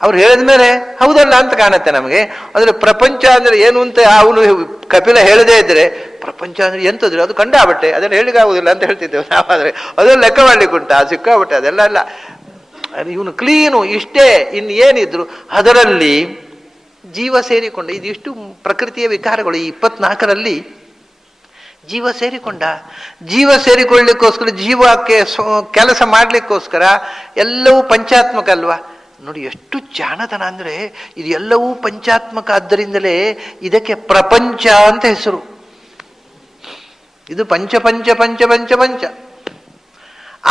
ಅವ್ರು ಹೇಳಿದ ಮೇಲೆ ಹೌದಲ್ಲ ಅಂತ ಕಾಣುತ್ತೆ ನಮಗೆ. ಅಂದರೆ ಪ್ರಪಂಚ ಅಂದರೆ ಏನು ಅಂತ ಅವನು ಕಪಿಲ ಹೇಳದೇ ಇದ್ರೆ, ಪ್ರಪಂಚ ಅಂದರೆ ಎಂಥದ್ರೆ ಅದು ಕಂಡಾಬಟ್ಟೆ, ಅದನ್ನು ಹೇಳಿಗಾಗುವುದಿಲ್ಲ ಅಂತ ಹೇಳ್ತಿದ್ದೇವೆ ನಾವಾದರೆ. ಅದನ್ನು ಲೆಕ್ಕ ಮಾಡ್ಲಿಕ್ಕೆ ಉಂಟಾ? ಸಿಕ್ಕಾಬಟ್ಟೆ ಅದೆಲ್ಲ ಅಲ್ಲ. ಇವನು ಕ್ಲೀನು ಇಷ್ಟೇ. ಇನ್ನು ಏನಿದ್ರು ಅದರಲ್ಲಿ ಜೀವ ಸೇರಿಕೊಂಡ. ಇದಿಷ್ಟು ಪ್ರಕೃತಿಯ ವಿಕಾರಗಳು. ಈ 24ರಲ್ಲಿ ಜೀವ ಸೇರಿಕೊಳ್ಳಿಕ್ಕೋಸ್ಕರ, ಜೀವಕ್ಕೆ ಕೆಲಸ ಮಾಡಲಿಕ್ಕೋಸ್ಕರ ಎಲ್ಲವೂ ಪಂಚಾತ್ಮಕ ಅಲ್ವಾ? ನೋಡಿ ಎಷ್ಟು ಜಾಣತನ ಅಂದರೆ, ಇದು ಎಲ್ಲವೂ ಪಂಚಾತ್ಮಕ. ಆದ್ದರಿಂದಲೇ ಇದಕ್ಕೆ ಪ್ರಪಂಚ ಅಂತ ಹೆಸರು. ಇದು ಪಂಚ ಪಂಚ ಪಂಚ ಪಂಚ ಪಂಚ.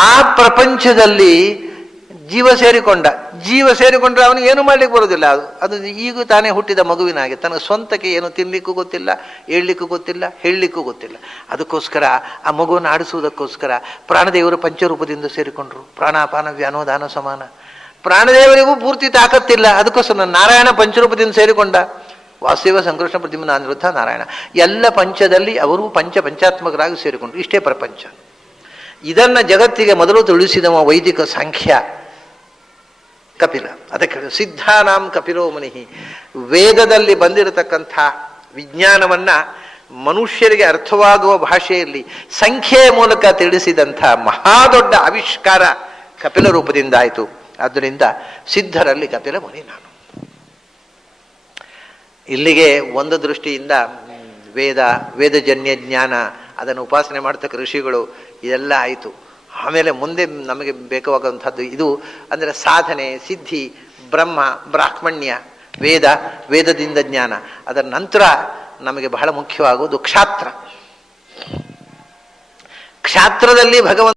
ಆ ಪ್ರಪಂಚದಲ್ಲಿ ಜೀವ ಸೇರಿಕೊಂಡ್ರೆ ಅವನಿಗೆ ಏನು ಮಾಡ್ಲಿಕ್ಕೆ ಬರೋದಿಲ್ಲ. ಅದು ಈಗ ತಾನೇ ಹುಟ್ಟಿದ ಮಗುವಿನ ಹಾಗೆ, ತನ್ನ ಸ್ವಂತಕ್ಕೆ ಏನು ತಿನ್ಲಿಕ್ಕೂ ಗೊತ್ತಿಲ್ಲ, ಹೇಳಲಿಕ್ಕೂ ಗೊತ್ತಿಲ್ಲ, ಹೇಳಲಿಕ್ಕೂ ಗೊತ್ತಿಲ್ಲ. ಅದಕ್ಕೋಸ್ಕರ ಆ ಮಗುವನ್ನು ಆಡಿಸುವುದಕ್ಕೋಸ್ಕರ ಪ್ರಾಣದೇವರು ಪಂಚರೂಪದಿಂದ ಸೇರಿಕೊಂಡ್ರು. ಪ್ರಾಣಾಪಾನ ವ್ಯಾನೋದಾನ ಸಮಾನ. ಪ್ರಾಣದೇವರಿಗೂ ಪೂರ್ತಿ ತಾಕತ್ತಿಲ್ಲ. ಅದಕ್ಕೋಸ್ಕರ ನಾರಾಯಣ ಪಂಚರೂಪದಿಂದ ಸೇರಿಕೊಂಡ. ವಾಸುದೇವ ಸಂಕೃಷ್ಣ ಪ್ರತಿಮ ಅನಿರುದ್ಧ ನಾರಾಯಣ ಎಲ್ಲ ಪಂಚದಲ್ಲಿ ಅವರು ಪಂಚಾತ್ಮಕರಾಗಿ ಸೇರಿಕೊಂಡ್ರು. ಇಷ್ಟೇ ಪ್ರಪಂಚ. ಇದನ್ನು ಜಗತ್ತಿಗೆ ಮೊದಲು ತಿಳಿಸಿದವ ವೈದಿಕ ಸಾಂಖ್ಯ ಕಪಿಲ. ಅದಕ್ಕೆ ಸಿದ್ಧಾನಾಂ ಕಪಿಲೋ ಮುನಿಹಿ. ವೇದದಲ್ಲಿ ಬಂದಿರತಕ್ಕಂಥ ವಿಜ್ಞಾನವನ್ನ ಮನುಷ್ಯರಿಗೆ ಅರ್ಥವಾಗುವ ಭಾಷೆಯಲ್ಲಿ ಸಂಖ್ಯೆಯ ಮೂಲಕ ತಿಳಿಸಿದಂಥ ಮಹಾದೊಡ್ಡ ಆವಿಷ್ಕಾರ ಕಪಿಲ ರೂಪದಿಂದ ಆಯಿತು. ಆದ್ದರಿಂದ ಸಿದ್ಧರಲ್ಲಿ ಕಪಿಲ ಮುನಿ ನಾನು. ಇಲ್ಲಿಗೆ ಒಂದು ದೃಷ್ಟಿಯಿಂದ ವೇದಜನ್ಯ ಜ್ಞಾನ, ಅದನ್ನು ಉಪಾಸನೆ ಮಾಡ್ತಕ್ಕ ಋಷಿಗಳು, ಇದೆಲ್ಲ ಆಯಿತು. ಆಮೇಲೆ ಮುಂದೆ ನಮಗೆ ಬೇಕಾಗುವಂಥದ್ದು ಇದು ಅಂದರೆ ಸಾಧನೆ, ಸಿದ್ಧಿ, ಬ್ರಹ್ಮ, ಬ್ರಾಹ್ಮಣ್ಯ, ವೇದದಿಂದ ಜ್ಞಾನ. ಅದರ ನಂತರ ನಮಗೆ ಬಹಳ ಮುಖ್ಯವಾಗುವುದು ಕ್ಷಾತ್ರದಲ್ಲಿ ಭಗವಂತ